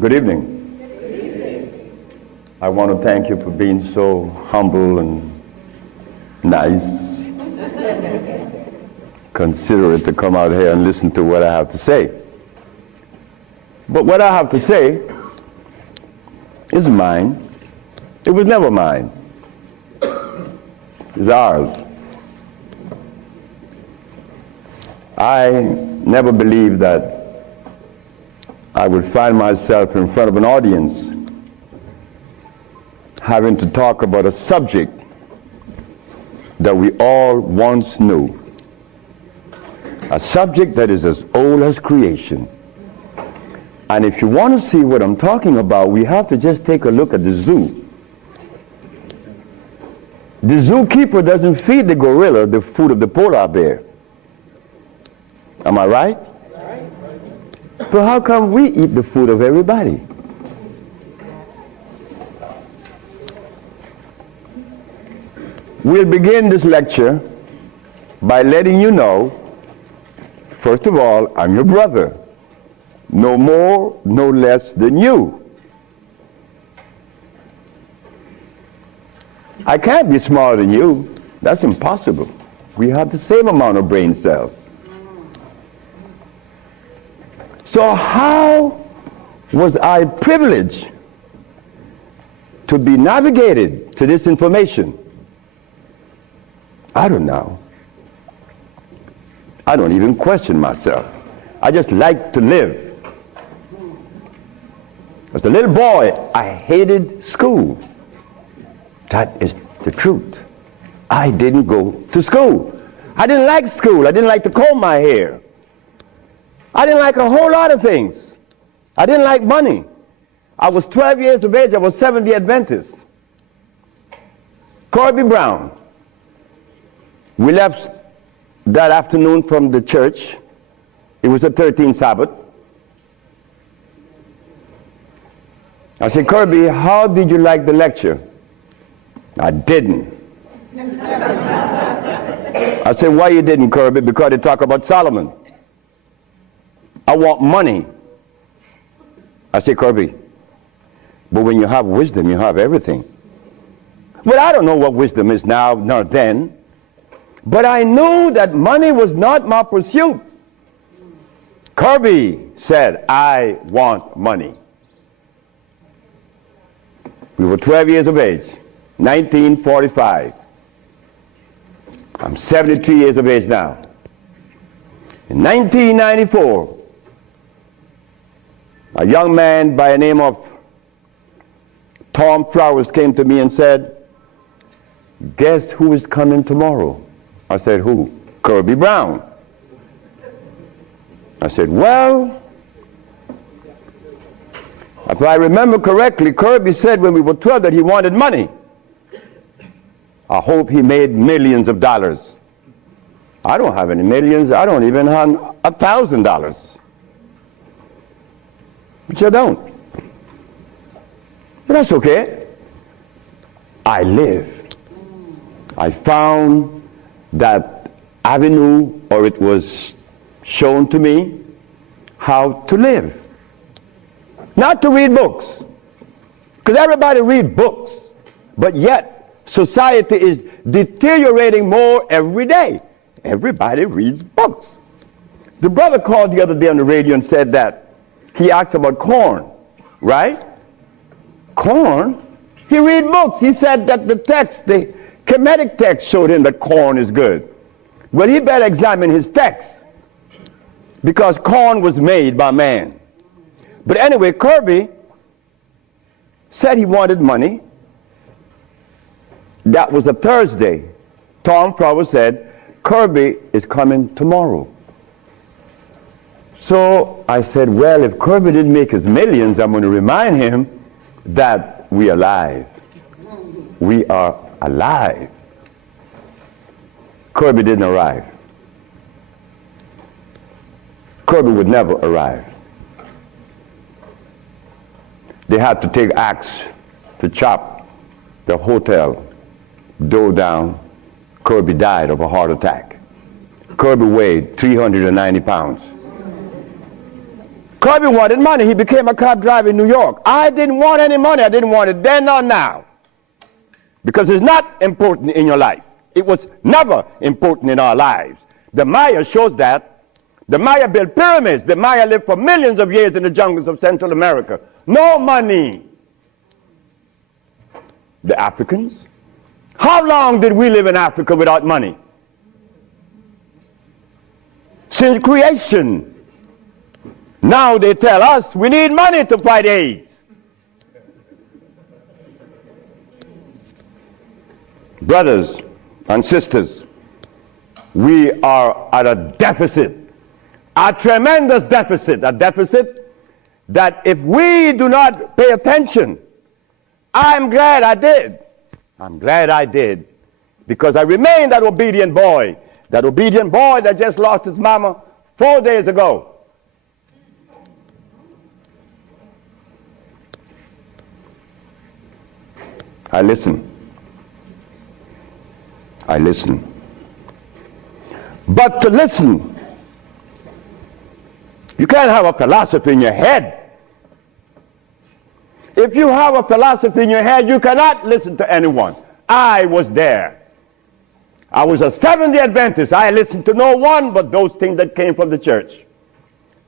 Good evening. I want to thank you for being so humble and nice, considerate to come out here and listen to what I have to say. But what I have to say is mine. It was never mine. It's ours. I never believed that I would find myself in front of an audience having to talk about a subject that we all once knew. A subject that is as old as creation. And if you want to see what I'm talking about, we have to just take a look at the zoo. The zookeeper doesn't feed the gorilla the food of the polar bear. Am I right? So how come we eat the food of everybody? We'll begin this lecture by letting you know, first of all, I'm your brother. No more, no less than you. I can't be smarter than you. That's impossible. We have the same amount of brain cells. So how was I privileged to be navigated to this information? I don't know. I don't even question myself. I just like to live. As a little boy, I hated school. That is the truth. I didn't go to school. I didn't like school. I didn't like to comb my hair. I didn't like a whole lot of things. I didn't like money. I was 12 years of age. I was Seventh-day Adventist. Corby Brown. We left that afternoon from the church. It was the 13th Sabbath. I said, Kirby, how did you like the lecture? I didn't. I said, why you didn't, Kirby? Because they talk about Solomon. I want money. I said, Kirby, but when you have wisdom, you have everything. Well, I don't know what wisdom is now, nor then, but I knew that money was not my pursuit. Kirby said, I want money. We were 12 years of age, 1945. I'm 72 years of age now. In 1994, a young man by the name of Tom Flowers came to me and said, guess who is coming tomorrow? I said, who? Kirby Brown. I said, well, if I remember correctly, Kirby said when we were 12 that he wanted money. I hope he made millions of dollars. I don't have any millions. I don't even have $1,000. But you don't. But that's okay. I live. I found that avenue, or it was shown to me how to live. Not to read books, because everybody reads books, but yet society is deteriorating more every day. Everybody reads books. The brother called the other day on the radio and said that he asked about corn, right? Corn? He read books. He said that the text, the Kemetic text showed him that corn is good. Well, he better examine his text, because corn was made by man. But anyway, Kirby said he wanted money. That was a Thursday. Tom Flowers said, Kirby is coming tomorrow. So I said, well, if Kirby didn't make his millions, I'm going to remind him that we are alive. We are alive. Kirby didn't arrive. Kirby would never arrive. They had to take axe to chop the hotel door down. Kirby died of a heart attack. Kirby weighed 390 pounds. Kirby wanted money. He became a cab driver in New York. I didn't want any money. I didn't want it then or now. Because it's not important in your life. It was never important in our lives. The Maya shows that. The Maya built pyramids. The Maya lived for millions of years in the jungles of Central America. No money. The Africans? How long did we live in Africa without money? Since creation. Now they tell us we need money to fight AIDS. Brothers and sisters, we are at a deficit, a tremendous deficit, a deficit that if we do not pay attention, I'm glad I did. I'm glad I did, because I remain that obedient boy that just lost his mama 4 days ago. I listen. But to listen, you can't have a philosophy in your head. If you have a philosophy in your head, you cannot listen to anyone. I was there. I was a Seventh-day Adventist. I listened to no one but those things that came from the church.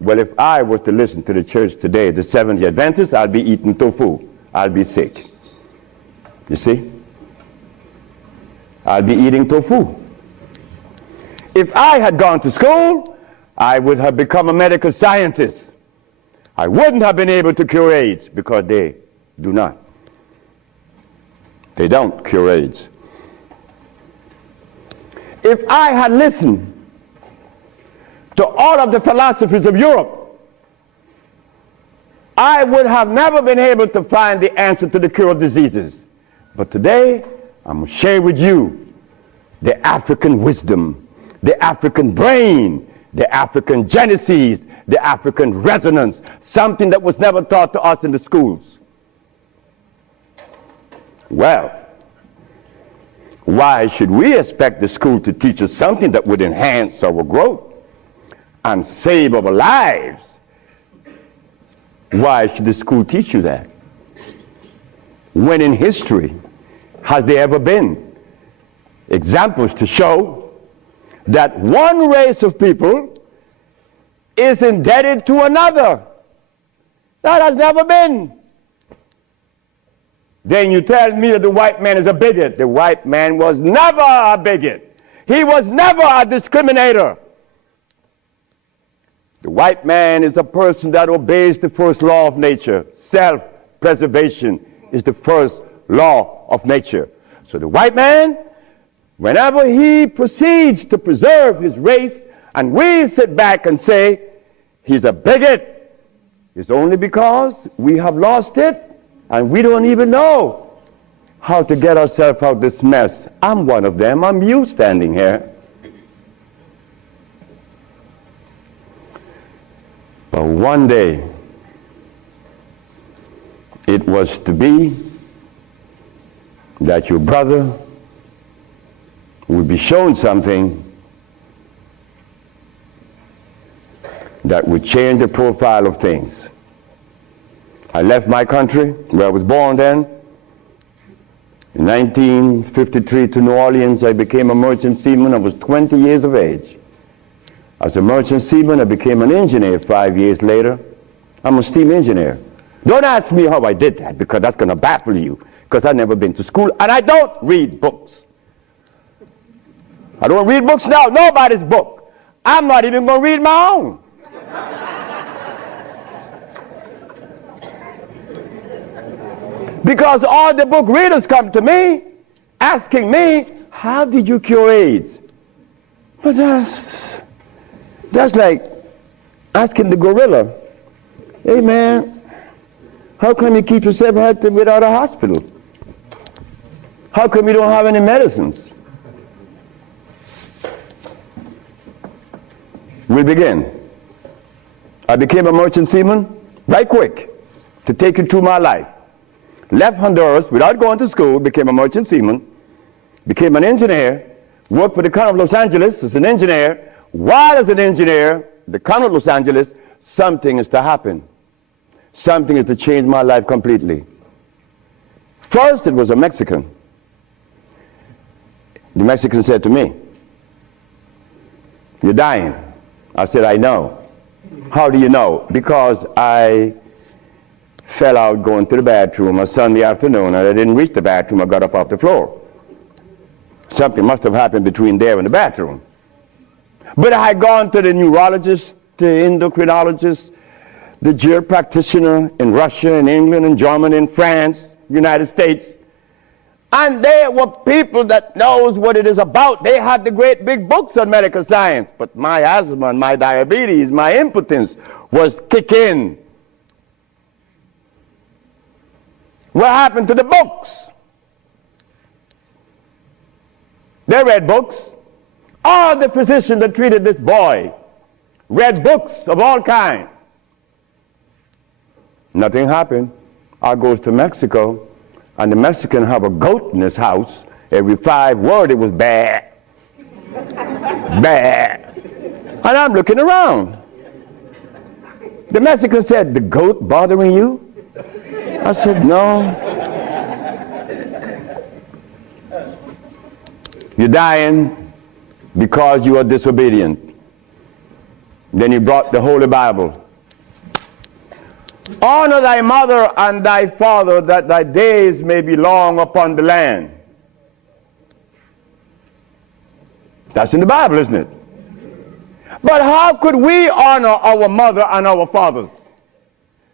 Well, if I were to listen to the church today, the Seventh-day Adventists, I'd be eating tofu. I'll be sick. You see? I'll be eating tofu. If I had gone to school, I would have become a medical scientist. I wouldn't have been able to cure AIDS, because they do not. They don't cure AIDS. If I had listened to all of the philosophies of Europe, I would have never been able to find the answer to the cure of diseases. But today, I'm going to share with you the African wisdom, the African brain, the African genesis, the African resonance, something that was never taught to us in the schools. Well, why should we expect the school to teach us something that would enhance our growth and save our lives? Why should the school teach you that? When in history has there ever been examples to show that one race of people is indebted to another? That has never been. Then you tell me that the white man is a bigot. The white man was never a bigot. He was never a discriminator. The white man is a person that obeys the first law of nature. Self-preservation is the first law of nature. So the white man, whenever he proceeds to preserve his race, and we sit back and say he's a bigot, it's only because we have lost it and we don't even know how to get ourselves out of this mess. I'm one of them. I'm you standing here. But one day, it was to be that your brother would be shown something that would change the profile of things. I left my country, where I was born then. In 1953 to New Orleans, I became a merchant seaman. I was 20 years of age. As a merchant seaman, I became an engineer 5 years later. I'm a steam engineer. Don't ask me how I did that, because that's going to baffle you, because I've never been to school, and I don't read books. I don't read books now, nobody's book. I'm not even going to read my own. Because all the book readers come to me, asking me, how did you cure AIDS? But that's like asking the gorilla, hey man, how come you keep yourself healthy without a hospital? How come you don't have any medicines? We'll begin. I became a merchant seaman, right quick, to take you through my life. Left Honduras without going to school, became a merchant seaman, became an engineer, worked for the County of Los Angeles as an engineer. While as an engineer, the County of Los Angeles something is to happen. Something is to change my life completely. First, it was a Mexican. The Mexican said to me, "You're dying." I said, "I know." "How do you know?" "Because I fell out going to the bathroom a Sunday afternoon, and I didn't reach the bathroom. I got up off the floor. Something must have happened between there and the bathroom." But I had gone to the neurologist, the endocrinologist, the jail practitioner in Russia, in England, in Germany, in France, United States. And they were people that knows what it is about. They had the great big books on medical science. But my asthma and my diabetes, my impotence was kicking. What happened to the books? They read books. All the physicians that treated this boy read books of all kinds. Nothing happened. I goes to Mexico, and the Mexican have a goat in his house. Every 5 words it was bah, bah. And I'm looking around. The Mexican said, "The goat bothering you?" I said, "No." "You're dying because you are disobedient." Then he brought the Holy Bible. "Honor thy mother and thy father, that thy days may be long upon the land." That's in the Bible, isn't it? But how could we honor our mother and our fathers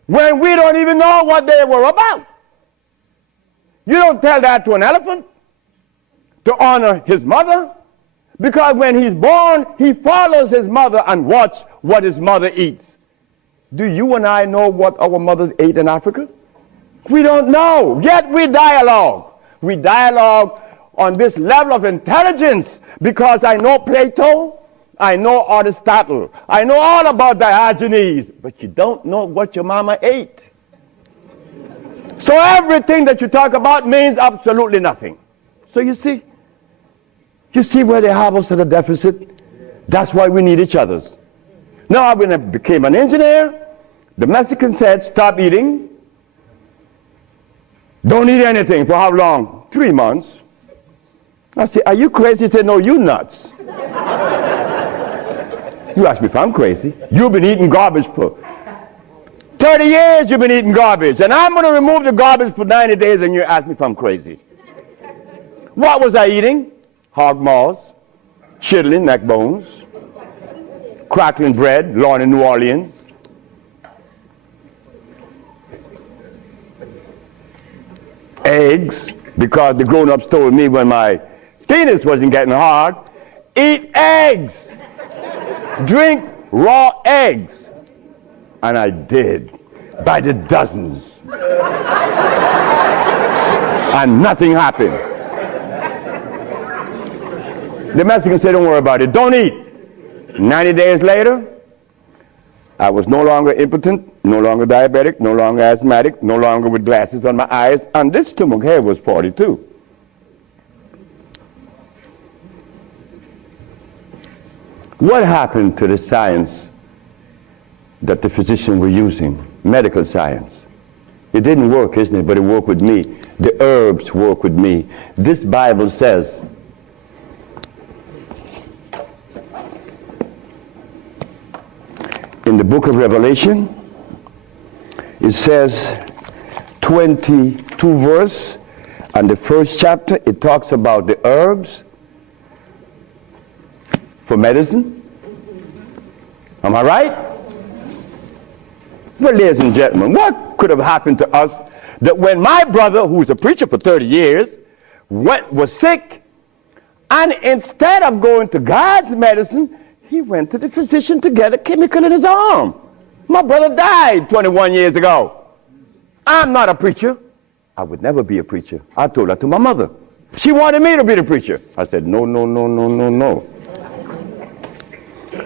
when we don't even know what they were about? You don't tell that to an elephant, to honor his mother, because when he's born, he follows his mother and watch what his mother eats. Do you and I know what our mothers ate in Africa? We don't know, yet we dialogue. We dialogue on this level of intelligence because I know Plato, I know Aristotle, I know all about Diogenes, but you don't know what your mama ate. So everything that you talk about means absolutely nothing. So you see where they have us at a deficit? That's why we need each other's. Now, when I became an engineer, the Mexican said, "Stop eating. Don't eat anything." For how long? 3 months. I said, "Are you crazy?" He said, "No, you nuts." You ask me if I'm crazy. You've been eating garbage for 30 years. You've been eating garbage. And I'm going to remove the garbage for 90 days, and you ask me if I'm crazy. What was I eating? Hog maws, chitlin, neck bones, crackling bread, Lorne in New Orleans. Eggs, because the grown-ups told me when my penis wasn't getting hard, eat eggs, drink raw eggs. And I did, by the dozens. And nothing happened. The Mexican said, "Don't worry about it, don't eat." 90 days later, I was no longer impotent, no longer diabetic, no longer asthmatic, no longer with glasses on my eyes, and this stomach hair was 42. What happened to the science that the physicians were using? Medical science. It didn't work, isn't it? But it worked with me. The herbs work with me. This Bible says, in the book of Revelation, it says 22 verse, and the first chapter, it talks about the herbs for medicine. Am I right? Well, ladies and gentlemen, what could have happened to us that when my brother, who was a preacher for 30 years, was sick, and instead of going to God's medicine, he went to the physician to get a chemical in his arm. My brother died 21 years ago. I'm not a preacher. I would never be a preacher. I told that to my mother. She wanted me to be the preacher. I said, no, no, no, no, no, no.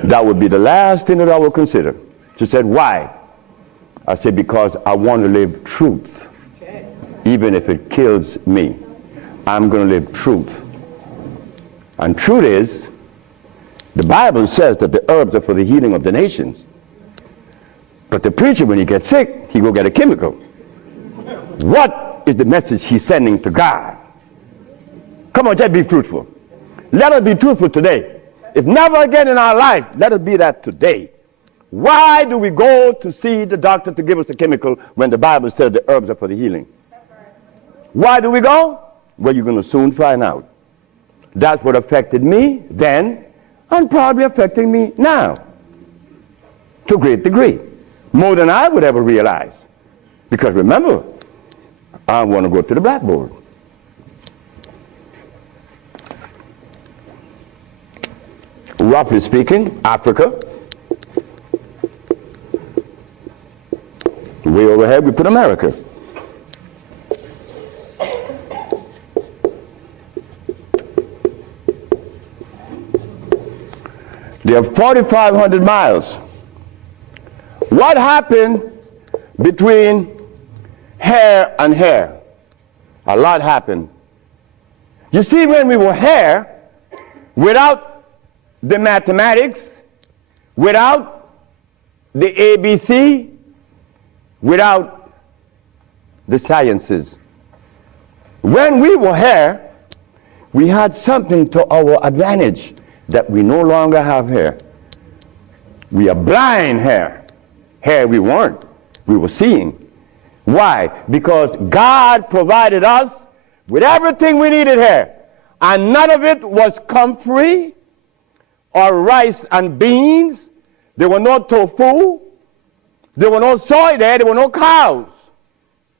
That would be the last thing that I would consider. She said, why? I said, because I want to live truth. Even if it kills me, I'm going to live truth. And truth is, the Bible says that the herbs are for the healing of the nations. But the preacher, when he gets sick, he go get a chemical. What is the message he's sending to God? Come on, just be truthful. Let us be truthful today. If never again in our life, let us be that today. Why do we go to see the doctor to give us a chemical when the Bible says the herbs are for the healing? Why do we go? Well, you're going to soon find out. That's what affected me then and probably affecting me now to a great degree. More than I would ever realize. Because remember, I want to go to the blackboard. Roughly speaking, Africa. Way overhead, we put America. They are 4,500 miles. What happened between here and here? A lot happened. You see, when we were here, without the mathematics, without the ABC, without the sciences, when we were here, we had something to our advantage that we no longer have here. We are blind here. Here we weren't. We were seeing. Why? Because God provided us with everything we needed here. And none of it was comfrey or rice and beans. There were no tofu. There were no soy there. There were no cows.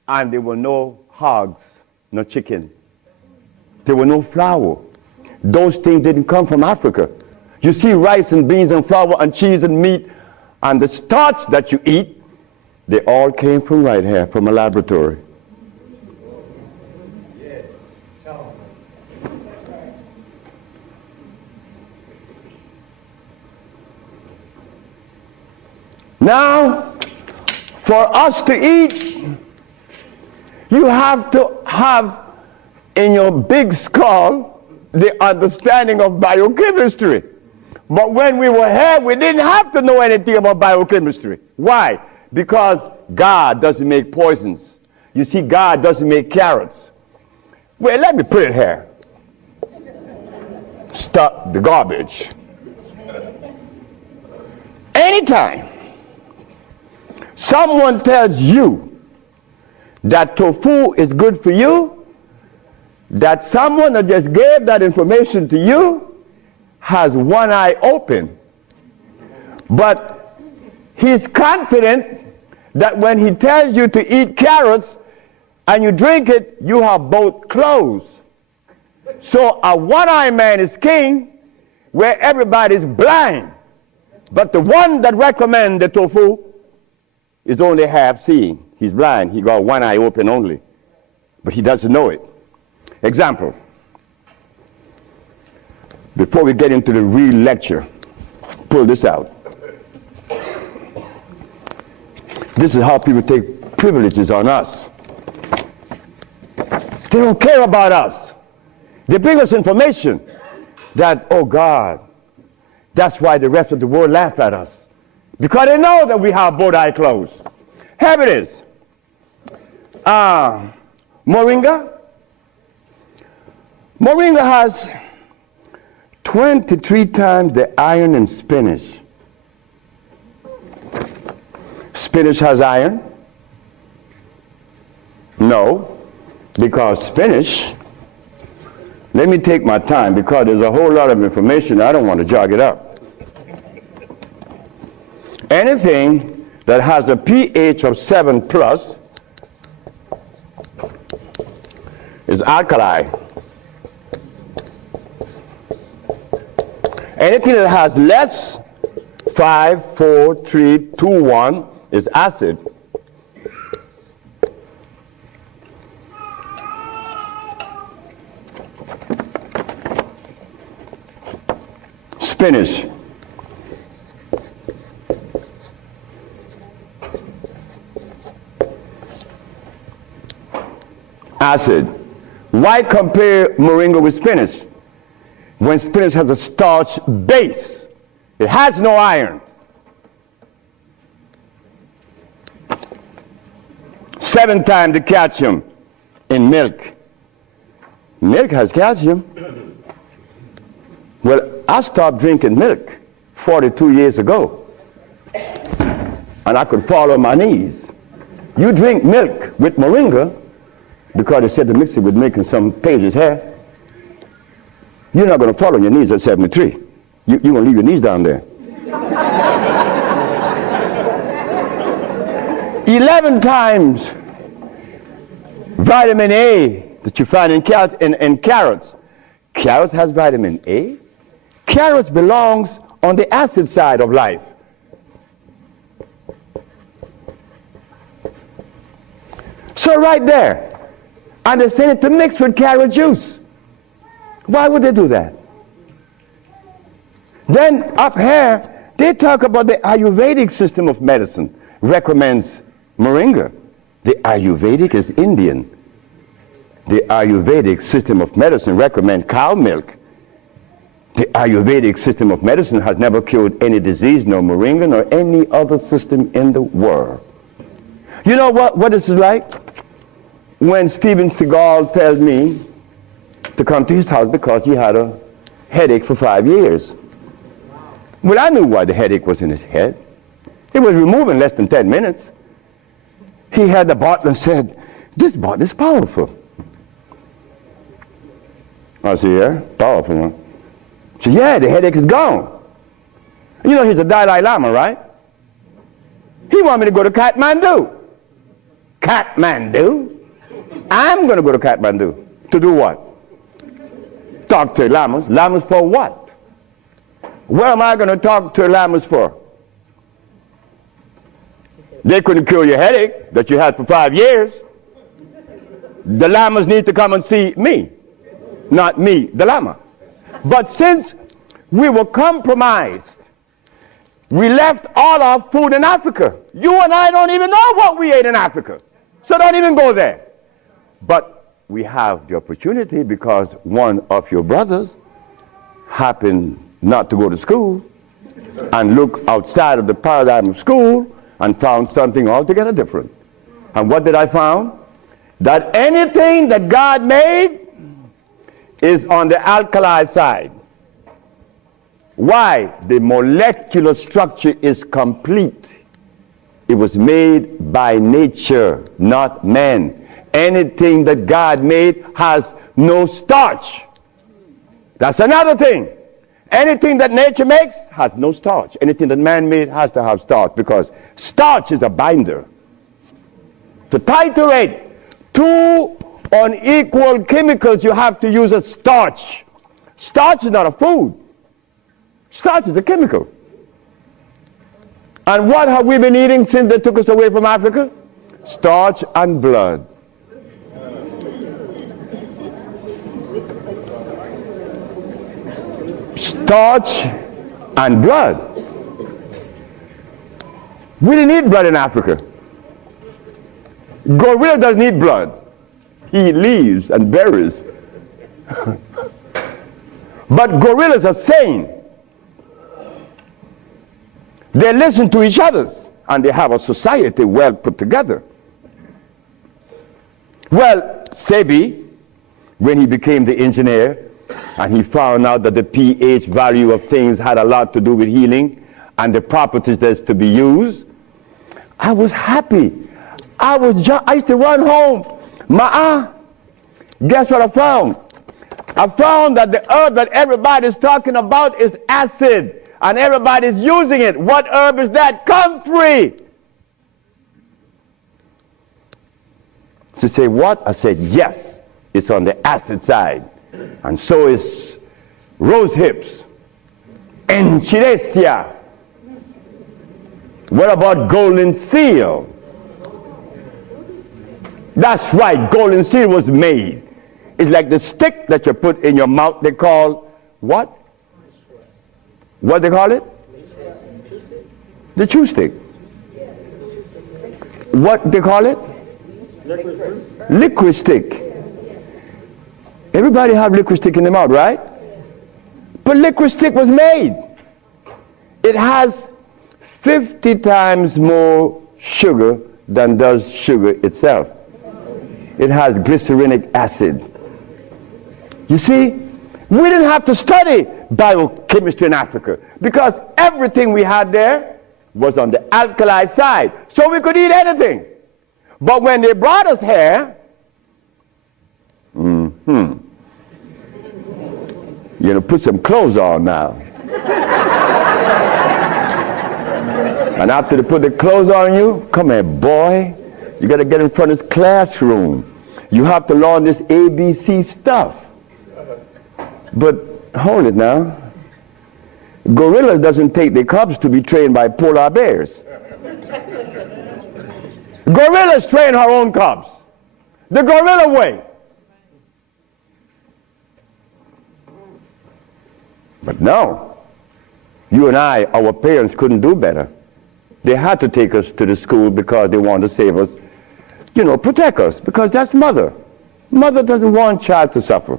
And there were no hogs, no chicken. There were no flour. Those things didn't come from Africa. You see rice and beans and flour and cheese and meat and the starch that you eat, they all came from right here, from a laboratory. Now, for us to eat, you have to have in your big skull the understanding of biochemistry. But when we were here, we didn't have to know anything about biochemistry. Why? Because God doesn't make poisons. You see, God doesn't make carrots. Well, let me put it here. Stop the garbage. Anytime someone tells you that tofu is good for you, that someone that just gave that information to you has one eye open. But he's confident that when he tells you to eat carrots and you drink it, you have both closed. So a one-eyed man is king where everybody's blind. But the one that recommends the tofu is only half seeing. He's blind. He got one eye open only. But he doesn't know it. Example. Before we get into the real lecture, pull this out. This is how people take privileges on us. They don't care about us. They bring us information that, oh God, that's why the rest of the world laugh at us. Because they know that we have both eyes closed. Here it is. Moringa. Moringa has 23 times the iron in spinach. Spinach has iron? No, because spinach, let me take my time because there's a whole lot of information. I don't want to jog it up. Anything that has a pH of 7 plus is alkali. Anything that has less 5, 4, 3, 2, 1 is acid. Spinach. Acid. Why compare moringa with spinach? When spinach has a starch base, it has no iron. 7 times the calcium in milk. Milk has calcium. Well, I stopped drinking milk 42 years ago, and I could fall on my knees. You drink milk with moringa, because they said to mix it with milk and some pages hair, you're not going to fall on your knees at 73. You're going to leave your knees down there. 11 times vitamin A that you find in carrots. Carrots has vitamin A. Carrots belongs on the acid side of life. So right there, and they said it to mix with carrot juice. Why would they do that? Then up here, they talk about the Ayurvedic system of medicine recommends moringa. The Ayurvedic is Indian. The Ayurvedic system of medicine recommends cow milk. The Ayurvedic system of medicine has never cured any disease, nor moringa, nor any other system in the world. You know what this is like? When Steven Seagal tells me to come to his house because he had a headache for 5 years. Well, I knew why the headache was in his head. It was removed in less than 10 minutes. He had the bottle and said, "This bottle is powerful." I said, "Yeah, powerful, huh?" He said, "Yeah, the headache is gone." You know, he's a Dalai Lama, right? He wanted me to go to Kathmandu. Kathmandu? I'm going to go to Kathmandu. To do what? Talk to lamas. Lamas for what? What am I going to talk to lamas for? They couldn't cure your headache that you had for 5 years. The lamas need to come and see me, not me, the lama. But since we were compromised, we left all our food in Africa. You and I don't even know what we ate in Africa. So don't even go there. But we have the opportunity because one of your brothers happened not to go to school and look outside of the paradigm of school and found something altogether different. And what did I find? That anything that God made is on the alkali side. Why? The molecular structure is complete. It was made by nature, not man. Anything that God made has no starch. That's another thing. Anything that nature makes has no starch. Anything that man made has to have starch because starch is a binder. To titrate two unequal chemicals, you have to use a starch. Starch is not a food. Starch is a chemical. And what have we been eating since they took us away from Africa? Starch and blood. Starch and blood. We didn't eat blood in Africa. Gorilla doesn't eat blood. He eats leaves and berries. But gorillas are sane. They listen to each other and they have a society well put together. Well, Sebi, when he became the engineer and he found out that the pH value of things had a lot to do with healing and the properties that's to be used, I was happy. I used to run home. Guess what I found? I found that the herb that everybody's talking about is acid. And everybody's using it. What herb is that? Comfrey. She said, what? I said, yes, it's on the acid side. And so is rose hips, enchilesia. What about golden seal? That's right, golden seal was made. It's like the stick that you put in your mouth. They call what? What they call it? The chew stick. What they call it? Liquid stick. Everybody have liquid stick in their mouth, right? But liquid stick was made. It has 50 times more sugar than does sugar itself. It has glycerinic acid. You see, we didn't have to study biochemistry in Africa because everything we had there was on the alkali side, so we could eat anything. But when they brought us here, put some clothes on now. And after they put the clothes on you, come here, boy, you got to get in front of this classroom. You have to learn this ABC stuff. But hold it now. Gorillas doesn't take their cubs to be trained by polar bears. Gorillas train her own cubs. The gorilla way. But no, you and I, our parents couldn't do better. They had to take us to the school because they wanted to save us, protect us, because that's mother. Mother doesn't want child to suffer.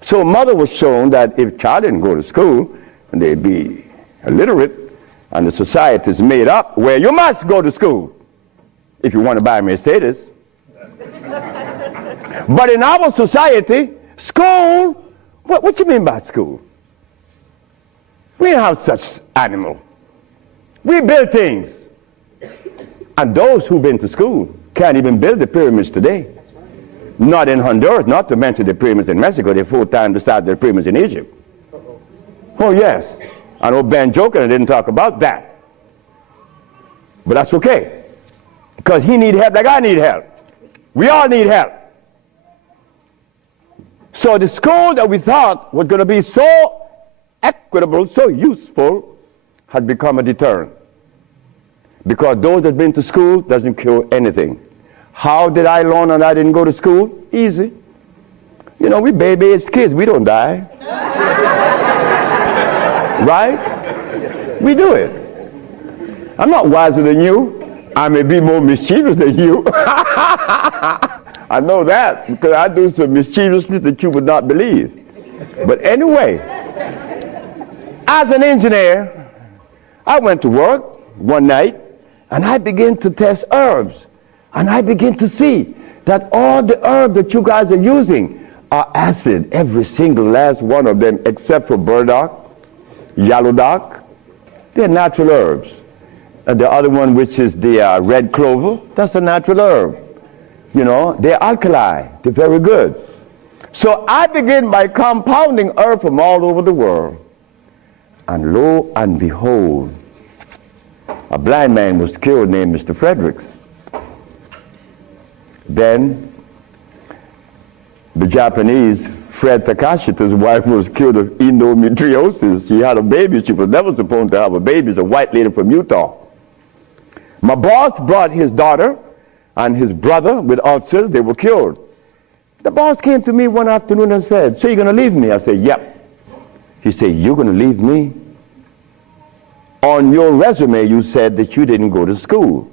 So mother was shown that if child didn't go to school, they'd be illiterate, and the society is made up where you must go to school if you want to buy a Mercedes. But in our society, school, what you mean by school? We don't have such animal. We build things. And those who've been to school can't even build the pyramids today. Not in Honduras, not to mention the pyramids in Mexico. They're 4 times the size of the pyramids in Egypt. Oh yes. I know Ben joking, I didn't talk about that. But that's okay. Because he need help like I need help. We all need help. So the school that we thought was going to be so equitable, so useful, has become a deterrent. Because those that have been to school doesn't cure anything. How did I learn and I didn't go to school? Easy. We baby-aged kids, we don't die. Right? We do it. I'm not wiser than you. I may be more mischievous than you. I know that because I do some mischievousness that you would not believe. But anyway, as an engineer, I went to work one night and I began to test herbs. And I begin to see that all the herbs that you guys are using are acid, every single last one of them, except for burdock, yellow dock. They're natural herbs. And the other one, which is the red clover, that's a natural herb. They're alkali. They're very good. So I begin by compounding herbs from all over the world. And lo and behold, a blind man was killed named Mr. Fredericks. Then the Japanese, Fred Takashita's wife was killed of endometriosis. She had a baby. She was never supposed to have a baby. It's a white lady from Utah. My boss brought his daughter and his brother with ulcers. They were cured. The boss came to me one afternoon and said, "So you're going to leave me?" I said, "Yep." He said, "You're going to leave me? On your resume, you said that you didn't go to school.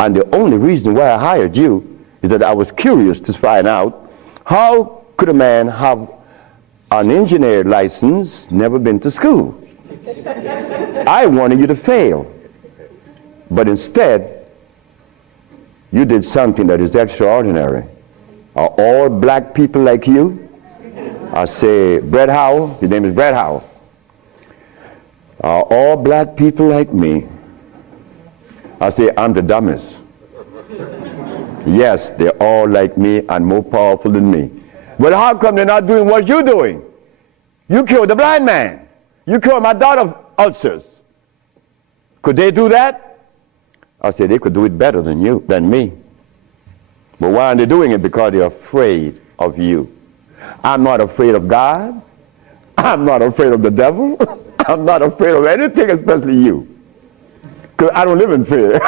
And the only reason why I hired you is that I was curious to find out how could a man have an engineer license, never been to school. I wanted you to fail. But instead, you did something that is extraordinary. Are all black people like you?" I say, "Brett Howell," his name is Brett Howell. "Are all black people like me?" I say, "I'm the dumbest." "Yes, they're all like me and more powerful than me." "But how come they're not doing what you're doing? You killed the blind man. You killed my daughter of ulcers. Could they do that?" I said, "They could do it better than me. But why aren't they doing it? Because they're afraid of you. I'm not afraid of God. I'm not afraid of the devil. I'm not afraid of anything, especially you. Because I don't live in fear."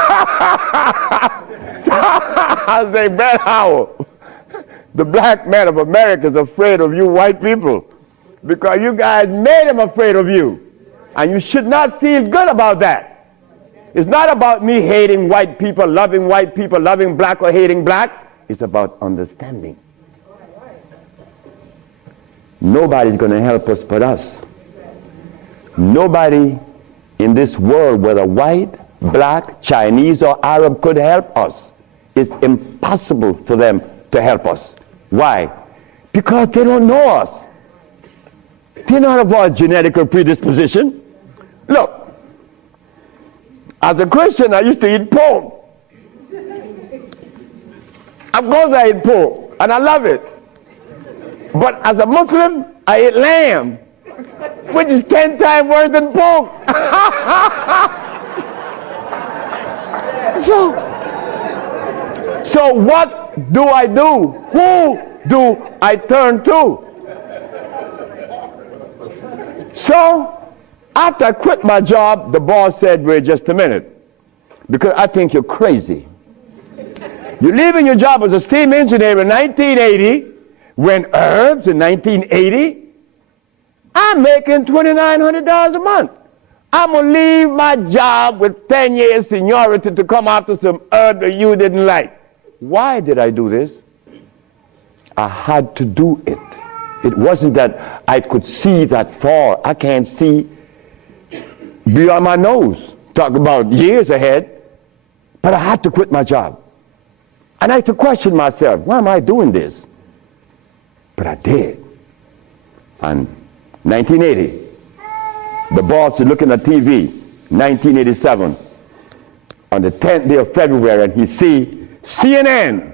So I say, "Brett Howell, the black man of America is afraid of you white people because you guys made him afraid of you. And you should not feel good about that. It's not about me hating white people, loving black or hating black. It's about understanding. Nobody's going to help us but us. Nobody in this world, whether white, black, Chinese, or Arab, could help us it's impossible for them to help us. Why? Because they don't know us. They don't have our genetic predisposition. Look, as a Christian, I used to eat pork. Of course I eat pork, and I love it. But as a Muslim, I eat lamb, which is 10 times worse than pork. So what do I do? Who do I turn to? So after I quit my job, the boss said, wait just a minute, because I think you're crazy. You're leaving your job as a steam engineer in 1980, when herbs in 1980, I'm making $2,900 a month. I'm going to leave my job with 10 years seniority to come after some herb that you didn't like. Why did I do this? I had to do it. It wasn't that I could see that far. I can't see beyond my nose. Talk about years ahead. But I had to quit my job. And I had to question myself, why am I doing this? But I did. And 1980, the boss is looking at TV, 1987, on the 10th day of February, and he see CNN,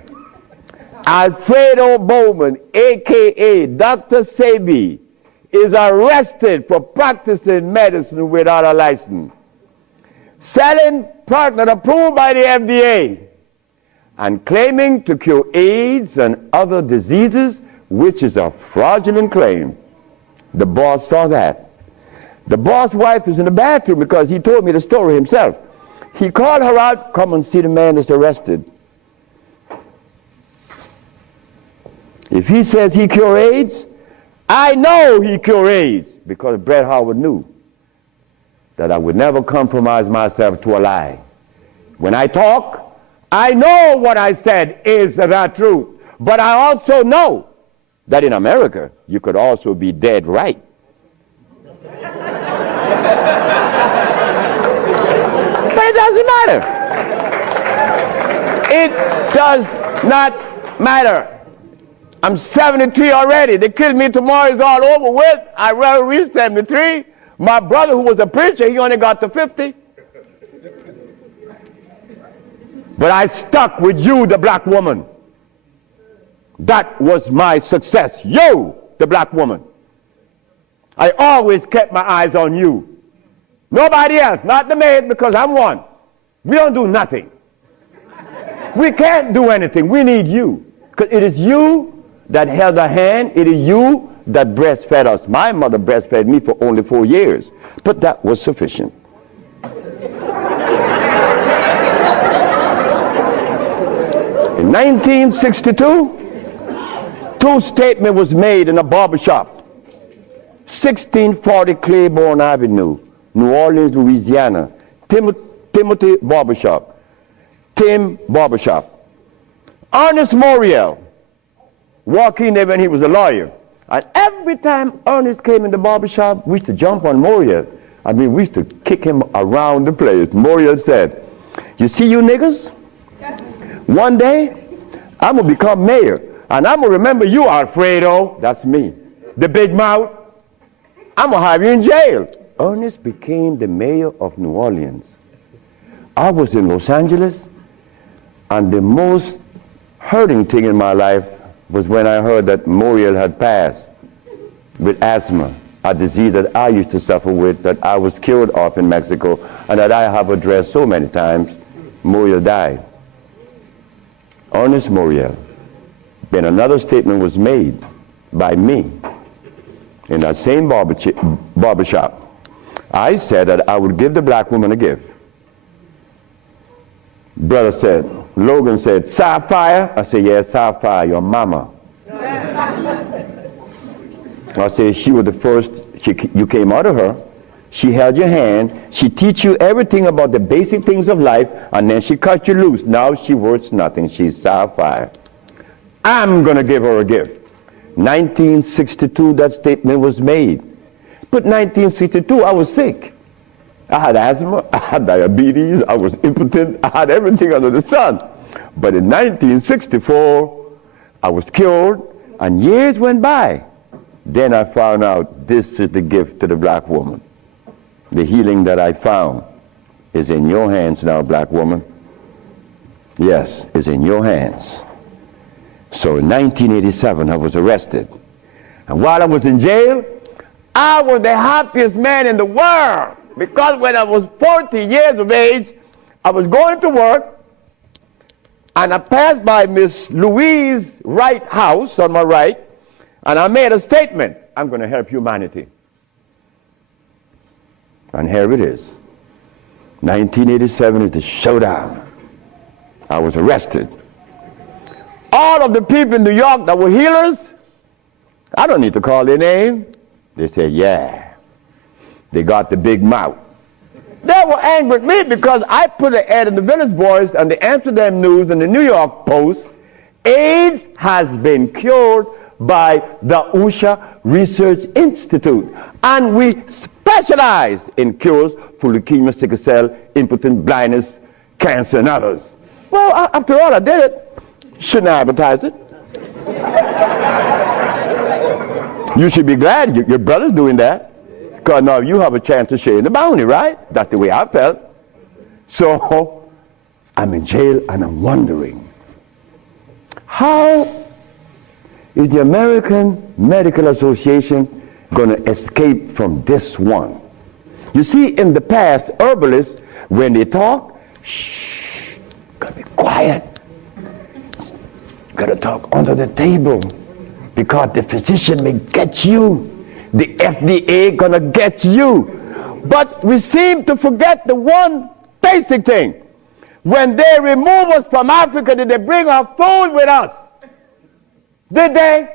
Alfredo Bowman, a.k.a. Dr. Sebi, is arrested for practicing medicine without a license, selling product approved by the FDA, and claiming to cure AIDS and other diseases, which is a fraudulent claim. The boss saw that. The boss' wife is in the bathroom because he told me the story himself. He called her out, come and see the man that's arrested. If he says he cure AIDS, I know he cure AIDS, because Bret Howard knew that I would never compromise myself to a lie. When I talk, I know what I said is the truth, but I also know that in America, you could also be dead right. But it doesn't matter. It does not matter. I'm 73 already. They killed me tomorrow, it's all over with. I rather reach 73. My brother, who was a preacher, he only got to 50. But I stuck with you, the black woman. That was my success. You, the black woman. I always kept my eyes on you. Nobody else, not the maid, because I'm one. We don't do nothing. We can't do anything. We need you. Because it is you that held our hand. It is you that breastfed us. My mother breastfed me for only 4 years. But that was sufficient. In 1962, two statements was made in a barbershop. 1640 Claiborne Avenue, New Orleans, Louisiana. Timothy Barbershop. Tim Barbershop. Ernest Moriel walked in there when he was a lawyer. And every time Ernest came in the barbershop, we used to jump on Moriel. I mean, we used to kick him around the place. Moriel said, you see you niggas? One day, I'm going to become mayor. And I'm going to remember you, Alfredo. That's me. The big mouth. I'm going to have you in jail. Ernest became the mayor of New Orleans. I was in Los Angeles, and the most hurting thing in my life was when I heard that Moriel had passed with asthma, a disease that I used to suffer with, that I was cured of in Mexico, and that I have addressed so many times. Moriel died. Ernest Moriel. Then another statement was made by me in that same barbershop. I said that I would give the black woman a gift. Brother said, Logan said, Sapphire? I said, yes, Sapphire, your mama. I said, she was the first, you came out of her. She held your hand. She teach you everything about the basic things of life, and then she cut you loose. Now she worth nothing. She's Sapphire. I'm going to give her a gift. 1962, that statement was made. But 1962, I was sick. I had asthma, I had diabetes, I was impotent, I had everything under the sun. But in 1964, I was cured, and years went by. Then I found out this is the gift to the black woman. The healing that I found is in your hands now, black woman. Yes, it's in your hands. So in 1987, I was arrested. And while I was in jail, I was the happiest man in the world. Because when I was 40 years of age, I was going to work, and I passed by Miss Louise Wright's house on my right, and I made a statement: I'm going to help humanity. And here it is. 1987 is the showdown. I was arrested. All of the people in New York that were healers, I don't need to call their name. They said, yeah. They got the big mouth. They were angry at me because I put an ad in the Village Voice and the Amsterdam News and the New York Post. AIDS has been cured by the USHA Research Institute. And we specialize in cures for leukemia, sickle cell, impotence, blindness, cancer, and others. Well, after all, I did it. Shouldn't I advertise it? You should be glad your brother's doing that. Because now you have a chance to share in the bounty, right? That's the way I felt. So I'm in jail and I'm wondering, how is the American Medical Association going to escape from this one? You see, in the past, herbalists, when they talk, shh, gotta be quiet. Gotta talk under the table, because the physician may get you. The FDA gonna get you. But we seem to forget the one basic thing. When they remove us from Africa, did they bring our food with us? Did they?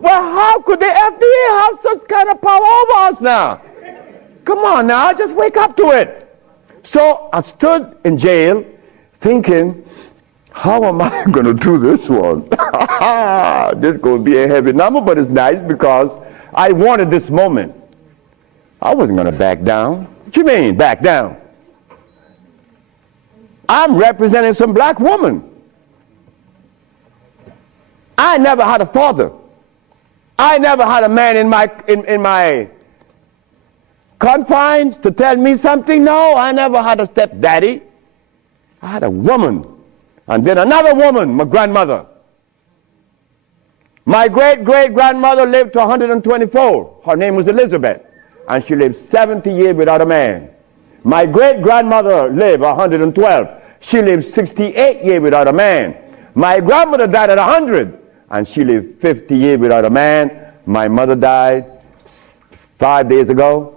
Well, how could the FDA have such kind of power over us now? Come on now, just wake up to it. So I stood in jail thinking, how am I going to do this one? This is going to be a heavy number, but it's nice because I wanted this moment. I wasn't going to back down. What you mean, back down? I'm representing some black woman. I never had a father. I never had a man in my confines to tell me something. No, I never had a stepdaddy. I had a woman. And then another woman, my grandmother. My great-great-grandmother lived to 124. Her name was Elizabeth. And she lived 70 years without a man. My great-grandmother lived 112. She lived 68 years without a man. My grandmother died at 100. And she lived 50 years without a man. My mother died 5 days ago.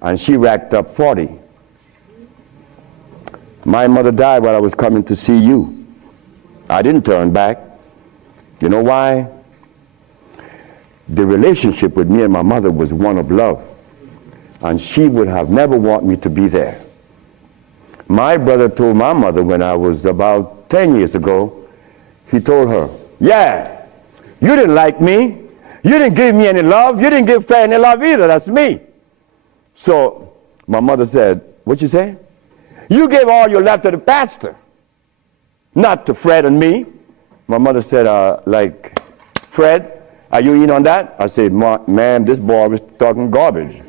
And she racked up 40. My mother died while I was coming to see you. I didn't turn back. You know why? The relationship with me and my mother was one of love. And she would have never wanted me to be there. My brother told my mother when I was about 10 years ago, he told her, yeah, you didn't like me. You didn't give me any love. You didn't give Fred any love either. That's me. So my mother said, what you say? You gave all your love to the pastor, not to Fred and me. My mother said, like, Fred, are you in on that? I said, ma'am, this boy was talking garbage.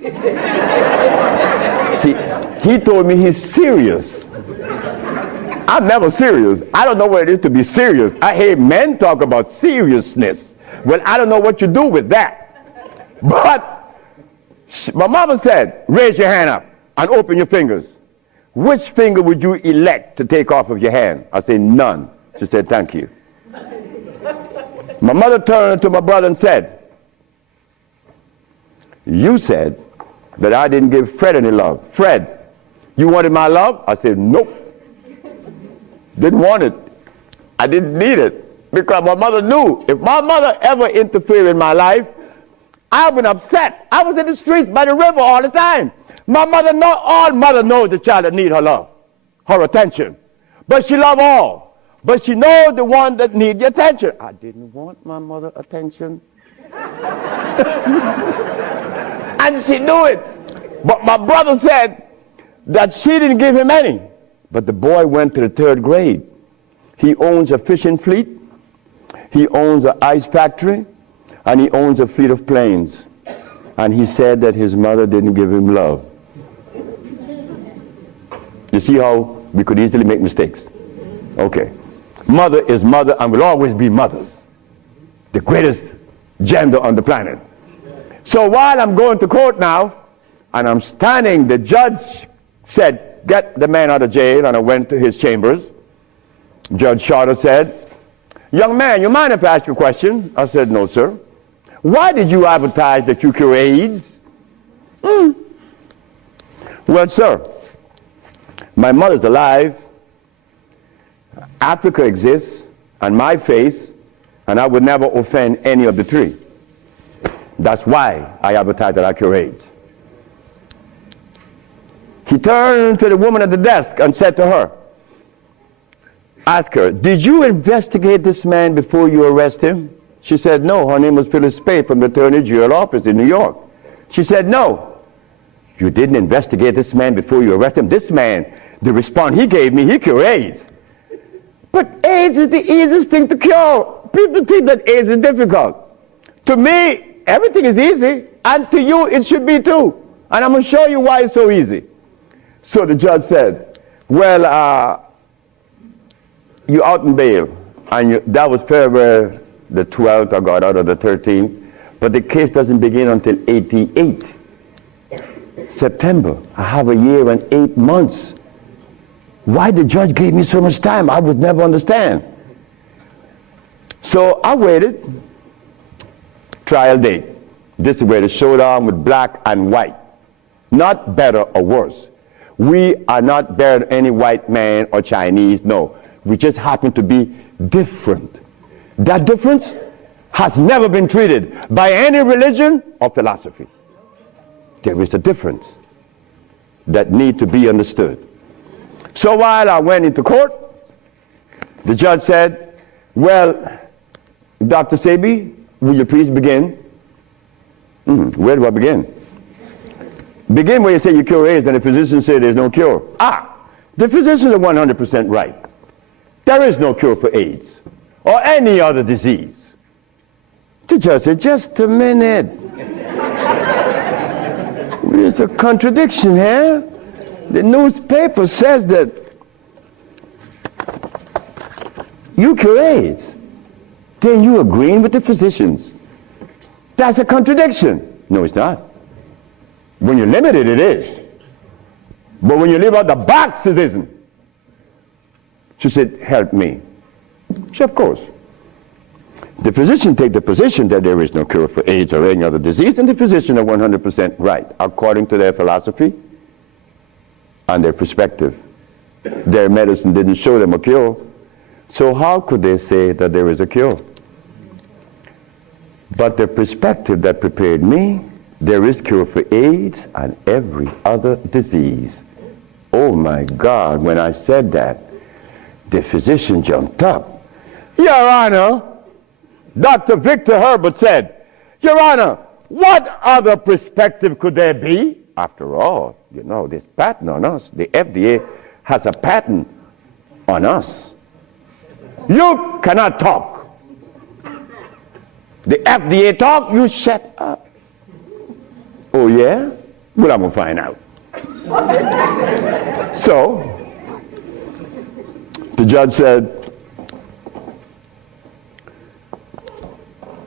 See, he told me he's serious. I'm never serious. I don't know what it is to be serious. I hear men talk about seriousness. Well, I don't know what you do with that. But my mama said, raise your hand up and open your fingers. Which finger would you elect to take off of your hand? I said, none. She said, thank you. My mother turned to my brother and said, you said that I didn't give Fred any love. Fred, you wanted my love? I said, nope. Didn't want it. I didn't need it. Because my mother knew if my mother ever interfered in my life, I would be upset. I was in the streets by the river all the time. My mother all mother knows the child that need her love, her attention. But she love all. But she knows the one that need the attention. I didn't want my mother attention. And she knew it. But my brother said that she didn't give him any. But the boy went to the 3rd grade. He owns a fishing fleet, he owns an ice factory, and he owns a fleet of planes. And he said that his mother didn't give him love. You see how we could easily make mistakes? Okay. Mother is mother and will always be mothers. The greatest gender on the planet. So while I'm going to court now, and I'm standing, the judge said, get the man out of jail, and I went to his chambers. Judge Shorter said, young man, you mind if I ask you a question? I said, no, sir. Why did you advertise that you cure AIDS? Well, sir, my mother's alive, Africa exists, and my face, and I would never offend any of the three. That's why I advertise that I cure AIDS. He turned to the woman at the desk and said to her, ask her, did you investigate this man before you arrest him? She said, no. Her name was Phyllis Spade from the Attorney General office in New York. She said, no. You didn't investigate this man before you arrest him? This man, the response he gave me, he cured AIDS. But AIDS is the easiest thing to cure. People think that AIDS is difficult. To me, everything is easy, and to you it should be too. And I'm going to show you why it's so easy. So the judge said, well, you out in bail. And that was February the 12th, I got out of the 13th. But the case doesn't begin until 88. September. I have a year and 8 months. Why the judge gave me so much time, I would never understand. So I waited. Trial date. This is where the showdown with black and white. Not better or worse. We are not better than any white man or Chinese, no. We just happen to be different. That difference has never been treated by any religion or philosophy. There is a difference that needs to be understood. So while I went into court, the judge said, well, Dr. Sebi, will you please begin? Where do I begin? Begin where you say you cure AIDS and the physicians say there's no cure. The physicians are 100% right. There is no cure for AIDS or any other disease. The judge said, just a minute. There's a contradiction here. The newspaper says that you cure AIDS. Then you agreeing with the physicians. That's a contradiction. No, it's not. When you limit it, it is. But when you leave out the box, it isn't. She said, help me. She said, of course. The physician take the position that there is no cure for AIDS or any other disease, and the physician are 100% right, according to their philosophy and their perspective. Their medicine didn't show them a cure. So how could they say that there is a cure? But the perspective that prepared me, there is cure for AIDS and every other disease. Oh my God, when I said that, the physician jumped up. Your Honor, Dr. Victor Herbert said, Your Honor, what other perspective could there be? After all, you know, this patent on us, the FDA has a patent on us. You cannot talk. The FDA talk, you shut up. Oh yeah? Well, I'm going to find out. So, the judge said,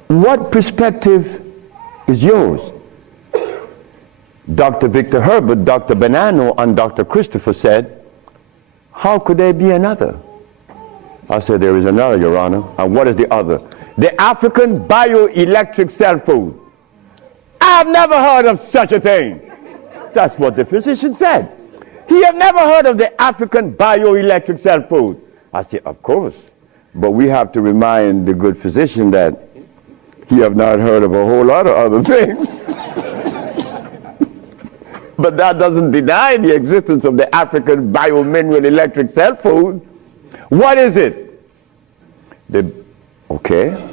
what perspective is yours? Dr. Victor Herbert, Dr. Bonanno, and Dr. Christopher said, how could there be another? I said, there is another, Your Honor. And what is the other? The African bioelectric cell food. I've never heard of such a thing. That's what the physician said. He had never heard of the African bioelectric cell food. I said, of course. But we have to remind the good physician that he have not heard of a whole lot of other things. But that doesn't deny the existence of the African biomineral electric cell food. What is it? Okay.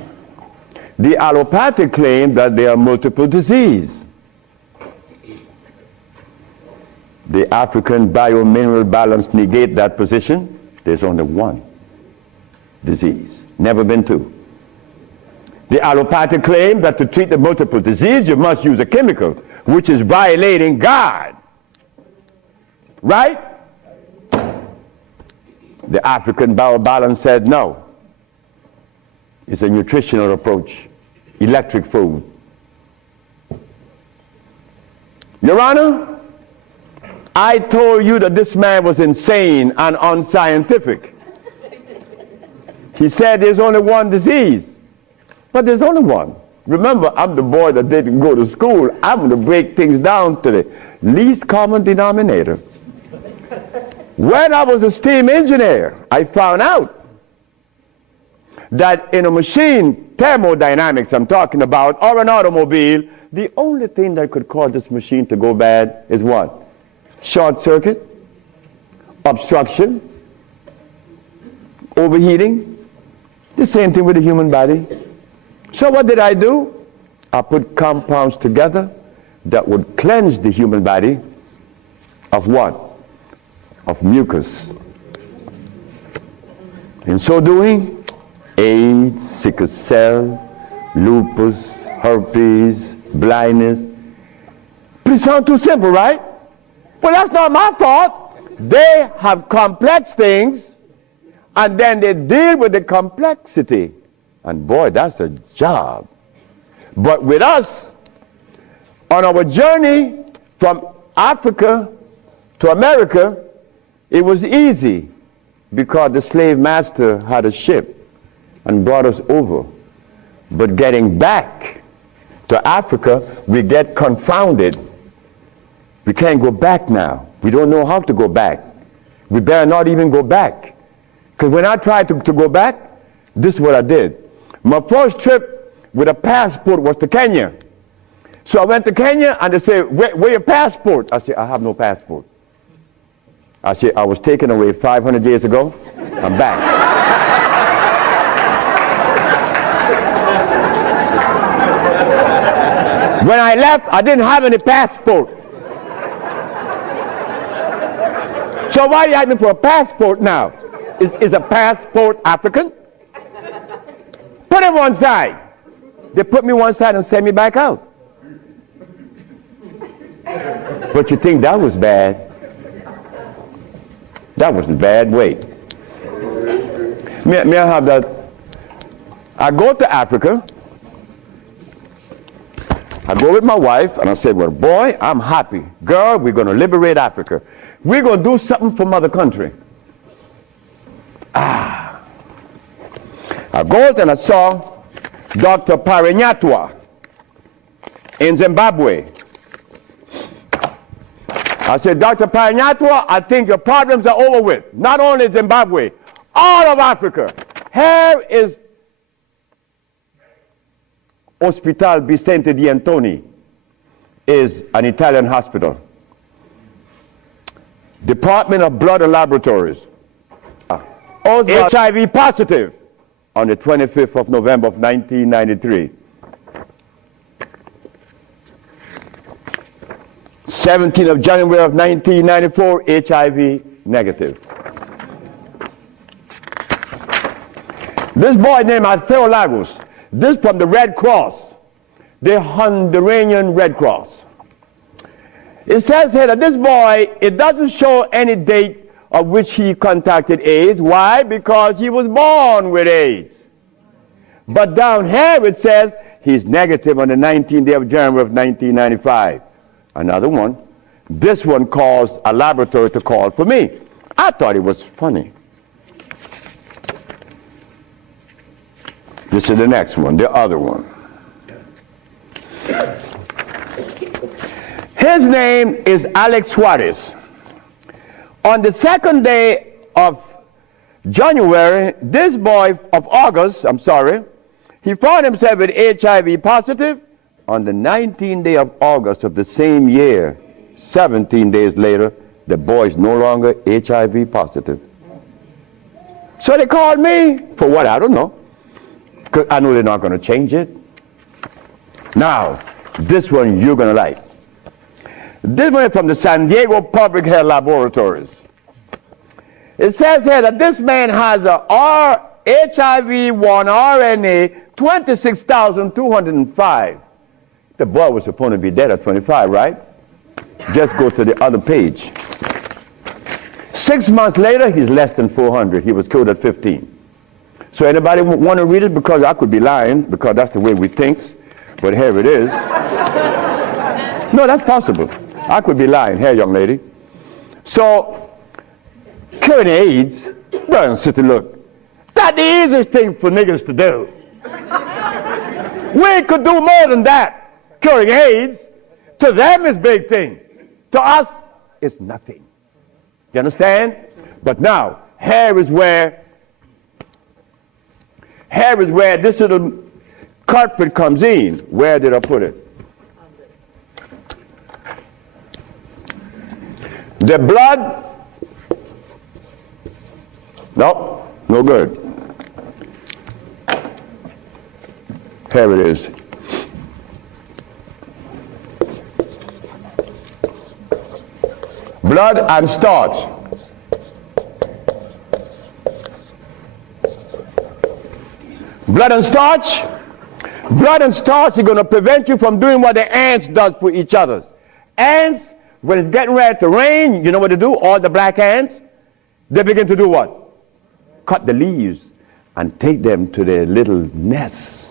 The allopathic claim that there are multiple diseases. The African biomineral balance negate that position. There's only one. disease. Never been to. The allopathic claim that to treat the multiple disease you must use a chemical, which is violating God. Right? The African biobalance said no. It's a nutritional approach. Electric food. Your Honor, I told you that this man was insane and unscientific. He said there's only one disease. But there's only one. Remember, I'm the boy that didn't go to school. I'm going to break things down to the least common denominator. When I was a steam engineer, I found out that in a machine, thermodynamics I'm talking about, or an automobile, the only thing that could cause this machine to go bad is what? Short circuit, obstruction, overheating. The same thing with the human body. So what did I do? I put compounds together that would cleanse the human body of what? Of mucus. In so doing, AIDS, sickle cell, lupus, herpes, blindness. But it sounds too simple, right? Well, that's not my fault. They have complex things, and then they deal with the complexity. And boy, that's a job. But with us, on our journey from Africa to America, it was easy because the slave master had a ship and brought us over. But getting back to Africa, we get confounded. We can't go back now. We don't know how to go back. We better not even go back. Because when I tried to go back, this is what I did. My first trip with a passport was to Kenya. So I went to Kenya and they said, where your passport? I said, I have no passport. I said, I was taken away 500 years ago. I'm back. When I left, I didn't have any passport. So why are you asking me for a passport now? Is a passport African? Put him one side. They put me one side and sent me back out. But you think that was bad? That was bad. Wait. May I have that? I go to Africa. I go with my wife and I said, well, boy, I'm happy. Girl, we're going to liberate Africa. We're going to do something for mother country. I go and I saw Dr. Parinyatwa in Zimbabwe. I said, Dr. Parinyatwa, I think your problems are over with. Not only Zimbabwe, all of Africa. Here is Hospital Vicente di Antoni, is an Italian hospital. Department of Blood and Laboratories. HIV positive on the 25th of November of 1993. 17th of January of 1994, HIV negative. This boy named Altheo Lagos, this from the Red Cross, the Honduran Red Cross. It says here that this boy, it doesn't show any date of which he contracted AIDS. Why? Because he was born with AIDS. But down here it says he's negative on the 19th day of January of 1995. Another one. This one caused a laboratory to call for me. I thought it was funny. This is the next one, the other one. His name is Alex Suarez. On the second day of January, this boy of August, he found himself with HIV positive. On the 19th day of August of the same year, 17 days later, the boy is no longer HIV positive. So they called me for what? I don't know. Because I know they're not going to change it. Now, this one you're going to like. This one is from the San Diego Public Health Laboratories. It says here that this man has a HIV-1 RNA 26,205. The boy was supposed to be dead at 25, right? Just go to the other page. 6 months later, he's less than 400. He was killed at 15. So anybody want to read it? Because I could be lying, because that's the way we think. But here it is. No, that's possible. I could be lying. Here, young lady. So, curing AIDS, brother and sister, look, that's the easiest thing for niggas to do. We could do more than that. Curing AIDS, to them is big thing. To us, it's nothing. You understand? But now, here is where this little culprit comes in. Where did I put it? The blood, no, no good. Here it is. Blood and starch. Blood and starch. Blood and starch is going to prevent you from doing what the ants does for each other. Ants, when it's getting ready to rain, you know what they do? All the black ants, they begin to do what? Cut the leaves and take them to their little nests.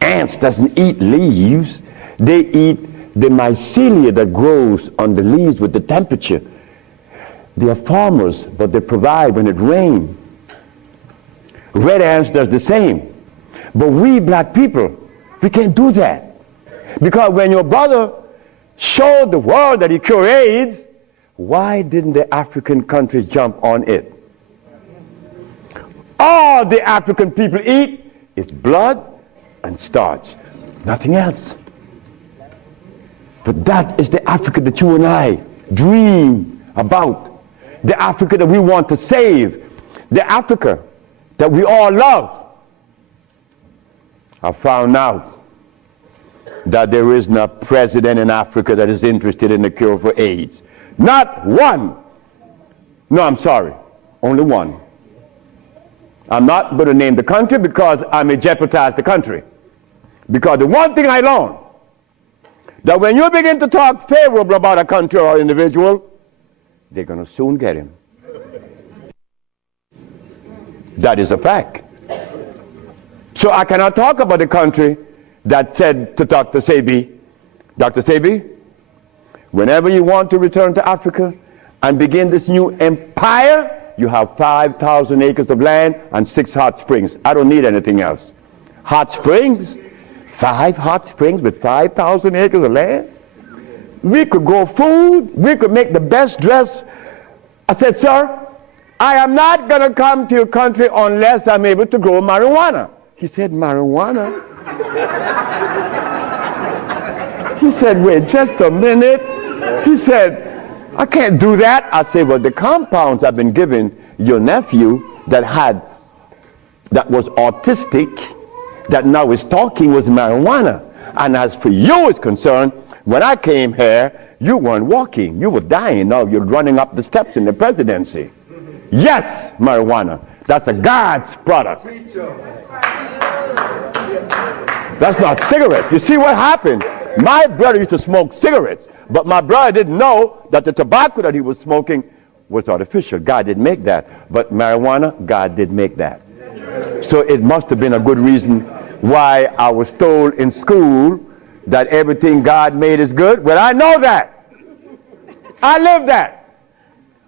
Ants doesn't eat leaves. They eat the mycelia that grows on the leaves with the temperature. They are farmers, but they provide when it rains. Red ants does the same. But we black people, we can't do that. Because when your brother showed the world that he cured AIDS, why didn't the African countries jump on it? All the African people eat is blood and starch, nothing else. But that is the Africa that you and I dream about. The Africa that we want to save. The Africa that we all love. I found out that there is no president in Africa that is interested in the cure for AIDS. Not one. No, I'm sorry. Only one. I'm not going to name the country because I may jeopardize the country. Because the one thing I learned, that when you begin to talk favorable about a country or individual, they're going to soon get him. That is a fact. So I cannot talk about the country that said to Dr. Sebi, Dr. Sebi, whenever you want to return to Africa and begin this new empire, you have 5,000 acres of land and 6 hot springs. I don't need anything else. Hot springs? 5 hot springs with 5,000 acres of land? We could grow food. We could make the best dress. I said, sir, I am not going to come to your country unless I'm able to grow marijuana. He said, marijuana? He said, wait just a minute. He said, I can't do that. I said, well, the compounds I've been giving your nephew that was autistic, that now is talking, was marijuana. And as for you is concerned, when I came here, you weren't walking. You were dying. Now you're running up the steps in the presidency. Yes, marijuana. That's a God's product. That's not cigarettes. You see what happened? My brother used to smoke cigarettes, but my brother didn't know that the tobacco that he was smoking was artificial. God didn't make that. But marijuana, God did make that. So it must have been a good reason why I was told in school that everything God made is good. Well, I know that. I live that.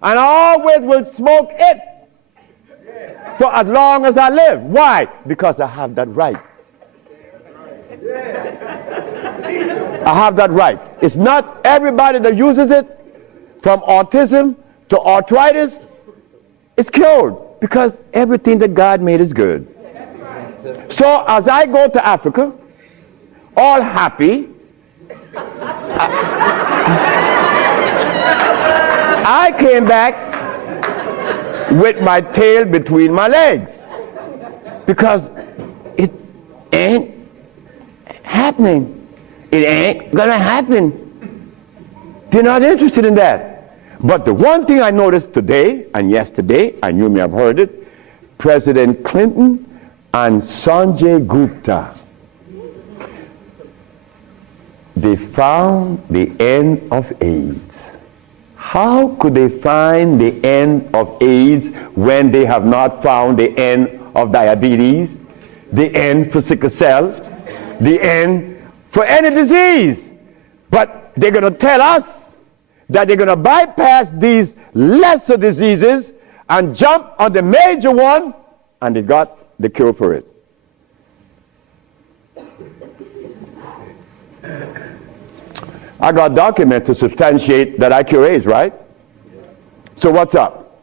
And I always will smoke it for as long as I live. Why? Because I have that right. I have that right. It's not everybody that uses it, from autism to arthritis, is cured, because everything that God made is good. So as I go to Africa, all happy, I came back with my tail between my legs, because it ain't happening. It ain't gonna happen. They're not interested in that. But the one thing I noticed today and yesterday, and you may have heard it, President Clinton and Sanjay Gupta. They found the end of AIDS. How could they find the end of AIDS when they have not found the end of diabetes, the end for sickle cell, the end for any disease? But they're going to tell us that they're going to bypass these lesser diseases and jump on the major one, and they got the cure for it. I got documents to substantiate that I cure AIDS, right? So what's up?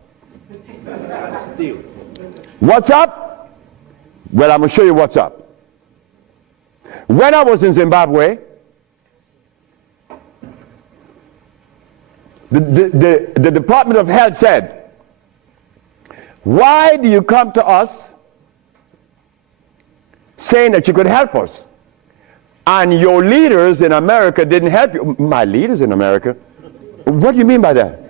What's up? Well, I'm going to show you what's up. When I was in Zimbabwe, the Department of Health said, why do you come to us saying that you could help us? And your leaders in America didn't help you. My leaders in America? What do you mean by that?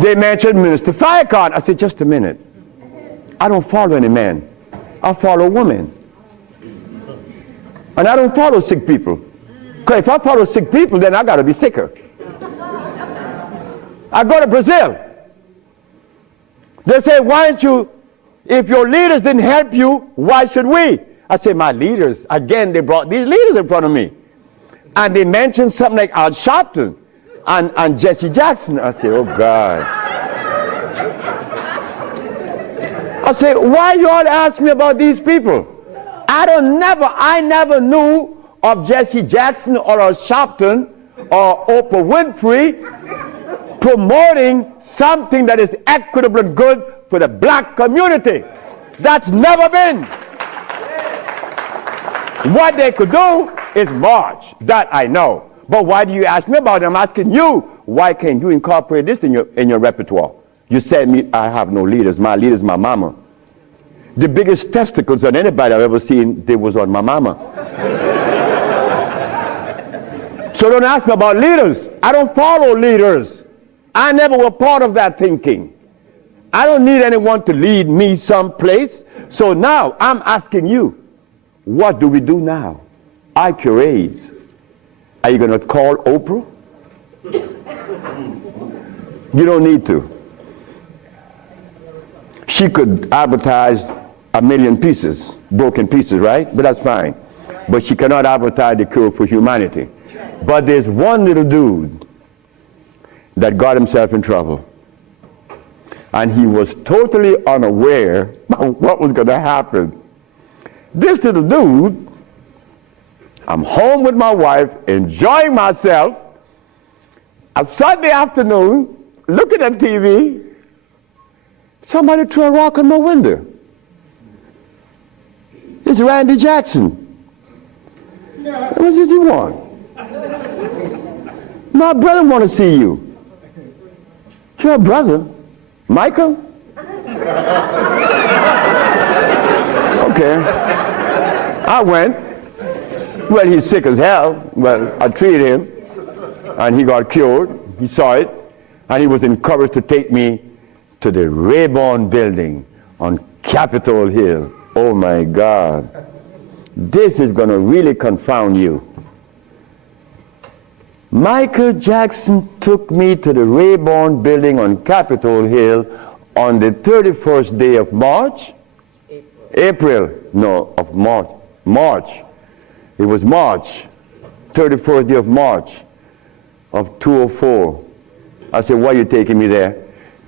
They mentioned Minister Farrakhan. I said, just a minute. I don't follow any man. I follow women. And I don't follow sick people. Because if I follow sick people, then I got to be sicker. I go to Brazil. They say, why don't you, if your leaders didn't help you, why should we? I say, my leaders, again, they brought these leaders in front of me. And they mentioned something like Al Sharpton and Jesse Jackson. I said, oh God. I said, why you all ask me about these people? I never knew of Jesse Jackson or Al Sharpton or Oprah Winfrey promoting something that is equitable and good for the black community. That's never been. What they could do is march. That I know. But why do you ask me about it? I'm asking you, why can't you incorporate this in your repertoire? You said me, I have no leaders. My leader's my mama. The biggest testicles on anybody I've ever seen, they was on my mama. So don't ask me about leaders. I don't follow leaders. I never was part of that thinking. I don't need anyone to lead me someplace. So now I'm asking you, what do we do now? I cure AIDS. Are you going to call Oprah? You don't need to. She could advertise 1 million pieces, broken pieces, right? But that's fine. But she cannot advertise the cure for humanity. But there's one little dude that got himself in trouble. And he was totally unaware of what was going to happen. This little dude, I'm home with my wife, enjoying myself, a Sunday afternoon, looking at TV, somebody threw a rock on my window. It's Randy Jackson. What did you want? My brother want to see you. Your brother? Michael? Okay. I went. Well, he's sick as hell. Well, I treated him, and he got cured. He saw it, and he was encouraged to take me to the Rayburn building on Capitol Hill. Oh my God. This is going to really confound you. Michael Jackson took me to the Rayburn building on Capitol Hill on the 31st day of March. March. It was March, 31st day of March of 2004. I said, why are you taking me there?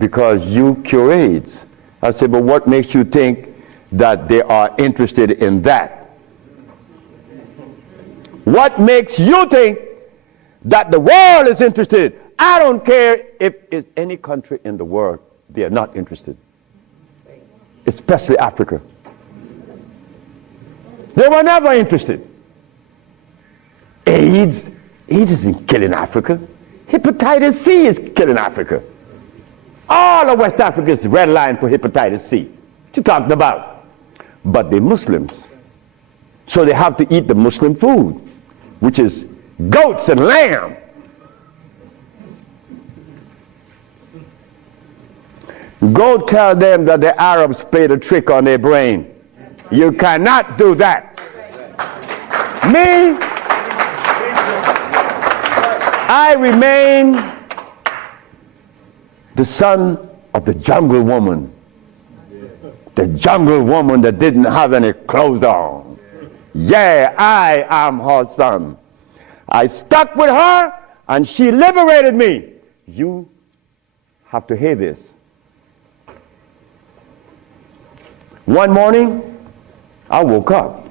Because you cure AIDS. I said, but what makes you think that they are interested in that? What makes you think that the world is interested? I don't care if it's any country in the world, they are not interested. Especially Africa. They were never interested. AIDS isn't killing Africa. Hepatitis C is killing Africa. All of West Africa is red line for hepatitis C. What you talking about? But they're Muslims. So they have to eat the Muslim food, which is goats and lamb. Go tell them that the Arabs played a trick on their brain. You cannot do that. Me, I remain the son of the jungle woman. The jungle woman that didn't have any clothes on. Yeah, I am her son. I stuck with her and she liberated me. You have to hear this. One morning, I woke up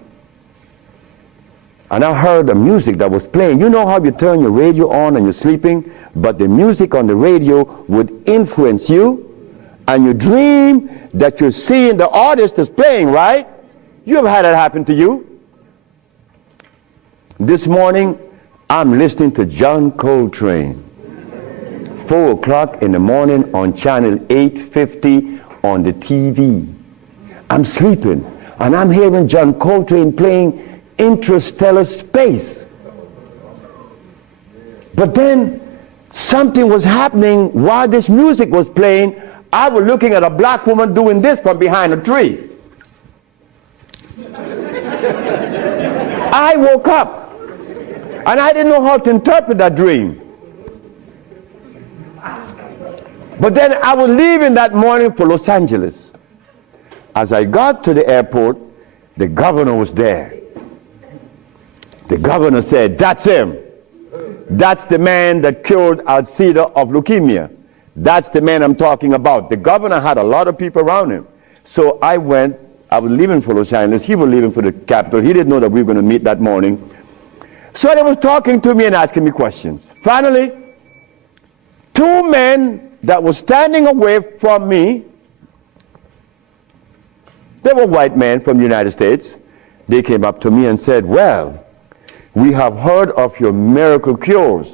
and I heard the music that was playing. You know how you turn your radio on and you're sleeping, but the music on the radio would influence you, and you dream that you're seeing the artist is playing, right? You have had that happen to you. This morning, I'm listening to John Coltrane. 4 o'clock in the morning on channel 850 on the TV. I'm sleeping, and I'm hearing John Coltrane playing Interstellar Space. But then something was happening while this music was playing. I was looking at a black woman doing this from behind a tree. I woke up, and I didn't know how to interpret that dream. But then I was leaving that morning for Los Angeles. As I got to the airport, the governor was there. The governor said, "That's him. That's the man that cured Alcida of leukemia. That's the man I'm talking about." The governor had a lot of people around him. So I went. I was leaving for Los Angeles. He was leaving for the capital. He didn't know that we were going to meet that morning. So they was talking to me and asking me questions. Finally, 2 men that were standing away from me, they were white men from the United States. They came up to me and said, "Well, we have heard of your miracle cures."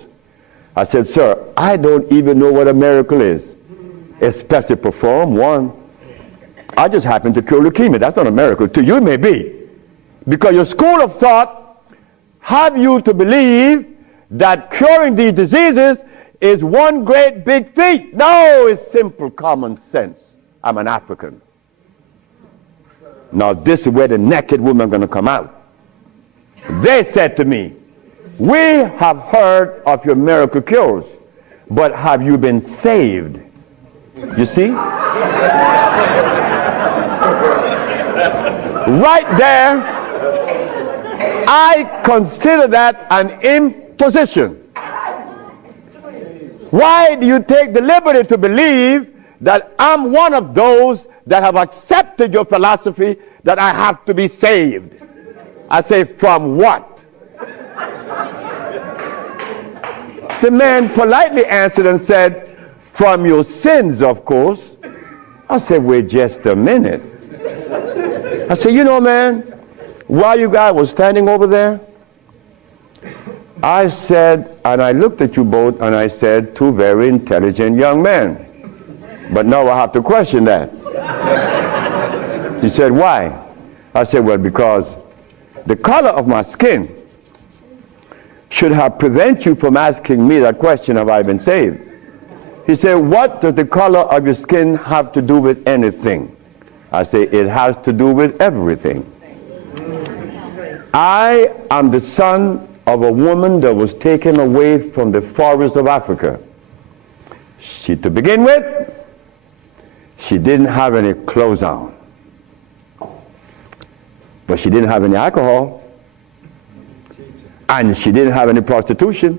I said, "Sir, I don't even know what a miracle is, especially perform one. I just happen to cure leukemia. That's not a miracle. To you it may be. Because your school of thought have you to believe that curing these diseases is one great big feat. No, it's simple common sense. I'm an African. Now this is where the naked woman is going to come out. They said to me, "We have heard of your miracle cures, but have you been saved?" You see? Right there, I consider that an imposition. Why do you take the liberty to believe that I'm one of those that have accepted your philosophy that I have to be saved? I say, from what? The man politely answered and said, "From your sins, of course." I said, "Wait just a minute." I said, "You know, man, while you guys were standing over there, I said," and I looked at you both, and I said, "Two very intelligent young men. But now I have to question that." He said, "Why?" I said, "Well, because the color of my skin should have prevented you from asking me that question, have I been saved?" He said, "What does the color of your skin have to do with anything?" I say, "It has to do with everything. I am the son of a woman that was taken away from the forest of Africa. To begin with, she didn't have any clothes on. But she didn't have any alcohol. And she didn't have any prostitution.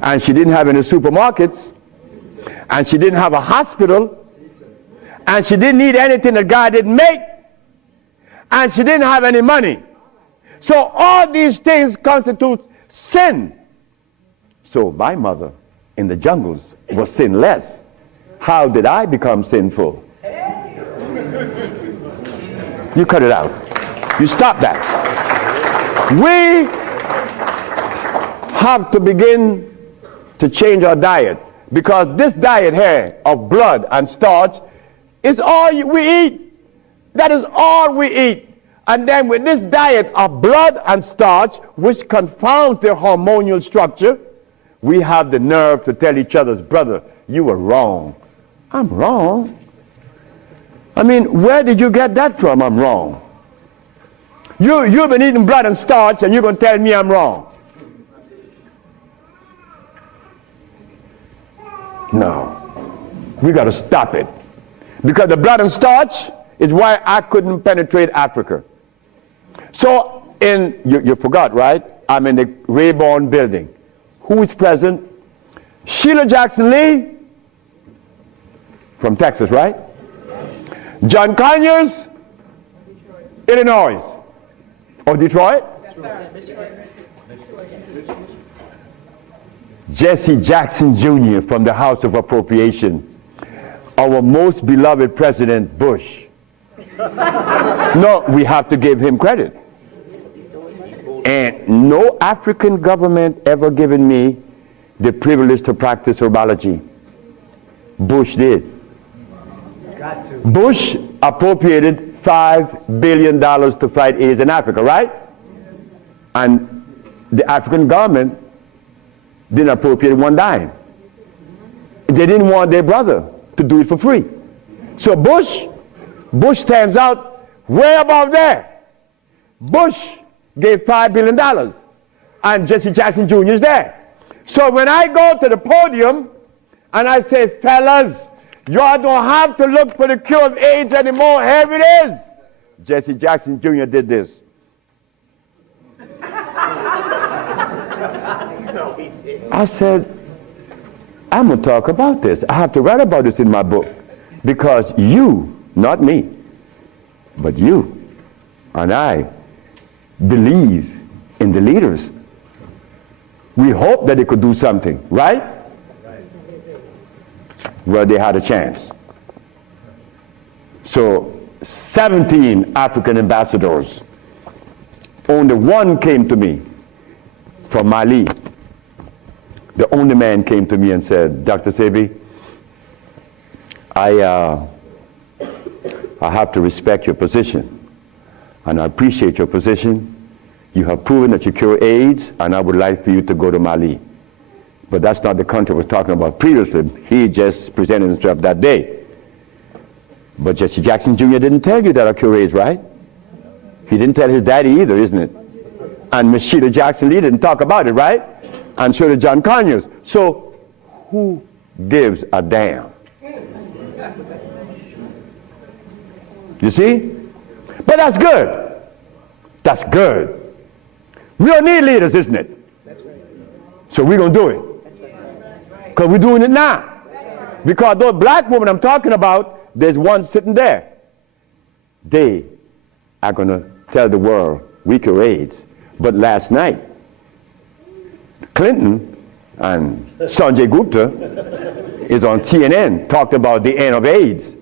And she didn't have any supermarkets. And she didn't have a hospital. And she didn't need anything that God didn't make. And she didn't have any money. So all these things constitute sin. So my mother in the jungles was sinless. How did I become sinful?" You cut it out. You stop that. We have to begin to change our diet, because this diet here of blood and starch is all we eat. That is all we eat. And then with this diet of blood and starch, which confounds their hormonal structure, we have the nerve to tell each other's, "Brother, you were wrong. I'm wrong. I mean, where did you get that from? I'm wrong. You've been eating blood and starch, and you're going to tell me I'm wrong. No. We got to stop it. Because the blood and starch is why I couldn't penetrate Africa. So, you forgot, right? I'm in the Rayborn building. Who is present? Sheila Jackson Lee from Texas, right? John Conyers, Illinois. Or Detroit? Jesse Jackson Jr. from the House of Appropriation. Our most beloved President Bush. No, we have to give him credit. And no African government ever given me the privilege to practice herbology. Bush did. Bush appropriated $5 billion to fight AIDS in Africa, right? And the African government didn't appropriate one dime. They didn't want their brother to do it for free. So Bush stands out way above there. Bush gave $5 billion, and Jesse Jackson Jr. is there. So when I go to the podium and I say, fellas, y'all don't have to look for the cure of AIDS anymore. Here it is. Jesse Jackson Jr. did this. I said, I'm going to talk about this. I have to write about this in my book. Because you, not me, but you and I believe in the leaders. We hope that they could do something, right? Well, they had a chance. So 17 African ambassadors. Only one came to me from Mali. The only man came to me and said, Dr. Sebi, I have to respect your position, and I appreciate your position. You have proven that you cure AIDS, and I would like for you to go to Mali. But that's not the country I was talking about previously. He just presented himself that day. But Jesse Jackson Jr. didn't tell you that I cure AIDS, right? He didn't tell his daddy either, isn't it? And Miss Sheila Jackson Lee didn't talk about it, right? And so did John Conyers. So who gives a damn? You see? But that's good. That's good. We don't need leaders, isn't it? So we're going to do it. Because we're doing it now. Because those black women I'm talking about, there's one sitting there. They are going to tell the world we cure AIDS. But last night, Clinton and Sanjay Gupta is on CNN talked about the end of AIDS.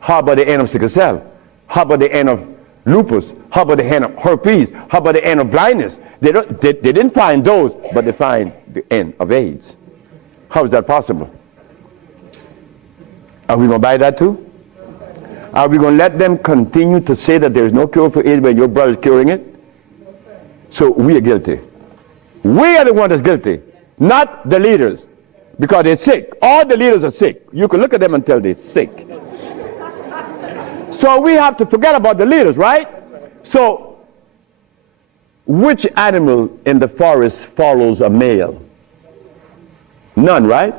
How about the end of sickle cell? How about the end of lupus? How about the end of herpes? How about the end of blindness? They didn't find those, but they find the end of AIDS. How is that possible? Are we going to buy that too? Are we going to let them continue to say that there is no cure for AIDS when your brother is curing it? So we are guilty. We are the ones that's guilty, not the leaders, because they're sick. All the leaders are sick. You can look at them and tell they're sick. So we have to forget about the leaders, right? So which animal in the forest follows a male? None, right?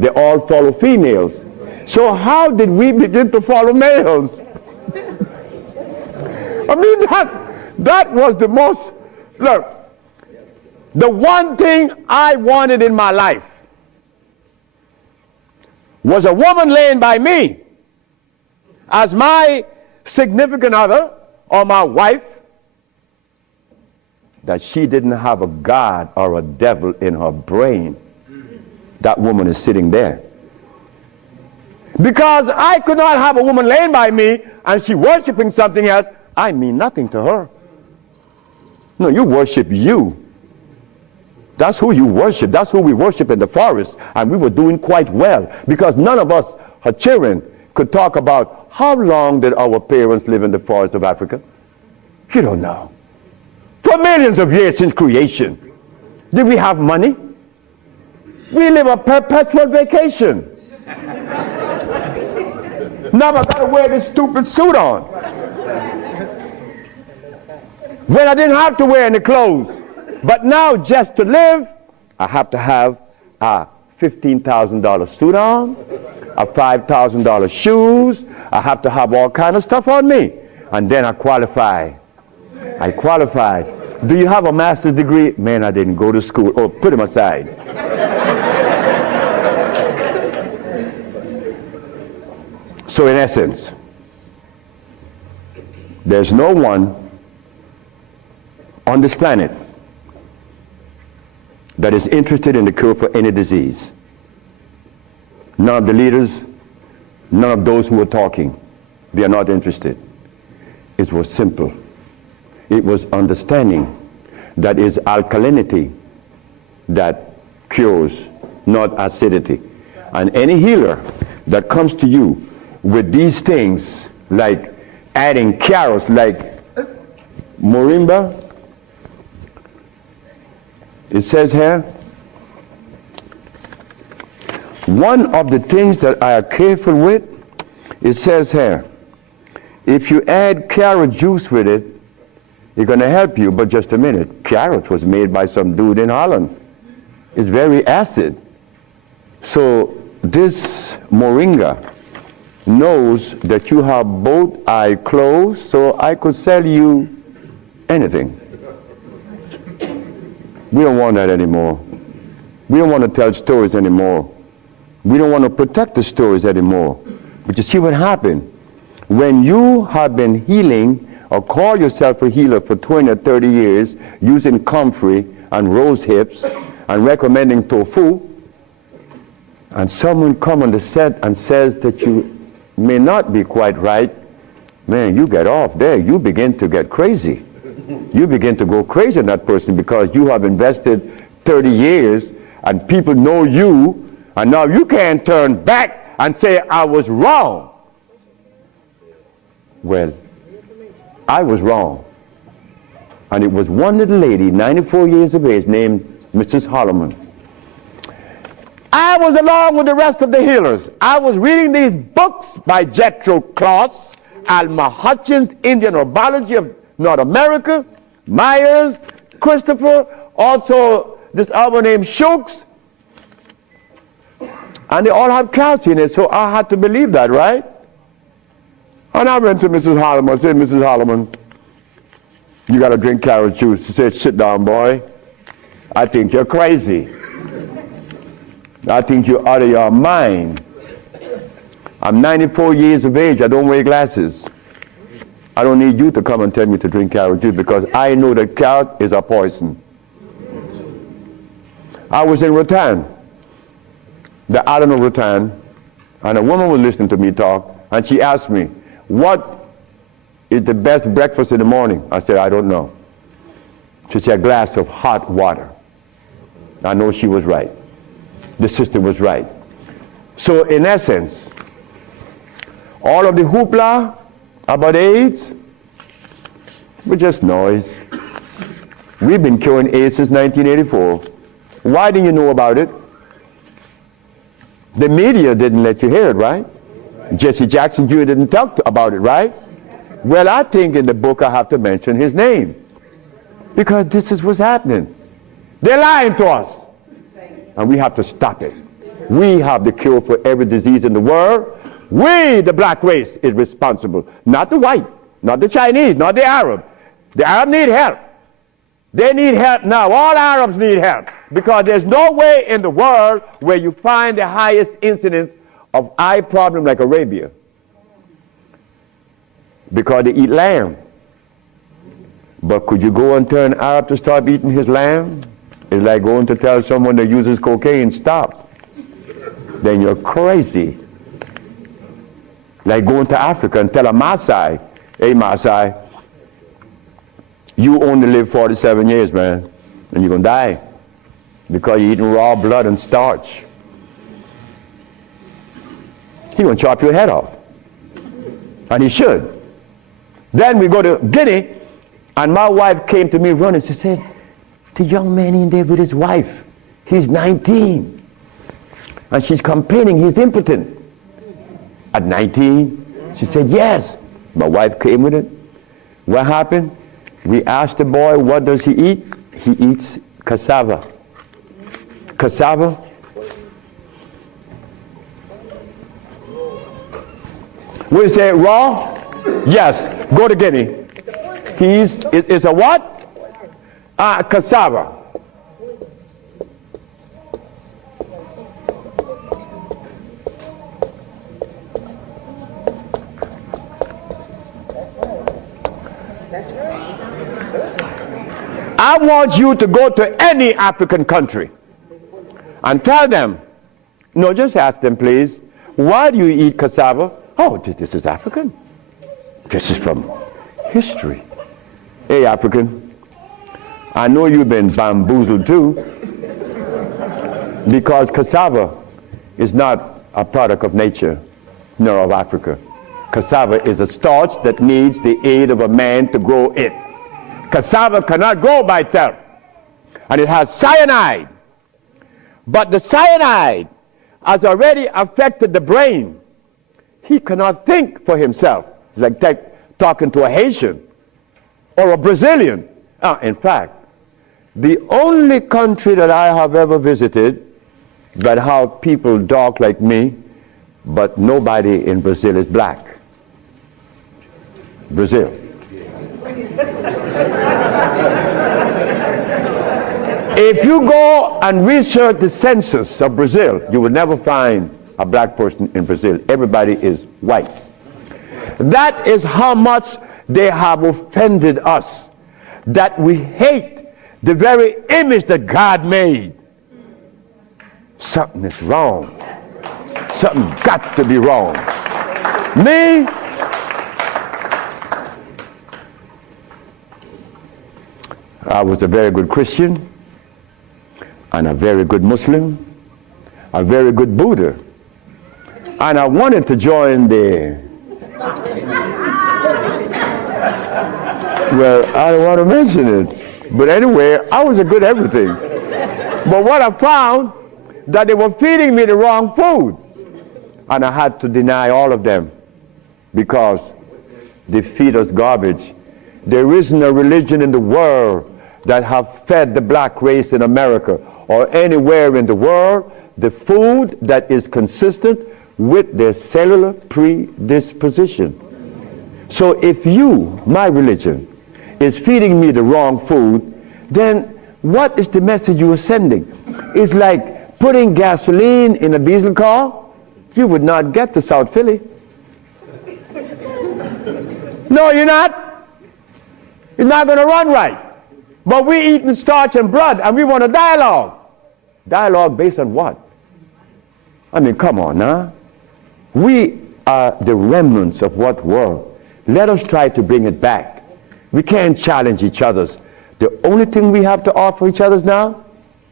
They all follow females. So how did we begin to follow males? I mean, that was the most, look, the one thing I wanted in my life was a woman laying by me as my significant other or my wife, that she didn't have a God or a devil in her brain. That woman is sitting there. Because I could not have a woman laying by me and she worshiping something else. I mean nothing to her. No, you worship you. That's who you worship. That's who we worship in the forest. And we were doing quite well because none of us, her children, could talk about how long did our parents live in the forest of Africa? You don't know. For millions of years since creation. Did we have money? We live a perpetual vacation. Now I gotta wear this stupid suit on. When I didn't have to wear any clothes. But now just to live, I have to have a $15,000 suit on, a $5,000 shoes. I have to have all kind of stuff on me. And then I qualify. I qualified. Do you have a master's degree? Man, I didn't go to school. Oh, put him aside. So in essence, there's no one on this planet that is interested in the cure for any disease. None of the leaders, none of those who are talking, they are not interested. It was simple. It was understanding that is alkalinity that cures, not acidity. And any healer that comes to you with these things, like adding carrots, like moringa, it says here, one of the things that I are careful with, it says here, if you add carrot juice with it, it's going to help you. But just a minute, carrot was made by some dude in Holland. It's very acid. So this moringa knows that you have both eyes closed, so I could sell you anything. We don't want that anymore. We don't want to tell stories anymore. We don't want to protect the stories anymore. But you see what happened? When you have been healing or call yourself a healer for 20 or 30 years using comfrey and rose hips and recommending tofu, and someone come on the set and says that you may not be quite right, man, you get off there. You begin to get crazy. You begin to go crazy on that person because you have invested 30 years and people know you, and now you can't turn back and say, I was wrong. Well, I was wrong. And it was one little lady, 94 years of age, named Mrs. Holloman. I was along with the rest of the healers. I was reading these books by Jethro Kloss, Alma Hutchins, Indian Herbology of North America, Myers, Christopher, also this other named Shooks. And they all have calcium in it, so I had to believe that, right? And I went to Mrs. Holloman. I said, Mrs. Holloman, you got to drink carrot juice. She said, sit down, boy. I think you're crazy. I think you're out of your mind. I'm 94 years of age. I don't wear glasses. I don't need you to come and tell me to drink carrot juice because I know that carrot is a poison. I was in Rattan, the island of Rattan, and a woman was listening to me talk, and she asked me, what is the best breakfast in the morning? I said, I don't know. She said, a glass of hot water. I know she was right. The sister was right. So in essence, all of the hoopla about AIDS was just noise. We've been curing AIDS since 1984. Why didn't you know about it? The media didn't let you hear it, right? Jesse Jackson Jr. didn't talk about it, right? Well, I think in the book I have to mention his name because this is what's happening. They're lying to us, and we have to stop it. We have the cure for every disease in the world. We, the black race, is responsible. Not the white, not the Chinese, not the Arab. The Arab need help. They need help now. All Arabs need help because there's no way in the world where you find the highest incidence of eye problem like Arabia because they eat lamb. But could you go and tell an Arab to stop eating his lamb? It's like going to tell someone that uses cocaine, stop. Then you're crazy. Like going to Africa and tell a Maasai, hey Maasai, you only live 47 years, man, and you're going to die because you're eating raw blood and starch. He's going to chop your head off. And he should. Then we go to Guinea, and my wife came to me running. She said, the young man in there with his wife, he's 19. And she's complaining he's impotent. At 19? She said, yes. My wife came with it. What happened? We asked the boy, what does he eat? He eats cassava. Cassava? We say raw? Yes. Go to Guinea. It's a what? Cassava. I want you to go to any African country and tell them, no, just ask them, please, why do you eat cassava? Oh, this is African. This is from history. Hey, African, I know you've been bamboozled too, because cassava is not a product of nature, nor of Africa. Cassava is a starch that needs the aid of a man to grow it. Cassava cannot grow by itself, and it has cyanide. But the cyanide has already affected the brain. He cannot think for himself. It's like talking to a Haitian or a Brazilian. In fact, the only country that I have ever visited that have people dark like me, but nobody in Brazil is black. Brazil. If you go and research the census of Brazil, you will never find a black person in Brazil. Everybody is white. That is how much they have offended us, that we hate the very image that God made. Something is wrong. Something got to be wrong. Me, I was a very good Christian, and a very good Muslim, a very good Buddha. And I wanted to join the, well, I don't want to mention it. But anyway, I was a good everything. But what I found, that they were feeding me the wrong food. And I had to deny all of them because they feed us garbage. There isn't a religion in the world that have fed the black race in America or anywhere in the world the food that is consistent with their cellular predisposition. So if you, my religion, is feeding me the wrong food, then what is the message you are sending? It's like putting gasoline in a diesel car. You would not get to South Philly. No, you're not. It's not going to run right. But we're eating starch and blood, and we want a dialogue. Dialogue based on what? I mean, come on now. We are the remnants of what world? Let us try to bring it back. We can't challenge each other's. The only thing we have to offer each other's now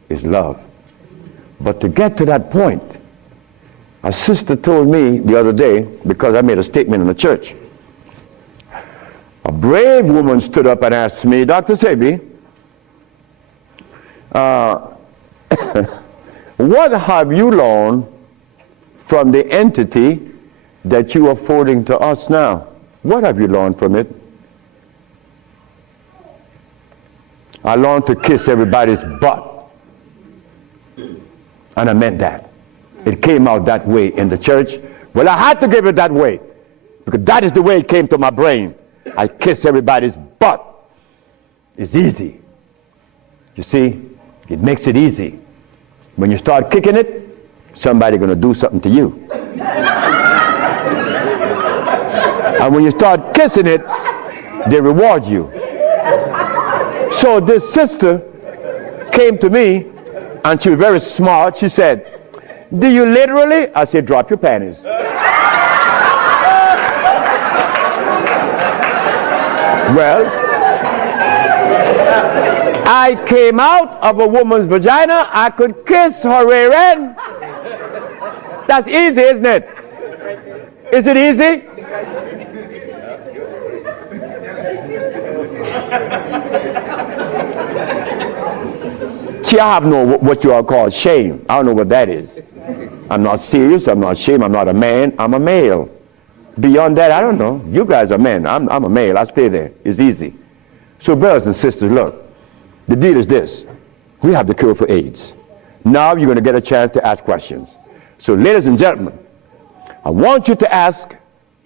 is love. But to get to that point, a sister told me the other day, because I made a statement in the church, a brave woman stood up and asked me, Dr. Sebi, what have you learned from the entity that you are forwarding to us now? What have you learned from it? I learned to kiss everybody's butt. And I meant that. It came out that way in the church. Well, I had to give it that way, because that is the way it came to my brain. I kiss everybody's butt. It's easy. You see, it makes it easy. When you start kicking it, somebody's going to do something to you. And when you start kissing it, they reward you. So this sister came to me, and she was very smart. She said, do you literally? I said, drop your panties. Well, I came out of a woman's vagina. I could kiss her rear end. That's easy, isn't it? Is it easy? See, I have no what you all call shame. I don't know what that is. I'm not serious, I'm not ashamed, I'm not a man, I'm a male. Beyond that, I don't know. You guys are men, I'm a male, I stay there. It's easy. So brothers and sisters, look, the deal is this. We have the cure for AIDS. Now you're going to get a chance to ask questions. So ladies and gentlemen, I want you to ask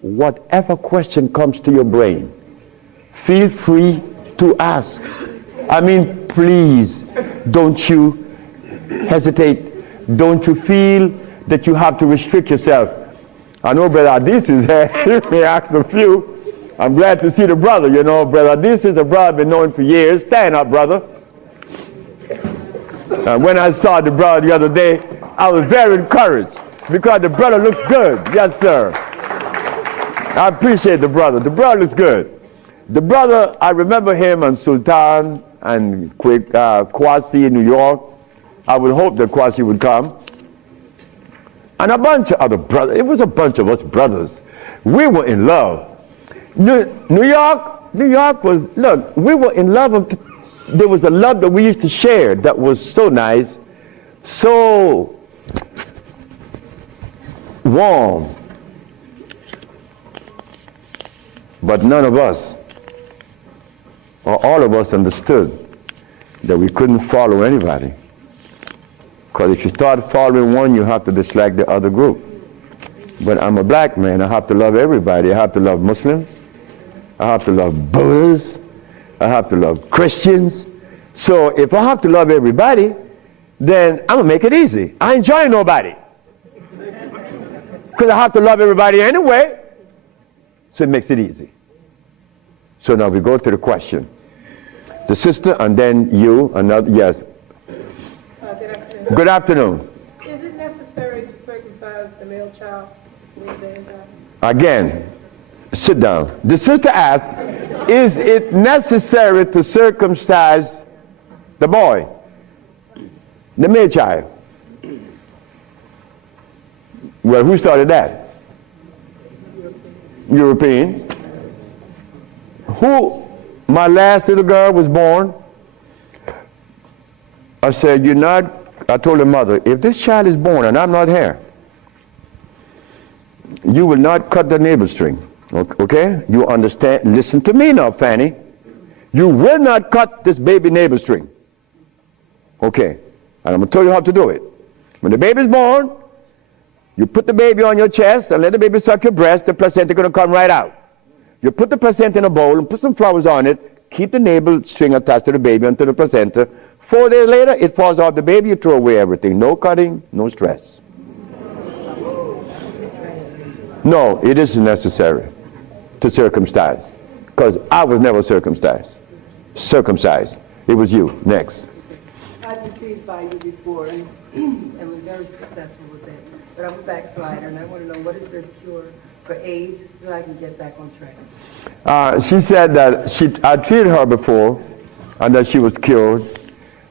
whatever question comes to your brain. Feel free to ask. I mean, please, don't you hesitate. Don't you feel that you have to restrict yourself. I know Brother Adis is here. He may ask a few. I'm glad to see the brother. You know, Brother Adis is a brother I've been knowing for years. Stand up, brother. When I saw the brother the other day, I was very encouraged because the brother looks good. Yes, sir. I appreciate the brother. The brother looks good. The brother, I remember him on Sultan and Kwasi in New York. I would hope that Kwasi would come. And a bunch of other brothers. It was a bunch of us brothers. We were in love. New York was, look, we were in love. There was a love that we used to share that was so nice, so warm. But none of us, or all of us, understood that we couldn't follow anybody. Because if you start following one, you have to dislike the other group. But I'm a black man. I have to love everybody. I have to love Muslims. I have to love Buddhists. I have to love Christians. So if I have to love everybody, then I'm going to make it easy. I ain't joining nobody. Because I have to love everybody anyway. So it makes it easy. So now we go to the question. The sister and then you, another, yes. Good afternoon. Is it necessary to circumcise the male child? Again, sit down. The sister asked, is it necessary to circumcise the boy, the male child? Well, who started that? Europeans. Who? My last little girl was born. I said, I told her mother, if this child is born and I'm not here, you will not cut the navel string. Okay? You understand? Listen to me now, Fanny. You will not cut this baby navel string. Okay? And I'm going to tell you how to do it. When the baby's born, you put the baby on your chest and let the baby suck your breast. The placenta is going to come right out. You put the placenta in a bowl and put some flowers on it. Keep the navel string attached to the baby until the placenta. 4 days later, it falls off the baby. You throw away everything. No cutting, no stress. No, it isn't necessary to circumcise, because I was never circumcised. It was you. Next. I've been treated by you before and was very successful with it. But I'm a backslider, and I want to know, what is the cure for AIDS so I can get back on track? She said that I treated her before and that she was cured,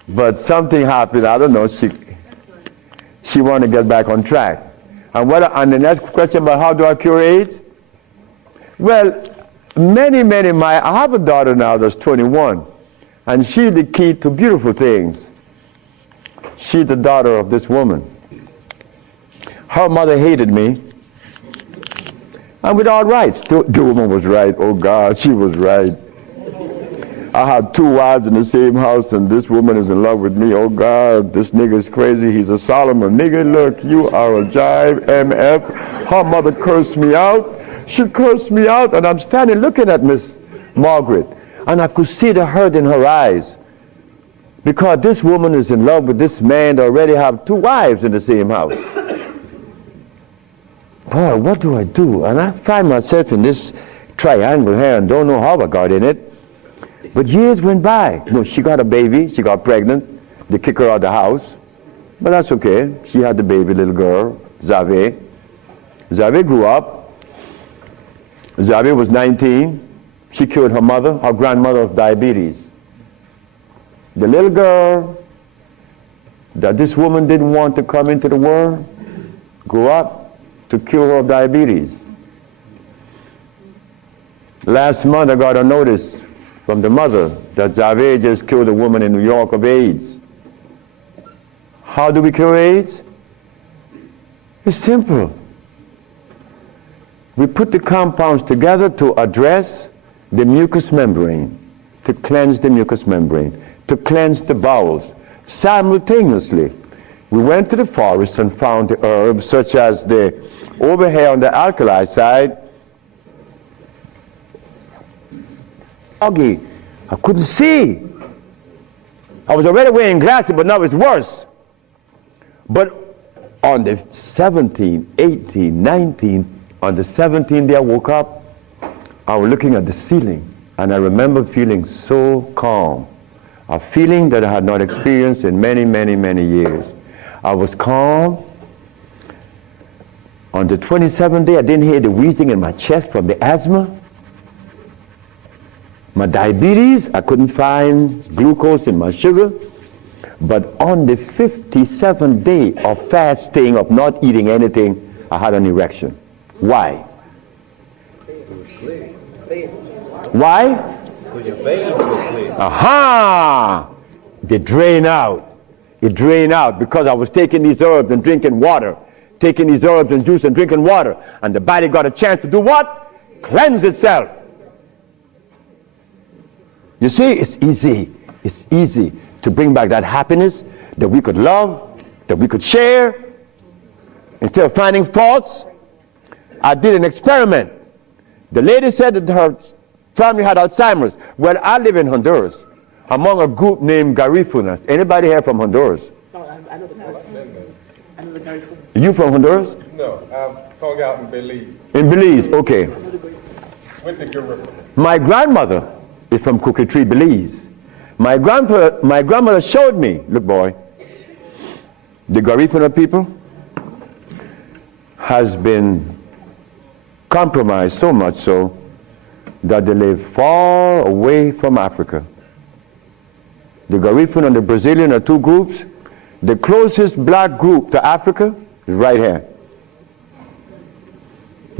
but something happened. I don't know. She wanted to get back on track. And the next question about how do I cure AIDS? Well, I have a daughter now that's 21, and she's the key to beautiful things. She's the daughter of this woman. Her mother hated me, and with all rights. The woman was right. Oh God, she was right. I have 2 wives in the same house, and this woman is in love with me. Oh God, this nigga is crazy. He's a Solomon. Nigga, look, you are a jive, MF. Her mother cursed me out. She cursed me out, and I'm standing looking at Miss Margaret, and I could see the hurt in her eyes, because this woman is in love with this man that already have 2 wives in the same house. Boy, what do I do? And I find myself in this triangle here and don't know how I got in it. But years went by. No, she got a baby. She got pregnant. They kicked her out of the house. But that's okay. She had the baby, little girl, Zave. Zave grew up. Zave was 19. She cured her mother, her grandmother, of diabetes. The little girl that this woman didn't want to come into the world grew up to cure her of diabetes. Last month I got a notice from the mother that Zave just killed a woman in New York of AIDS. How do we cure AIDS? It's simple. We put the compounds together to address the mucous membrane, to cleanse the mucous membrane, to cleanse the bowels. Simultaneously, we went to the forest and found the herbs such as over here on the alkali side, foggy. I couldn't see. I was already wearing glasses, but now it's worse. But on the 17th, 18th, 19th, on the 17th day I woke up, I was looking at the ceiling, and I remember feeling so calm, a feeling that I had not experienced in many, many, many years. I was calm. On the 27th day, I didn't hear the wheezing in my chest from the asthma. My diabetes, I couldn't find glucose in my sugar. But on the 57th day of fasting, of not eating anything, I had an erection. Why? Why? Aha! They drain out. It drained out because I was taking these herbs and drinking water. Taking these herbs and juice and drinking water. And the body got a chance to do what? Cleanse itself. You see, it's easy. It's easy to bring back that happiness that we could love, that we could share. Instead of finding faults, I did an experiment. The lady said that her family had Alzheimer's. Well, I live in Honduras, among a group named Garifunas. Anybody here from Honduras? No, I know the Garifunas. You from Honduras? No, I'm hung out in Belize. In Belize, okay. With the Garifunas. My grandmother is from Cookie Tree, Belize. My grandmother showed me, look boy, the Garifuna people has been compromised so much so that they live far away from Africa. The Garifuna and the Brazilian are two groups. The closest black group to Africa is right here.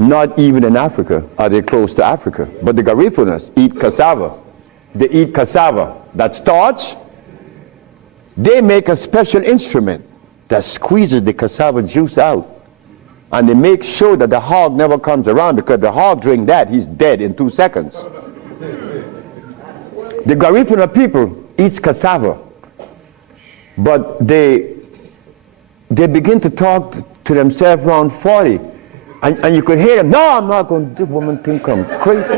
Not even in Africa are they close to Africa. But the Garifunas eat cassava. They eat cassava. That starch, they make a special instrument that squeezes the cassava juice out. And they make sure that the hog never comes around, because the hog drink that, he's dead in 2 seconds. The Garifuna people eat cassava, but they begin to talk to themselves around 40. And you could hear them, no, I'm not going to, this woman think I'm crazy.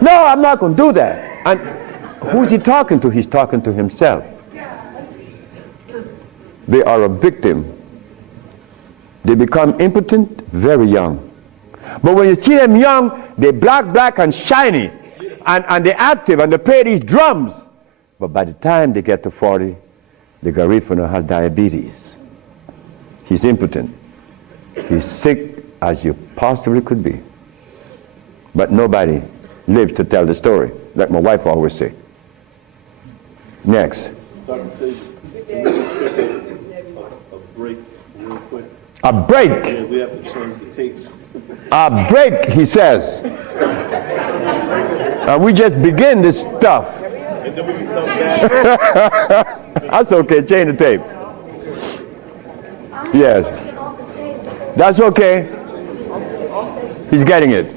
No, I'm not going to do that. And who's he talking to? He's talking to himself. They are a victim. They become impotent very young. But when you see them young, they're black, and shiny. And they're active, and they play these drums. But by the time they get to 40, the Garifuna has diabetes. He's impotent. He's sick as you possibly could be. But nobody lives to tell the story, like my wife always say. Next. Dr. Sebi, can we just take a break real quick? A break. Yeah, we have to change the tapes. A break, he says. We just begin this stuff. And then we can come back. That's okay, change the tape. Yes. That's okay. He's getting it.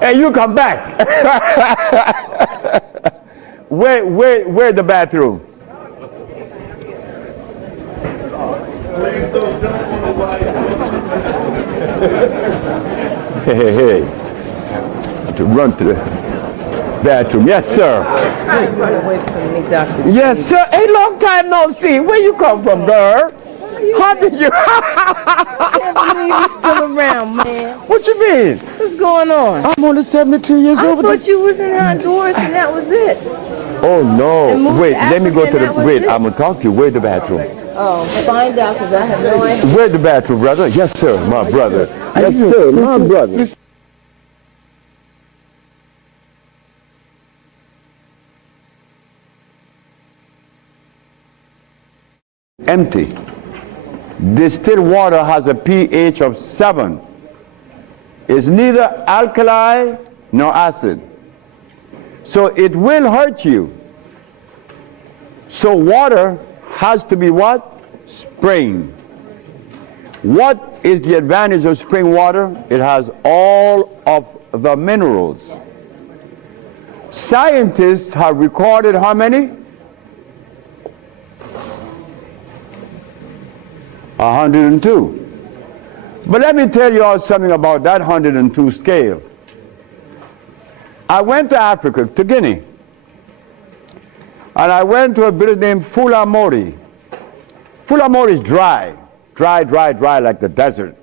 Hey, you come back. Where's the bathroom? Hey. To run to the bathroom. Yes, sir. Run away from me, Dr. Yes, sir. A long time no see. Where you come from, girl? How did you? I can't believe you're still around, man. What you mean? What's going on? I'm only 72 years I old. thought you was in Honduras and that was it. Oh And no! moved Wait, to let me go Africa to and the. that was Wait, it? I'm gonna talk to you. Where's the bathroom? Oh, find out, because I have no idea. Where's the bathroom, brother? Yes, sir, my brother. Yes, sir, my brother. Empty. Distilled water has a pH of 7. It's neither alkali nor acid. So it will hurt you. So water has to be what? Spring. What is the advantage of spring water? It has all of the minerals. Scientists have recorded how many? 102. But let me tell you all something about that 102 scale. I went to Africa, to Guinea, and I went to a village named Fulamori. Fulamori is dry like the desert.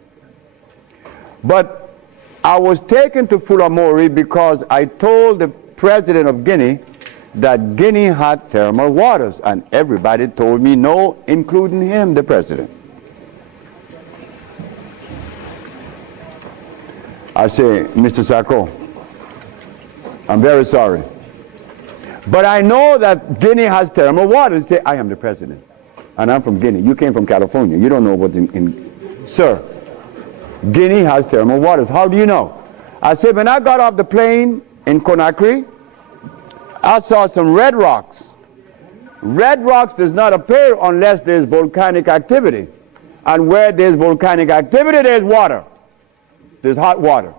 But I was taken to Fulamori because I told the president of Guinea that Guinea had thermal waters, and everybody told me no, including him, the president. I say, Mr. Sacco, I'm very sorry, but I know that Guinea has thermal waters. He say, I am the president, and I'm from Guinea. You came from California. You don't know what's in. Sir, Guinea has thermal waters. How do you know? I said, when I got off the plane in Conakry, I saw some red rocks. Red rocks does not appear unless there's volcanic activity. And where there's volcanic activity, there's water. There's hot water.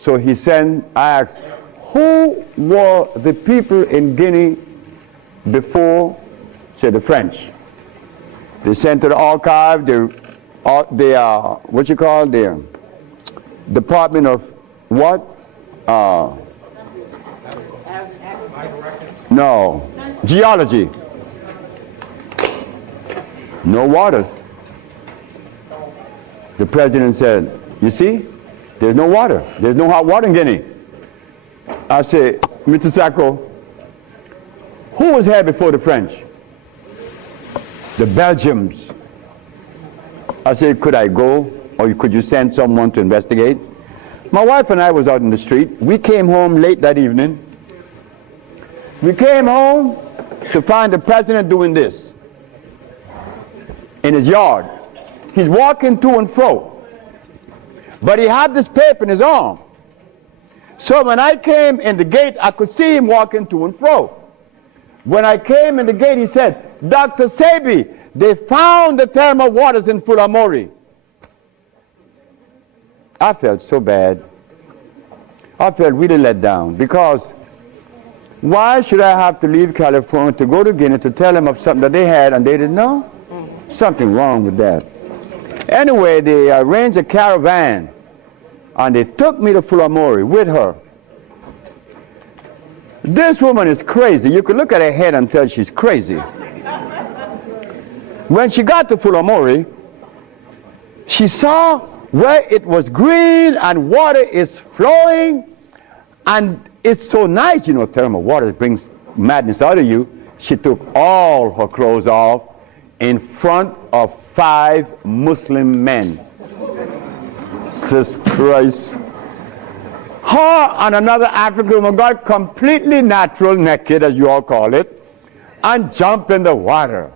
So he sent, I asked, who were the people in Guinea before, say, the French? They sent to the archive, what you call the Department of what? No, geology. No water. The president said, you see, there's no water. There's no hot water in Guinea. I say, Mr. Sacco, who was here before the French? The Belgians. I said, could I go, or could you send someone to investigate? My wife and I was out in the street. We came home late that evening. We came home to find the president doing this in his yard. He's walking to and fro, but he had this paper in his arm. So when I came in the gate, I could see him walking to and fro. When I came in the gate, he said, Dr. Sebi, they found the thermal waters in Fulamori. I felt so bad. I felt really let down, because why should I have to leave California to go to Guinea to tell them of something that they had and they didn't know? Something wrong with that. Anyway, they arranged a caravan and they took me to Fulamori with her. This woman is crazy. You could look at her head and tell she's crazy. When she got to Fulamori, she saw where it was green and water is flowing, and it's so nice, you know, thermal water brings madness out of you. She took all her clothes off in front of 5 Muslim men. Jesus Christ. Her and another African woman got completely natural naked, as you all call it, and jumped in the water.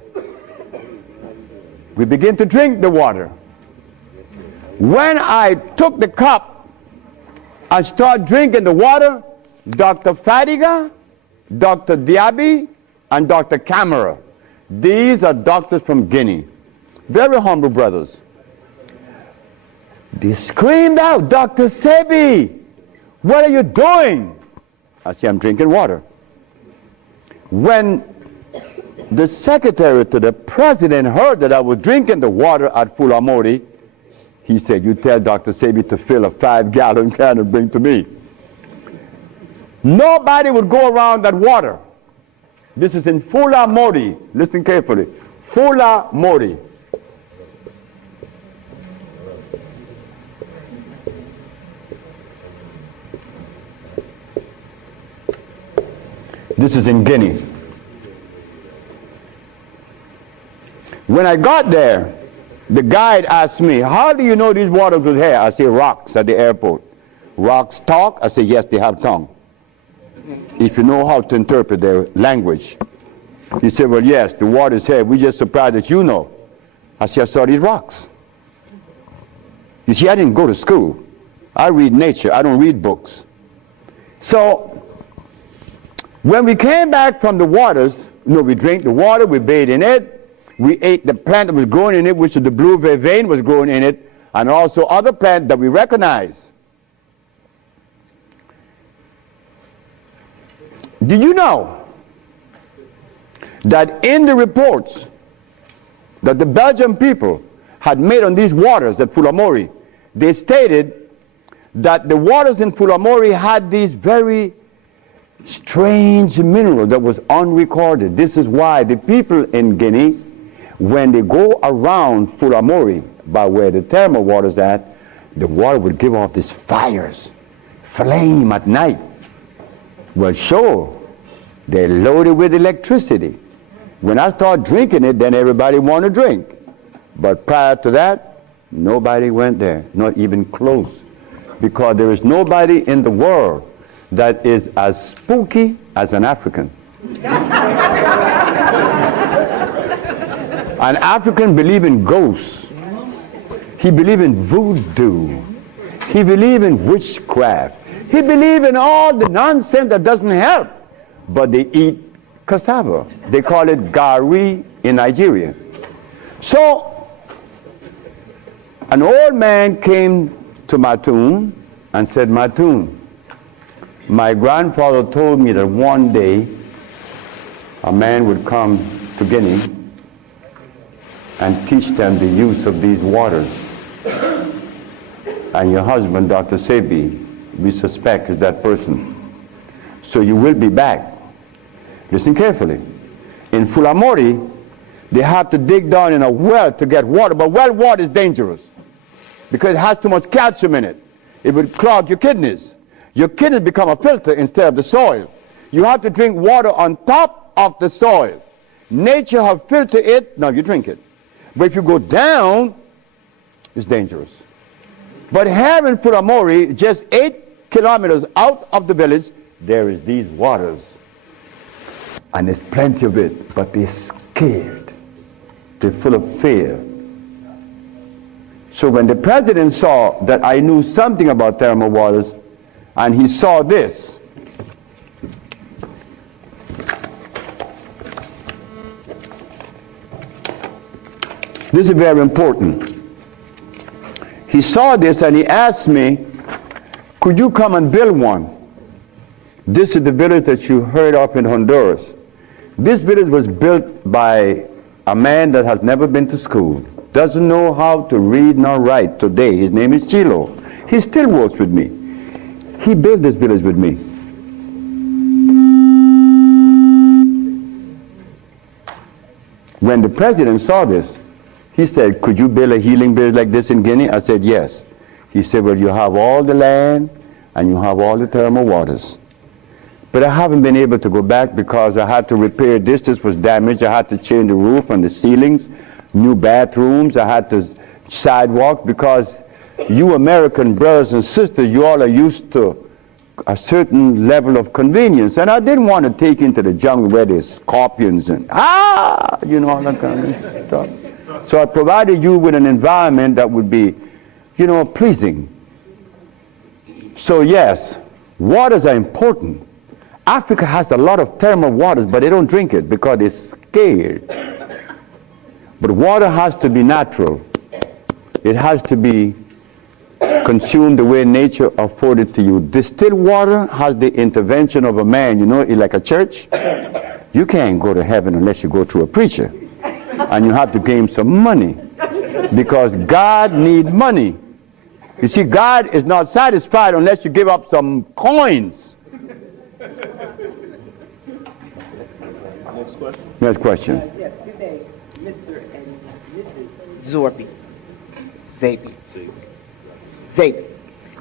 We began to drink the water. When I took the cup and started drinking the water, Dr. Fadiga, Dr. Diaby, and Dr. Camara, these are doctors from Guinea, very humble brothers. They screamed out, Dr. Sebi, what are you doing? I said, I'm drinking water. When the secretary to the president heard that I was drinking the water at Fulamori, he said, you tell Dr. Sebi to fill a 5-gallon can and bring to me. Nobody would go around that water. This is in Fulamori. Listen carefully. Fulamori. This is in Guinea. When I got there, the guide asked me, how do you know these waters was here? I say, rocks at the airport. Rocks talk? I say, yes, they have tongue. If you know how to interpret their language. He said, well, yes, the water's here. We just surprised that you know. I said, I saw these rocks. You see, I didn't go to school. I read nature. I don't read books. So when we came back from the waters, you know, we drank the water, we bathed in it, we ate the plant that was growing in it, which is the blue vervain was growing in it, and also other plants that we recognize. Did you know that in the reports that the Belgian people had made on these waters at Fulamori, they stated that the waters in Fulamori had these very strange mineral that was unrecorded. This is why the people in Guinea, when they go around Fulamori, by where the thermal water is at, the water would give off these fires, flame at night. Well, sure, they're loaded with electricity. When I start drinking it, then everybody want to drink. But prior to that, nobody went there, not even close, because there is nobody in the world that is as spooky as an African. An African believes in ghosts. He believes in voodoo. He believes in witchcraft. He believes in all the nonsense that doesn't help. But they eat cassava. They call it gari in Nigeria. So, an old man came to Matun and said, Matun, my grandfather told me that one day a man would come to Guinea and teach them the use of these waters. And your husband, Dr. Sebi, we suspect is that person. So you will be back. Listen carefully. In Fulamori, they have to dig down in a well to get water, but well water is dangerous because it has too much calcium in it. It would clog your kidneys. Your kidneys become a filter instead of the soil. You have to drink water on top of the soil. Nature has filtered it, now you drink it. But if you go down, it's dangerous. But here in Fulamori, just 8 kilometers out of the village, there is these waters. And there's plenty of it, but they're scared. They're full of fear. So when the president saw that I knew something about thermal waters, and he saw this, this is very important. He saw this and he asked me, could you come and build one? This is the village that you heard of in Honduras. This village was built by a man that has never been to school, doesn't know how to read nor write today. His name is Chilo. He still works with me. He built this village with me. When the president saw this, he said, could you build a healing village like this in Guinea? I said, yes. He said, well, you have all the land and you have all the thermal waters. But I haven't been able to go back because I had to repair this. This was damaged. I had to change the roof and the ceilings, new bathrooms. I had to sidewalk because you American brothers and sisters, you all are used to a certain level of convenience. And I didn't want to take into the jungle where there's scorpions and, you know, all that kind of stuff. So I provided you with an environment that would be, you know, pleasing. So yes, waters are important. Africa has a lot of thermal waters, but they don't drink it because they're scared. But water has to be natural. It has to be consumed the way nature afforded to you. Distilled water has the intervention of a man, you know, like a church. You can't go to heaven unless you go through a preacher. And you have to give him some money because God needs money. You see, God is not satisfied unless you give up some coins. Next question. Next question. Yes, good day, Mr. and Mrs. Zorbi. Zabi.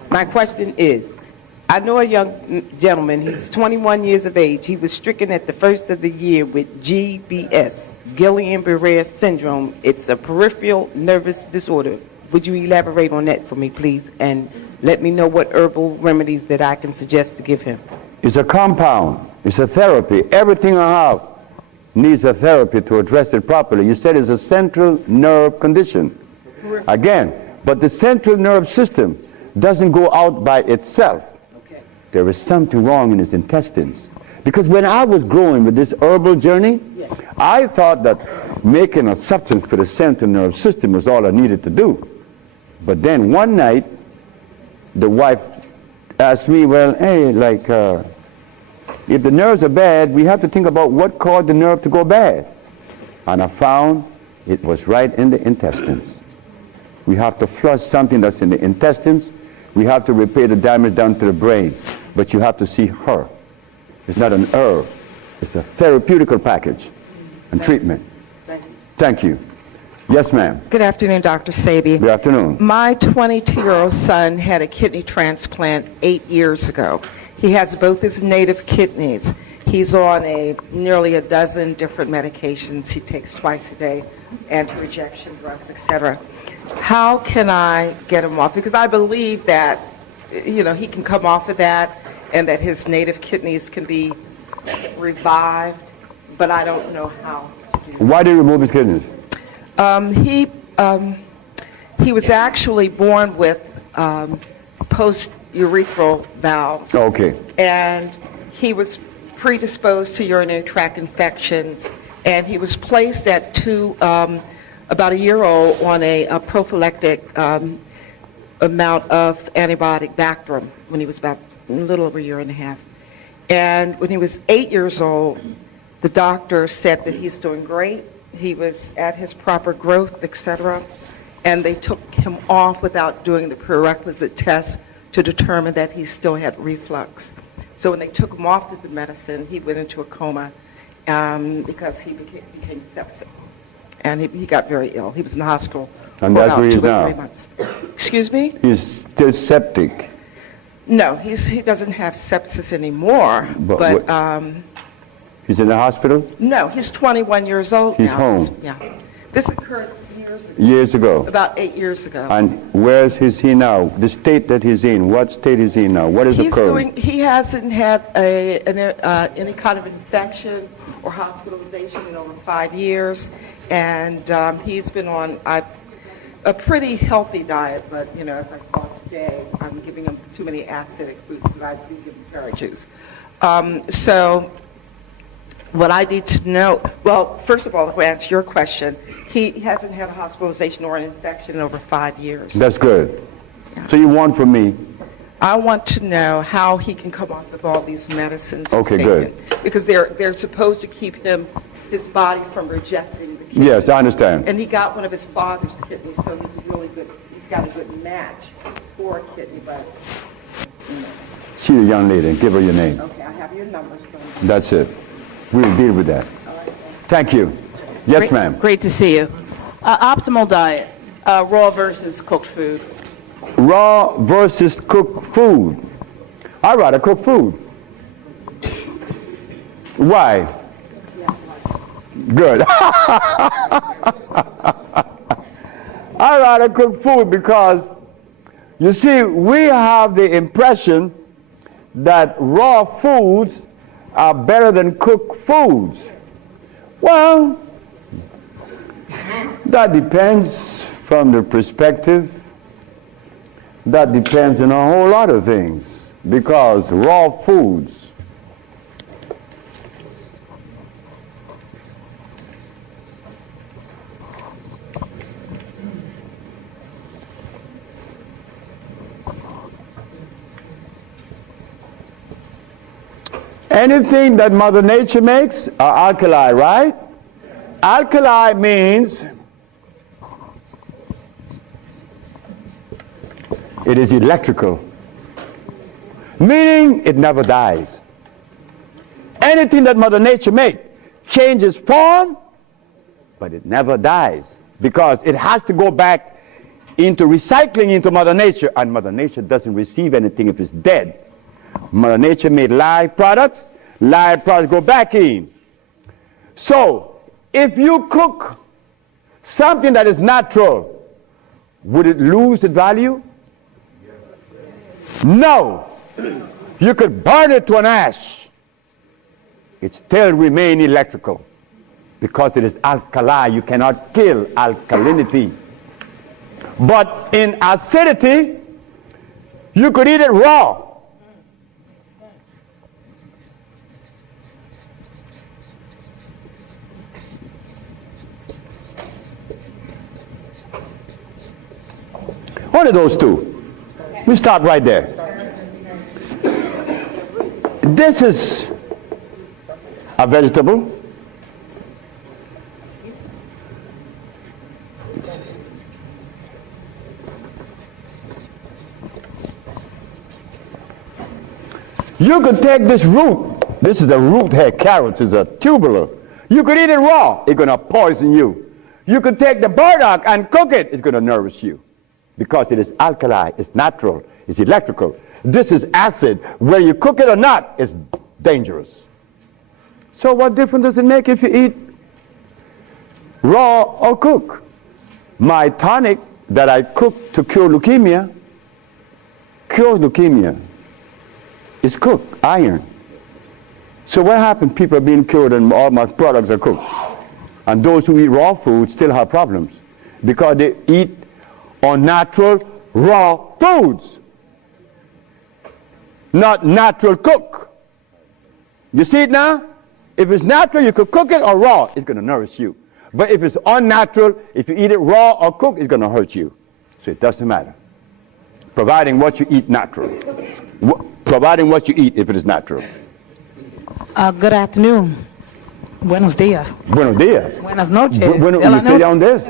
My question is, I know a young gentleman, he's 21 years of age. He was stricken at the first of the year with GBS, Guillain-Barré syndrome. It's a peripheral nervous disorder. Would you elaborate on that for me, please? And let me know what herbal remedies that I can suggest to give him. It's a compound. It's a therapy. Everything I have needs a therapy to address it properly. You said it's a central nerve condition. Again, but the central nerve system doesn't go out by itself. Okay. There is something wrong in his intestines. Because when I was growing with this herbal journey, Yes. I thought that making a substance for the central nerve system was all I needed to do. But then one night, the wife asked me, well, hey, like, if the nerves are bad, we have to think about what caused the nerve to go bad. And I found it was right in the intestines. We have to flush something that's in the intestines. We have to repair the damage down to the brain. But you have to see her. It's not an herb. It's a therapeutical package and treatment. Thank you. Yes, ma'am. Good afternoon, Dr. Sebi. Good afternoon. My 22-year-old son had a kidney transplant 8 years ago. He has both his native kidneys. He's on nearly a dozen different medications he takes twice a day, anti-rejection drugs, etc. How can I get him off? Because I believe that, he can come off of that and that his native kidneys can be revived, but I don't know how to do that. Why did you remove his kidneys? He was actually born with post-urethral valves. Okay. And he was predisposed to urinary tract infections, and he was placed at about a year old on a prophylactic amount of antibiotic Bactrim when he was about a little over a year and a half. And when he was 8 years old, the doctor said that he's doing great. He was at his proper growth, etc. And they took him off without doing the prerequisite tests to determine that he still had reflux. So when they took him off of the medicine, he went into a coma because he became septic. And he got very ill. He was in the hospital for about 2 or 3 months. Excuse me? He's still septic. No, he doesn't have sepsis anymore. But he's in the hospital? No, he's 21 years old now. He's home? Yeah. This occurred years ago. Years ago? About 8 years ago. And where is he now? The state that he's in, what state is he now? What is occurring? He hasn't had any kind of infection or hospitalization in over 5 years. And he's been on a pretty healthy diet, but, as I saw today, I'm giving him too many acidic foods because I do give him carrot juice. So what I need to know, well, first of all, to answer your question, he hasn't had a hospitalization or an infection in over 5 years. That's good. Yeah. So you want from me? I want to know how he can come off of all these medicines. Okay, good. Because they're supposed to keep his body from rejecting the kidney. Yes, I understand. And he got one of his father's kidneys, so he's got a good match for a kidney, but, See the young lady and give her your name. Okay, I have your number, so. That's it. We'll deal with that. Thank you. Yes, ma'am. Great to see you. Optimal diet, raw versus cooked food. Raw versus cooked food. I'd rather cook food. Why? Good. I'd rather cook food because, you see, we have the impression that raw foods are better than cooked foods. Well, that depends from the perspective. That depends on a whole lot of things, because raw foods anything that Mother Nature makes are alkali, right? Alkali means it is electrical, meaning it never dies. Anything that Mother Nature makes changes form, but it never dies, because it has to go back into recycling into Mother Nature, and Mother Nature doesn't receive anything if it's dead. Mother Nature made live products go back in. So, if you cook something that is natural, would it lose its value? No. You could burn it to an ash. It still remain electrical because it is alkali. You cannot kill alkalinity. But in acidity, you could eat it raw. What are those two? We start right there. This is a vegetable. You could take this root. This is a root here. Carrots is a tubular. You could eat it raw. It's going to poison you. You could take the burdock and cook it. It's going to nourish you because it is alkali. It's natural. It's electrical. This is acid. Whether you cook it or not, it's dangerous. So what difference does it make if you eat raw or cook? My tonic that I cook to cure leukemia cures leukemia. It's cooked, iron. So what happened? People are being cured and all my products are cooked. And those who eat raw food still have problems because they eat unnatural raw foods, not natural cook. You see it now? If it's natural, you could cook it, or raw, it's going to nourish you. But if it's unnatural, if you eat it raw or cooked, it's going to hurt you. So it doesn't matter. Providing what you eat natural. Providing what you eat if it is natural. Good afternoon. Buenos días. Buenos días. Buenas noches. Bueno, ¿y usted de dónde es?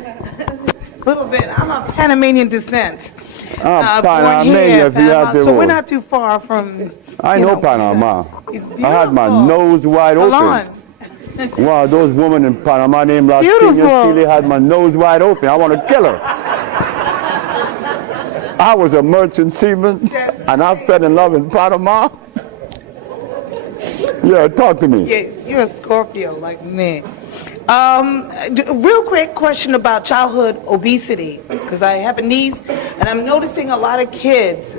A little bit. I'm of Panamanian descent. Panamanian, born here, fíjate Panama. So vos. we're not too far from. I know Panama. It's beautiful. I had my nose wide open. Salon. Wow, those women in Panama named Las Beautiful. Piñas Chile had my nose wide open. I want to kill her. I was a merchant seaman, and I fell in love in Panama. Yeah, talk to me. Yeah, you're a Scorpio like me. Real quick question about childhood obesity, because I have a niece, and I'm noticing a lot of kids,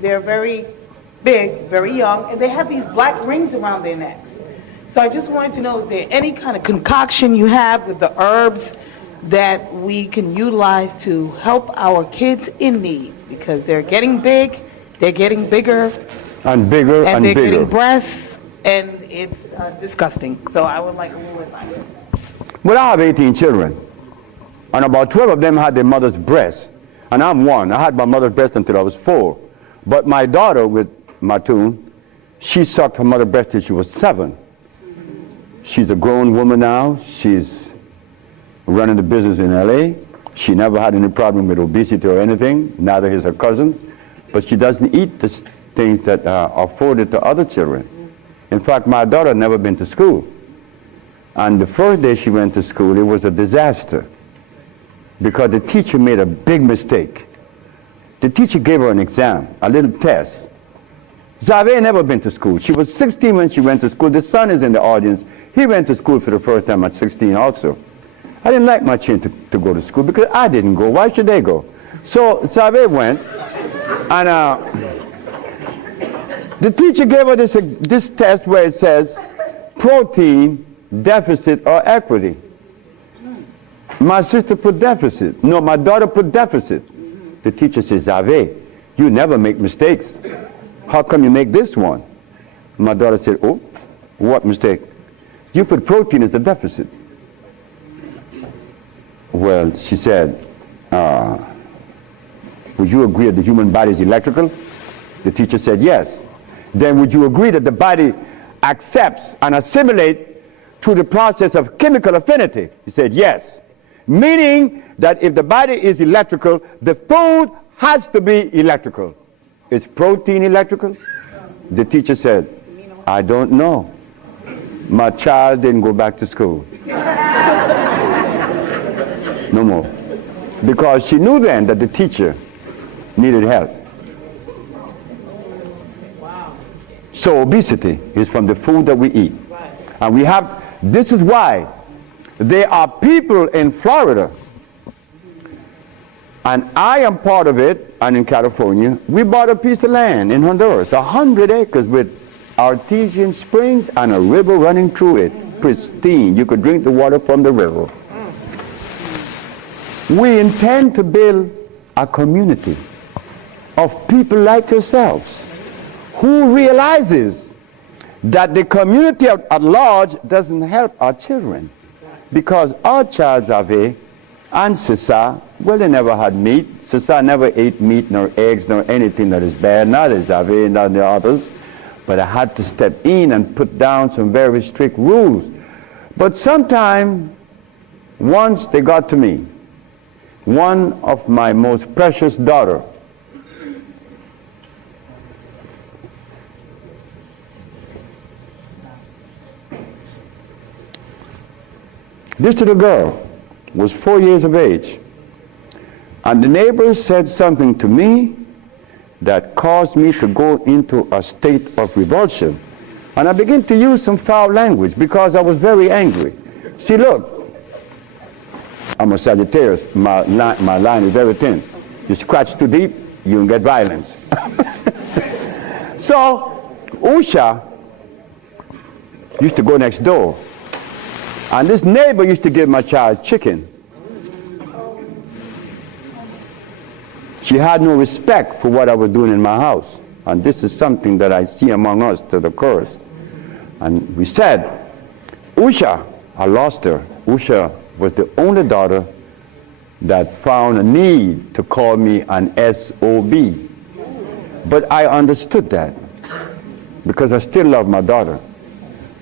they're very big, very young, and they have these black rings around their necks. So I just wanted to know, is there any kind of concoction you have with the herbs that we can utilize to help our kids in need? Because they're getting big, they're getting bigger, And bigger and and they're bigger. getting breasts, and it's disgusting. So I would like a little advice. Well, I have 18 children, and about 12 of them had their mother's breast, and I'm one. I had my mother's breast until I was 4. But my daughter with Matun, she sucked her mother's breast till she was 7. She's a grown woman now. She's running the business in LA. She never had any problem with obesity or anything, neither is her cousin, but she doesn't eat the things that are afforded to other children. In fact, my daughter had never been to school. And the first day she went to school, it was a disaster because the teacher made a big mistake. The teacher gave her an exam, a little test. Zave had never been to school. She was 16 when she went to school. The son is in the audience. He went to school for the first time at 16 also. I didn't like my children to go to school because I didn't go. Why should they go? So Zave went, and the teacher gave her this test where it says protein, deficit, or equity. My sister put deficit. No, my daughter put deficit. The teacher says, Zave, you never make mistakes. How come you make this one? My daughter said, oh, what mistake? You put protein as a deficit. Well, she said, would you agree that the human body is electrical? The teacher said, yes. Then would you agree that the body accepts and assimilates through the process of chemical affinity? He said, yes. Meaning that if the body is electrical, the food has to be electrical. Is protein electrical? The teacher said, I don't know. My child didn't go back to school. No more. Because she knew then that the teacher needed help. So obesity is from the food that we eat. And we have, this is why there are people in Florida, and I am part of it, and in California, we bought a piece of land in Honduras, 100 acres with artesian springs and a river running through it, pristine. You could drink the water from the river. We intend to build a community of people like yourselves who realizes that the community at large doesn't help our children, because our child Zave and Sissa, well, they never had meat, since I never ate meat, nor eggs, nor anything that is bad, not as I've eaten on the others, but I had to step in and put down some very strict rules. But sometime, once they got to me, one of my most precious daughter, this little girl was 4 years of age, and the neighbors said something to me that caused me to go into a state of revulsion. And I began to use some foul language because I was very angry. See, look, I'm a Sagittarius. My line is very thin. You scratch too deep, you can get violence. So, Usha used to go next door. And this neighbor used to give my child chicken. She had no respect for what I was doing in my house. And this is something that I see among us to the curse. And we said, Usha, I lost her. Usha was the only daughter that found a need to call me an SOB. But I understood that because I still love my daughter.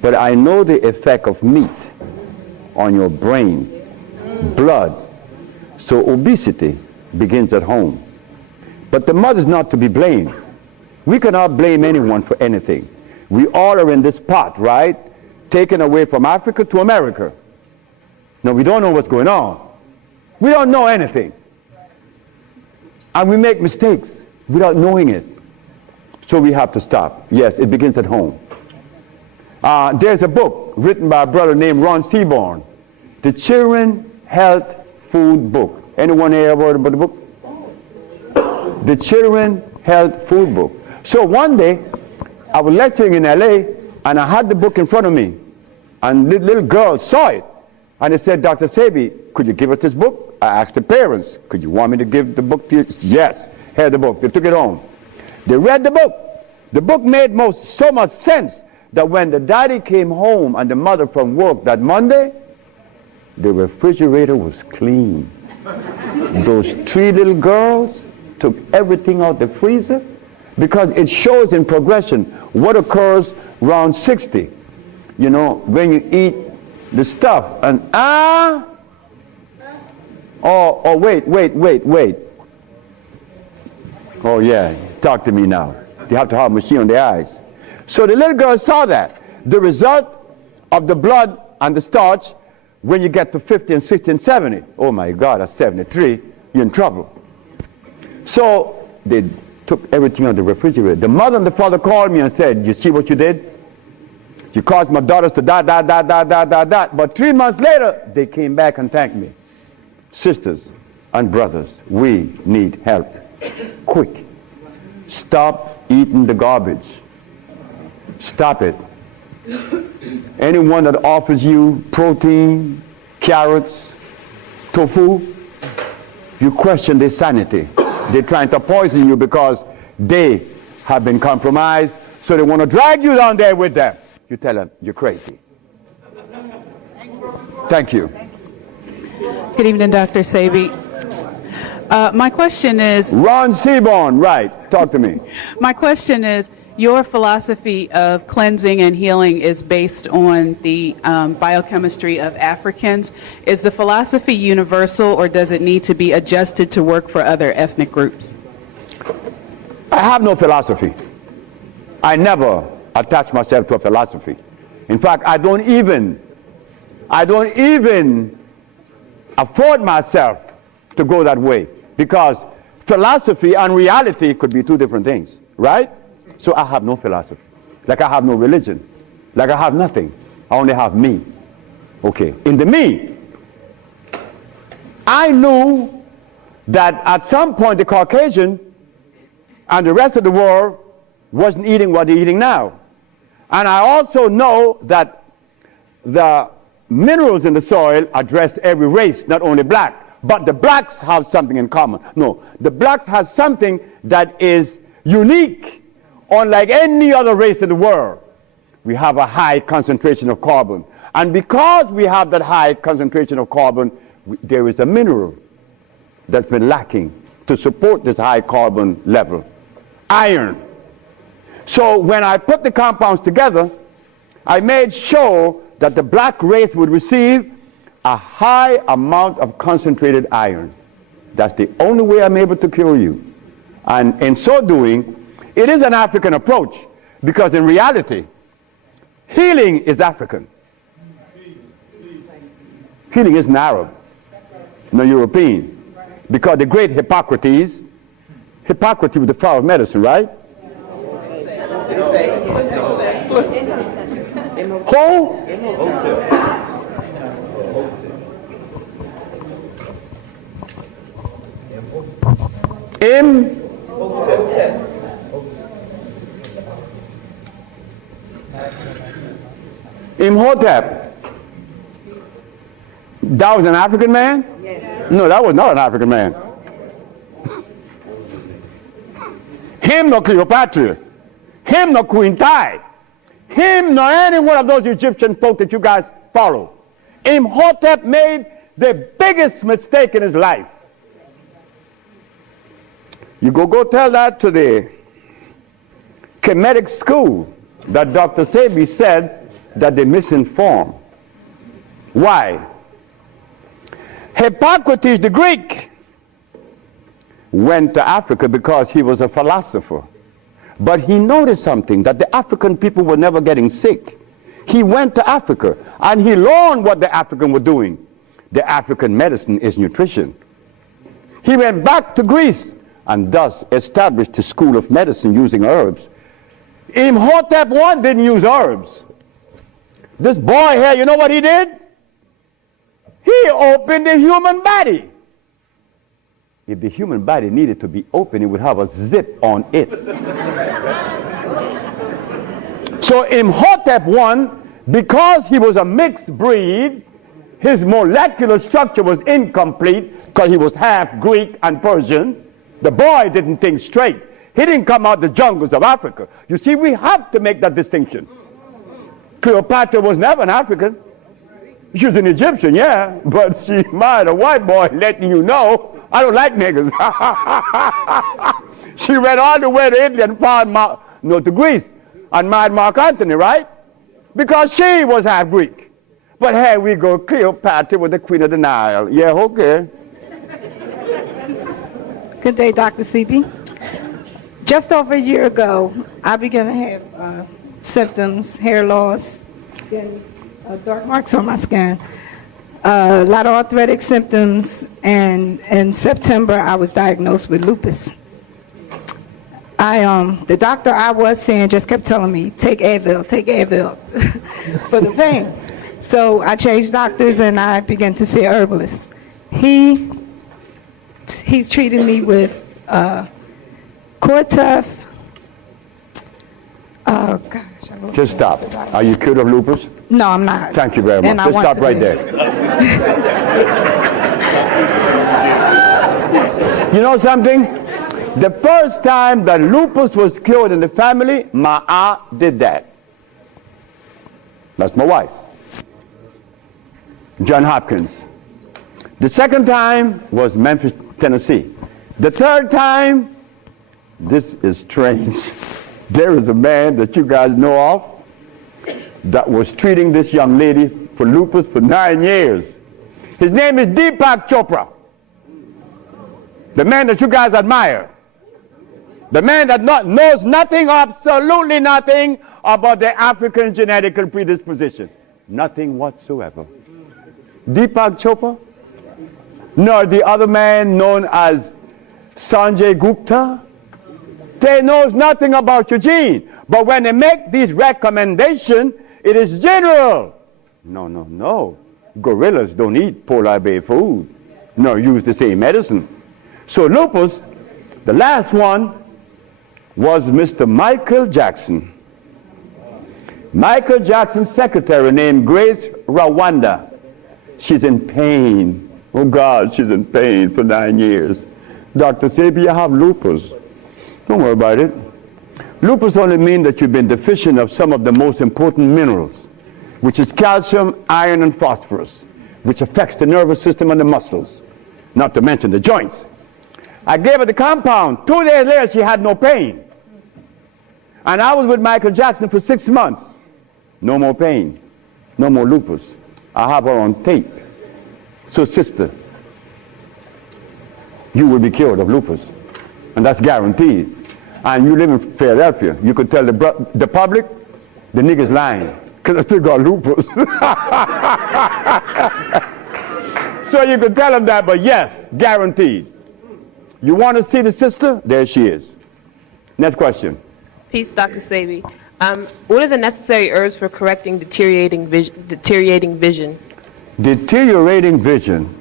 But I know the effect of meat on your brain, blood. So obesity begins at home. But the mother's not to be blamed. We cannot blame anyone for anything. We all are in this pot, right? Taken away from Africa to America. No, we don't know what's going on. We don't know anything. And we make mistakes without knowing it. So we have to stop. Yes, it begins at home. There's a book written by a brother named Ron Seaborn, the Children Health Food Book. Anyone here ever heard about the book? The Children Health Food Book. So one day, I was lecturing in LA, and I had the book in front of me, and the little girl saw it, and they said, Dr. Sebi, could you give us this book? I asked the parents, could you want me to give the book to you? Yes, here's the book. They took it home. They read the book. The book made so much sense that when the daddy came home and the mother from work that Monday, the refrigerator was clean. Those 3 little girls took everything out the freezer because it shows in progression what occurs around 60. You know, when you eat the stuff and wait. Oh yeah, talk to me now. They have to have a machine on their eyes. So the little girl saw that. The result of the blood and the starch, when you get to 50 and 60 and 70, oh my God, at 73, you're in trouble. So they took everything out of the refrigerator. The mother and the father called me and said, you see what you did? You caused my daughters to die. But 3 months later, they came back and thanked me. Sisters and brothers, we need help. Quick. Stop eating the garbage. Stop it. Anyone that offers you protein, carrots, tofu, you question their sanity. They're trying to poison you because they have been compromised, so they want to drag you down there with them. You tell them, you're crazy. Thank you. Good evening, Dr. Sebi. My question is... Ron Seaborn, right. Talk to me. My question is, your philosophy of cleansing and healing is based on the biochemistry of Africans. Is the philosophy universal, or does it need to be adjusted to work for other ethnic groups? I have no philosophy. I never attach myself to a philosophy. In fact, I don't even afford myself to go that way, because philosophy and reality could be 2 different things, right? So I have no philosophy. Like I have no religion. Like I have nothing. I only have me. Okay. In the me, I knew that at some point the Caucasian and the rest of the world wasn't eating what they're eating now. And I also know that the minerals in the soil address every race, not only black. But the blacks have something in common. No, the blacks have something that is unique. Unlike any other race in the world, we have a high concentration of carbon. And because we have that high concentration of carbon, there is a mineral that's been lacking to support this high carbon level? Iron. So when I put the compounds together, I made sure that the black race would receive a high amount of concentrated iron. That's the only way I'm able to cure you. And in so doing, it is an African approach, because in reality, healing is African. Healing isn't Arab, no European. Because the great Hippocrates was the father of medicine, right? Who? Imhotep. That was an African man? Yes. No, that was not an African man. Him nor Cleopatra. Him nor Queen Tai. Him nor any one of those Egyptian folk that you guys follow. Imhotep made the biggest mistake in his life. You go tell that to the Kemetic school that Dr. Sebi said that they misinformed. Why? Hippocrates the Greek went to Africa because he was a philosopher. But he noticed something, that the African people were never getting sick. He went to Africa and he learned what the African were doing. The African medicine is nutrition. He went back to Greece and thus established the school of medicine using herbs. Imhotep I didn't use herbs. This boy here, you know what he did? He opened the human body. If the human body needed to be open, it would have a zip on it. So Imhotep I, because he was a mixed breed, his molecular structure was incomplete because he was half Greek and Persian. The boy didn't think straight. He didn't come out the jungles of Africa. You see, we have to make that distinction. Cleopatra was never an African. She was an Egyptian, yeah, but she married a white boy, letting you know, I don't like niggas. She went all the way to Italy and found to Greece and married Mark Antony, right? Because she was half Greek. But here we go, Cleopatra was the queen of the Nile. Yeah, okay. Good day, Dr. Sebi. Just over a year ago, I began to have symptoms, hair loss, skin, dark marks on my skin, a lot of arthritic symptoms, and in September I was diagnosed with lupus. The doctor I was seeing just kept telling me, take Advil for the pain. So I changed doctors and I began to see a herbalist. He's treating me with Cortef. Oh gosh. Just stop. Are you cured of lupus? No, I'm not. Thank you very much. Just stop right there. You know something? The first time that lupus was cured in the family, my aunt did that. That's my wife. John Hopkins. The second time was Memphis, Tennessee. The third time, this is strange. There is a man that you guys know of that was treating this young lady for lupus for 9 years. His name is Deepak Chopra. The man that you guys admire. The man that knows nothing, absolutely nothing about the African genetical predisposition. Nothing whatsoever. Deepak Chopra, nor the other man known as Sanjay Gupta. They knows nothing about your gene. But when they make these recommendations, it is general. No. Gorillas don't eat polar bear food, nor use the same medicine. So lupus, the last one, was Mr. Michael Jackson. Michael Jackson's secretary named Grace Rwanda. She's in pain. Oh God, she's in pain for 9 years. Dr. Sebi, I have lupus. Don't worry about it. Lupus only means that you've been deficient of some of the most important minerals, which is calcium, iron, and phosphorus, which affects the nervous system and the muscles, not to mention the joints. I gave her the compound. 2 days later, she had no pain. And I was with Michael Jackson for 6 months. No more pain. No more lupus. I have her on tape. So, sister, you will be cured of lupus. And that's guaranteed. And you live in Philadelphia. You could tell the public, the nigga's lying. Because I still got lupus. So you could tell them that, but yes, guaranteed. You want to see the sister? There she is. Next question. Peace, Dr. Sebi. What are the necessary herbs for correcting deteriorating vision? Deteriorating vision.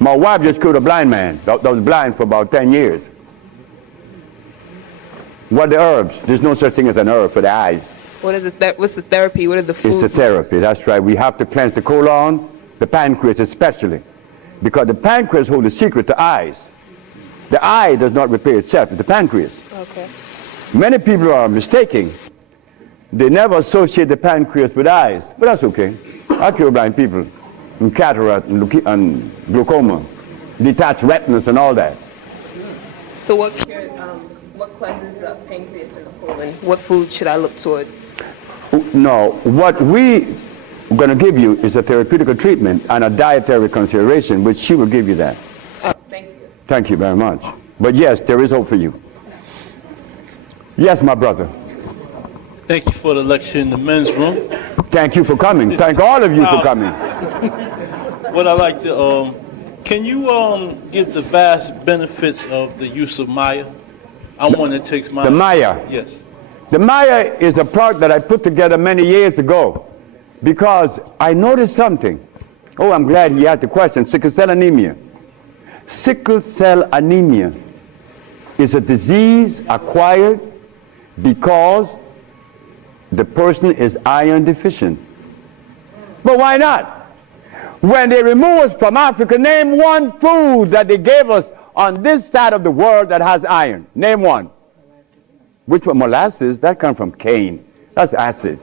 My wife just cured a blind man that was blind for about 10 years. What are the herbs? There's no such thing as an herb for the eyes. What's the therapy? What are the foods? It's the therapy, that's right. We have to cleanse the colon, the pancreas especially, because the pancreas holds the secret to eyes. The eye does not repair itself, it's the pancreas. Okay. Many people are mistaken. They never associate the pancreas with eyes, but that's okay. I cure blind people, and cataract, and glaucoma, detached retinas, and all that. So what cleanses the pancreas and the colon? What food should I look towards? No, what we are going to give you is a therapeutical treatment and a dietary consideration, which she will give you that. Oh, thank you. Thank you very much. But yes, there is hope for you. Yes, my brother. Thank you for the lecture in the men's room. Thank you for coming. Thank all of you for coming. What I like to, can you give the vast benefits of the use of Maya? I'm one that takes Maya. The Maya? Yes. The Maya is a product that I put together many years ago because I noticed something. Oh, I'm glad he asked the question. Sickle cell anemia. Sickle cell anemia is a disease acquired because the person is iron deficient. But why not? When they remove us from Africa, name one food that they gave us on this side of the world that has iron. Name one. Which one? Molasses? That comes from cane. That's acid.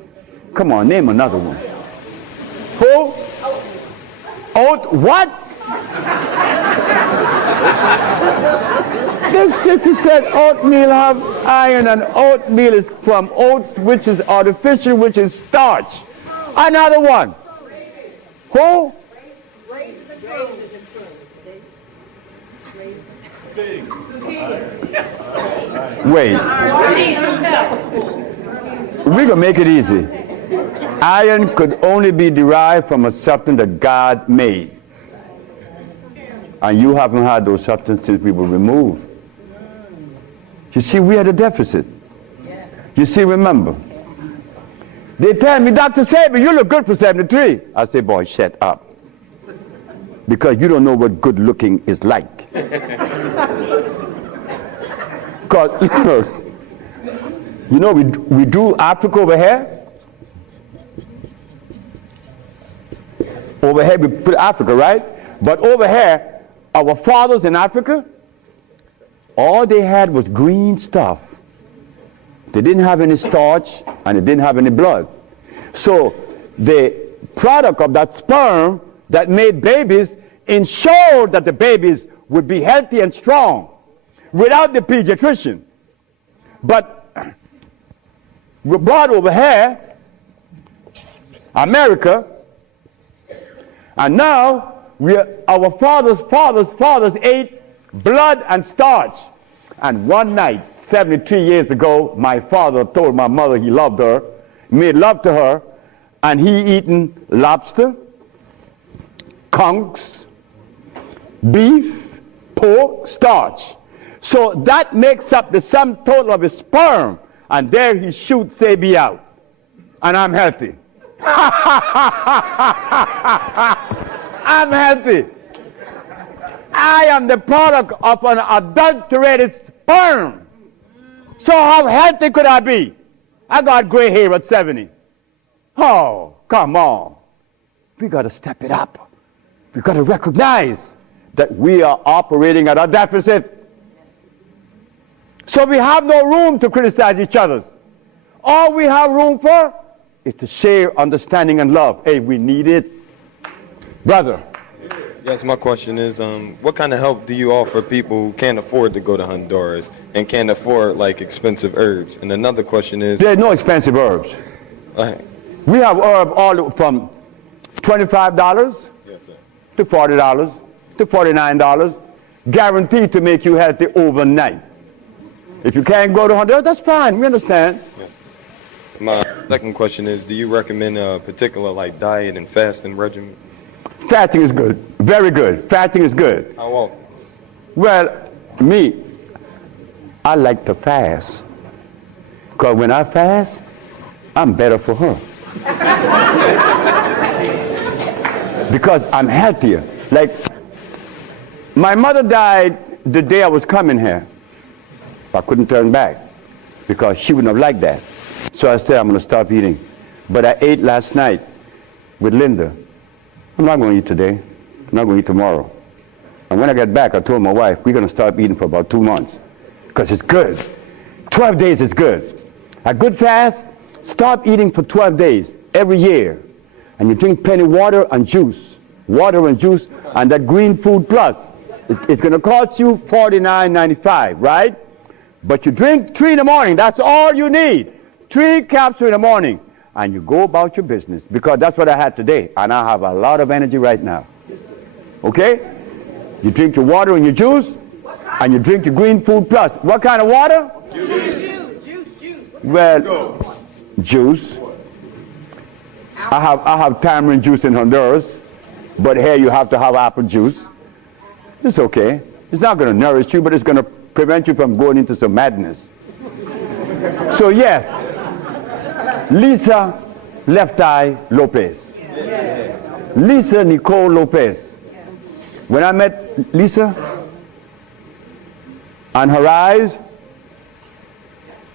Come on, name another one. Who? Oat what? This sister said oatmeal have iron, and oatmeal is from oats, which is artificial, which is starch. Another one. Who? Wait. We're going to make it easy. Iron could only be derived from a substance that God made. And you haven't had those substances since we were removed. You see, we had a deficit. You see, remember. They tell me, Dr. Saber, you look good for 73. I say, boy, shut up. Because you don't know what good looking is like. Because, you know, we drew Africa over here. Over here, we put Africa, right? But over here, our fathers in Africa, all they had was green stuff. They didn't have any starch, and they didn't have any blood. So the product of that sperm that made babies ensured that the babies would be healthy and strong without the pediatrician. But we brought over here, America, and now our fathers ate blood and starch. And one night, 73 years ago, my father told my mother he loved her, made love to her, and he eaten lobster, conchs, beef, pork, starch. So that makes up the sum total of his sperm, and there he shoots Sebi out. And I'm healthy. I'm healthy. I am the product of an adulterated sperm. So how healthy could I be? I got gray hair at 70. Oh, come on. We got to step it up. We got to recognize that we are operating at a deficit. So we have no room to criticize each other. All we have room for is to share understanding and love. Hey, we need it. Brother. Yes, my question is, what kind of help do you offer people who can't afford to go to Honduras and can't afford like expensive herbs? And another question is, there's no expensive herbs. We have herb all from $25 yes, sir. to $40 to $49, guaranteed to make you healthy overnight. If you can't go to Honduras, that's fine. We understand. Yes. My second question is, do you recommend a particular like diet and fasting regimen? Fasting is good. Very good. Fasting is good. How often? Well, me, I like to fast. Because when I fast, I'm better for her. Because I'm healthier. Like, my mother died the day I was coming here. I couldn't turn back because she wouldn't have liked that. So I said, I'm going to stop eating. But I ate last night with Linda. I'm not going to eat today. I'm not going to eat tomorrow. And when I get back, I told my wife, we're going to stop eating for about 2 months because it's good. 12 days is good. A good fast, stop eating for 12 days every year. And you drink plenty of water and juice. Water and juice and that green food plus. It's going to cost you $49.95, right? But you drink 3 in the morning. That's all you need. 3 capsules in the morning. And you go about your business. Because that's what I had today. And I have a lot of energy right now. Okay? You drink your water and your juice. And you drink your green food plus. What kind of water? Juice. Well, juice. I have tamarind juice in Honduras. But here you have to have apple juice. It's okay. It's not going to nourish you, but it's going to prevent you from going into some madness. So yes, Lisa Left Eye Lopez. Lisa Nicole Lopez. When I met Lisa, on her eyes,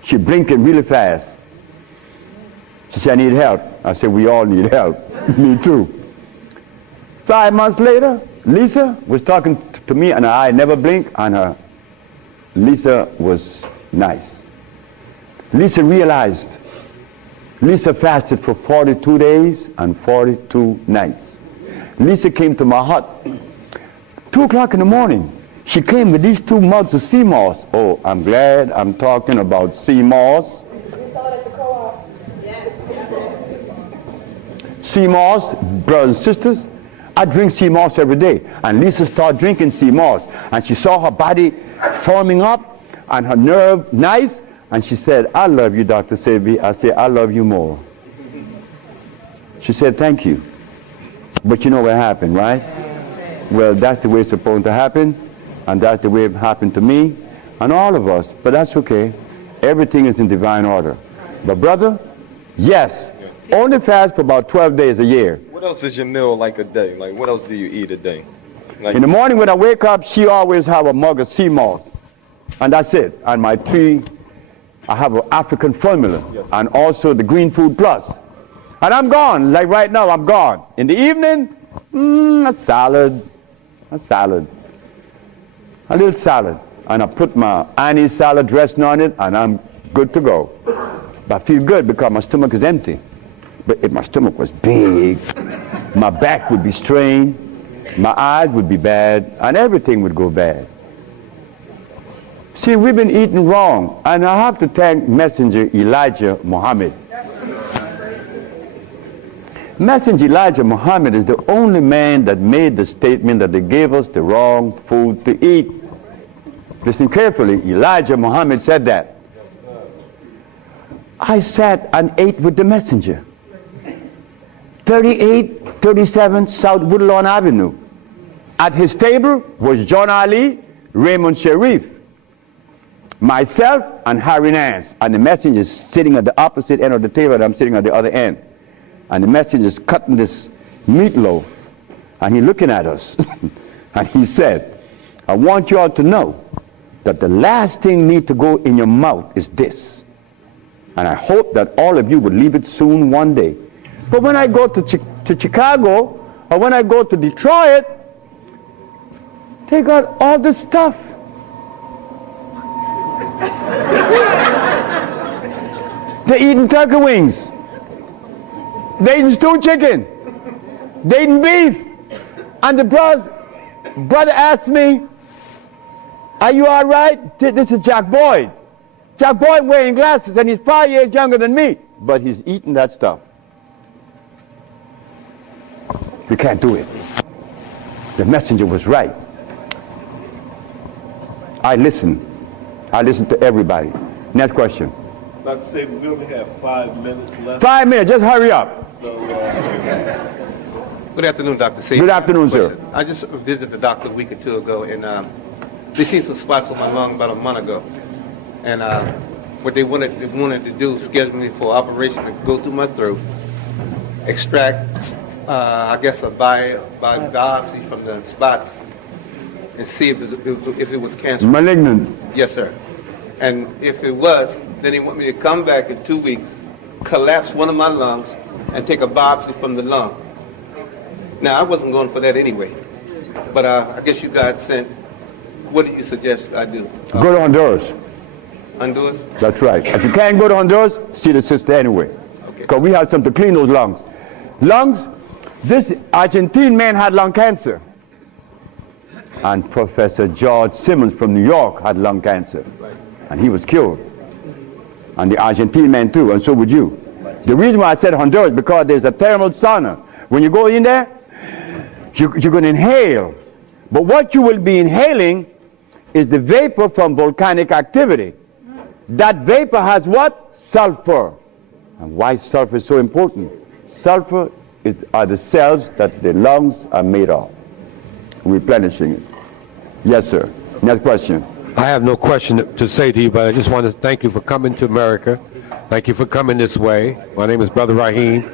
she blinking really fast. She said, I need help. I said, we all need help. Me too. 5 months later, Lisa was talking to me and her eye never blinked, and her Lisa was nice. Lisa realized. Lisa fasted for 42 days and 42 nights. Lisa came to my hut 2 o'clock in the morning. She came with these 2 mugs of sea moss. Oh, I'm glad I'm talking about sea moss. Sea moss, brothers and sisters, I drink sea moss every day. And Lisa started drinking sea moss. And she saw her body forming up and her nerve nice. And she said, I love you, Dr. Sebi. I said, I love you more. She said, thank you. But you know what happened, right? Well, that's the way it's supposed to happen. And that's the way it happened to me and all of us. But that's okay. Everything is in divine order. But brother, yes, only fast for about 12 days a year. What else is your meal like a day? Like, what else do you eat a day? Like, in the morning when I wake up, she always have a mug of sea moss. And that's it. And my 3, I have an African formula. Yes. And also the green food plus. And I'm gone. Like right now, I'm gone. In the evening, a salad. A little salad. And I put my anise salad dressing on it, and I'm good to go. But I feel good because my stomach is empty. But if my stomach was big, my back would be strained, my eyes would be bad, and everything would go bad. See, we've been eating wrong, and I have to thank Messenger Elijah Muhammad. Messenger Elijah Muhammad is the only man that made the statement that they gave us the wrong food to eat. Listen carefully, Elijah Muhammad said that. I sat and ate with the messenger. 3837 South Woodlawn Avenue. At his table was John Ali, Raymond Sharif, myself, and Harry Nance. And the messenger is sitting at the opposite end of the table, and I'm sitting at the other end. And the messenger is cutting this meatloaf, and he's looking at us. And he said, I want you all to know that the last thing need to go in your mouth is this. And I hope that all of you will leave it soon one day. But when I go to Chicago, or when I go to Detroit, they got all this stuff. They're eating turkey wings. They're eating stewed chicken. They're eating beef. And the brothers brother asked me, are you all right? This is Jack Boyd. Jack Boyd wearing glasses, and he's 5 years younger than me, but he's eating that stuff. We can't do it. The messenger was right. I listen to everybody. Next question. Dr. Seibie, we only have 5 minutes left. 5 minutes, just hurry up. So, Good afternoon, Dr. Seibie. Good afternoon, sir. I just visited the doctor a week or two ago, and they seen some spots on my lung about a month ago. And what they wanted to do, schedule me for an operation to go through my throat, extract, I guess, a biopsy from the spots, and see if it was cancer. Malignant. Yes, sir. And if it was, then they want me to come back in 2 weeks, collapse one of my lungs, and take a biopsy from the lung. Now, I wasn't going for that anyway, but I guess you guys sent. What do you suggest I do? Go to Honduras. Honduras? That's right. If you can't go to Honduras, see the sister anyway. Because we have something to clean those lungs. Lungs, this Argentine man had lung cancer. And Professor George Simmons from New York had lung cancer. And he was cured. And the Argentine man too, and so would you. The reason why I said Honduras, because there's a thermal sauna. When you go in there, you're going to inhale. But what you will be inhaling is the vapor from volcanic activity. That vapor has what? Sulfur. And why sulfur is so important? Sulfur are the cells that the lungs are made of. Replenishing it. Yes, sir. Next question. I have no question to say to you, but I just want to thank you for coming to America. Thank you for coming this way. My name is Brother Raheem.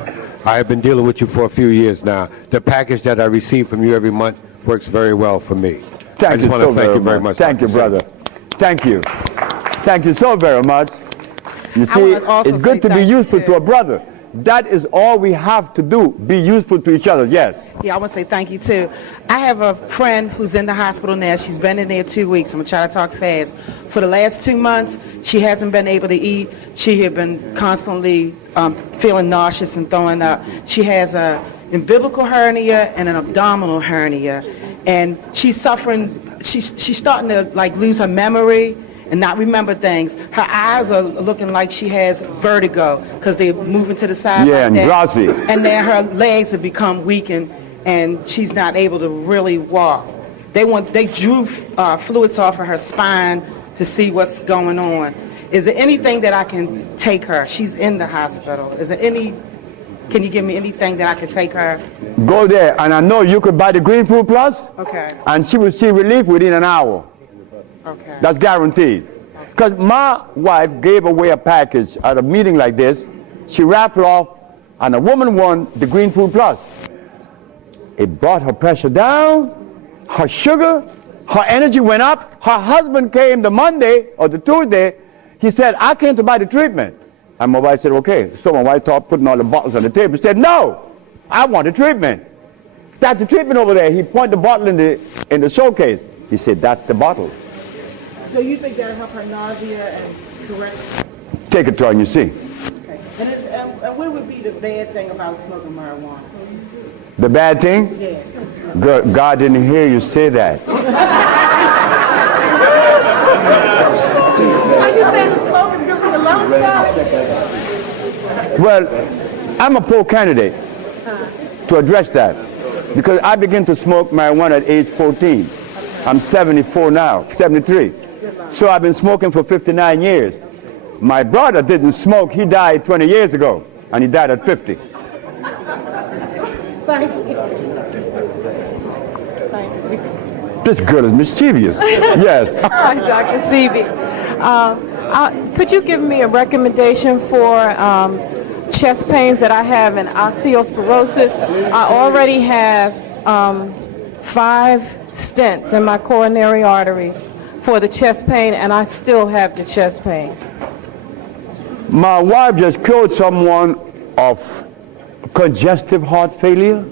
I have been dealing with you for a few years now. The package that I receive from you every month works very well for me. I just want to thank you very much. Thank you, brother. Thank you. Thank you so very much. You see, it's good to be useful to a brother. That is all we have to do, be useful to each other. Yes. Yeah, I want to say thank you too. I have a friend who's in the hospital now. She's been in there 2 weeks. I'm going to try to talk fast. For the last 2 months, she hasn't been able to eat. She had been constantly feeling nauseous and throwing up. She has an umbilical hernia and an abdominal hernia. And she's suffering, she's starting to like lose her memory and not remember things. Her eyes are looking like she has vertigo because they're moving to the side. Yeah, like and that. drowsy. And then her legs have become weakened, and she's not able to really walk. They drew fluids off of her spine to see what's going on. Is there anything that I can take her? She's in the hospital. Is there can you give me anything that I can take her? Go there, and I know you could buy the Green Food Plus. Okay. And she will see relief within an hour. Okay. That's guaranteed. Because my wife gave away a package at a meeting like this. She wrapped it off, and a woman won the Green Food Plus. It brought her pressure down, her sugar, her energy went up. Her husband came the Monday or the Tuesday. He said, I came to buy the treatment. And my wife said, okay. So my wife started putting all the bottles on the table. She said, no, I want the treatment. That's the treatment over there. He pointed the bottle in the showcase. He said, that's the bottle. So you think that'll help her nausea and correct? Take it to her and you see. Okay. And what would be the bad thing about smoking marijuana? The bad thing? Yeah. God didn't hear you say that. Are you saying the smoke is good for the lungs? Well, I'm a poor candidate to address that because I began to smoke marijuana at age 14. I'm 74 now, 73. So I've been smoking for 59 years. My brother didn't smoke. He died 20 years ago, and he died at 50. Thank you. Thank you. This girl is mischievous. Yes. Hi, Dr. Seibie. Could you give me a recommendation for chest pains that I have and osteosporosis? I already have 5 stents in my coronary arteries for the chest pain, and I still have the chest pain. My wife just cured someone of congestive heart failure,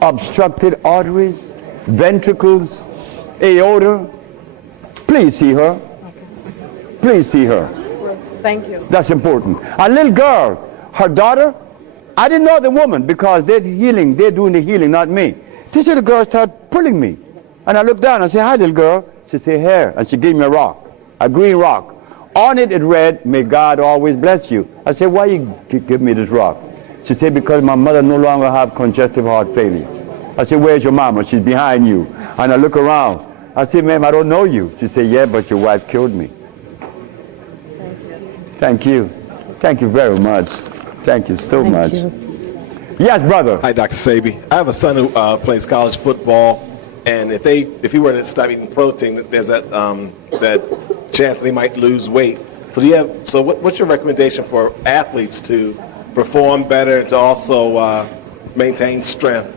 obstructed arteries, ventricles, aorta. Please see her. Please see her. Thank you. That's important. A little girl, her daughter, I didn't know the woman because they're doing the healing, not me. This little girl started pulling me. And I looked down, I said, hi, little girl. She said, here. And she gave me a rock, a green rock. On it, it read, may God always bless you. I said, why you give me this rock? She said, because my mother no longer have congestive heart failure. I said, where's your mama? She's behind you. And I look around. I said, ma'am, I don't know you. She said, yeah, but your wife killed me. Thank you. Thank you very much. Thank you so much. Yes, brother. Hi, Dr. Sebi. I have a son who plays college football, and if he were to stop eating protein, there's that chance that he might lose weight. So what's your recommendation for athletes to perform better and to also maintain strength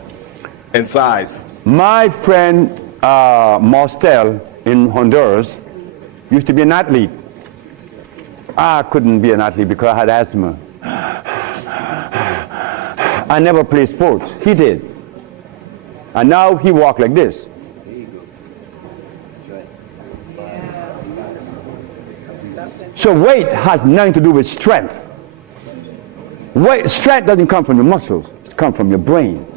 and size? My friend Mostel in Honduras used to be an athlete. I couldn't be an athlete because I had asthma. I never played sports. He did. And now he walked like this. So weight has nothing to do with strength. Strength doesn't come from your muscles. It comes from your brain.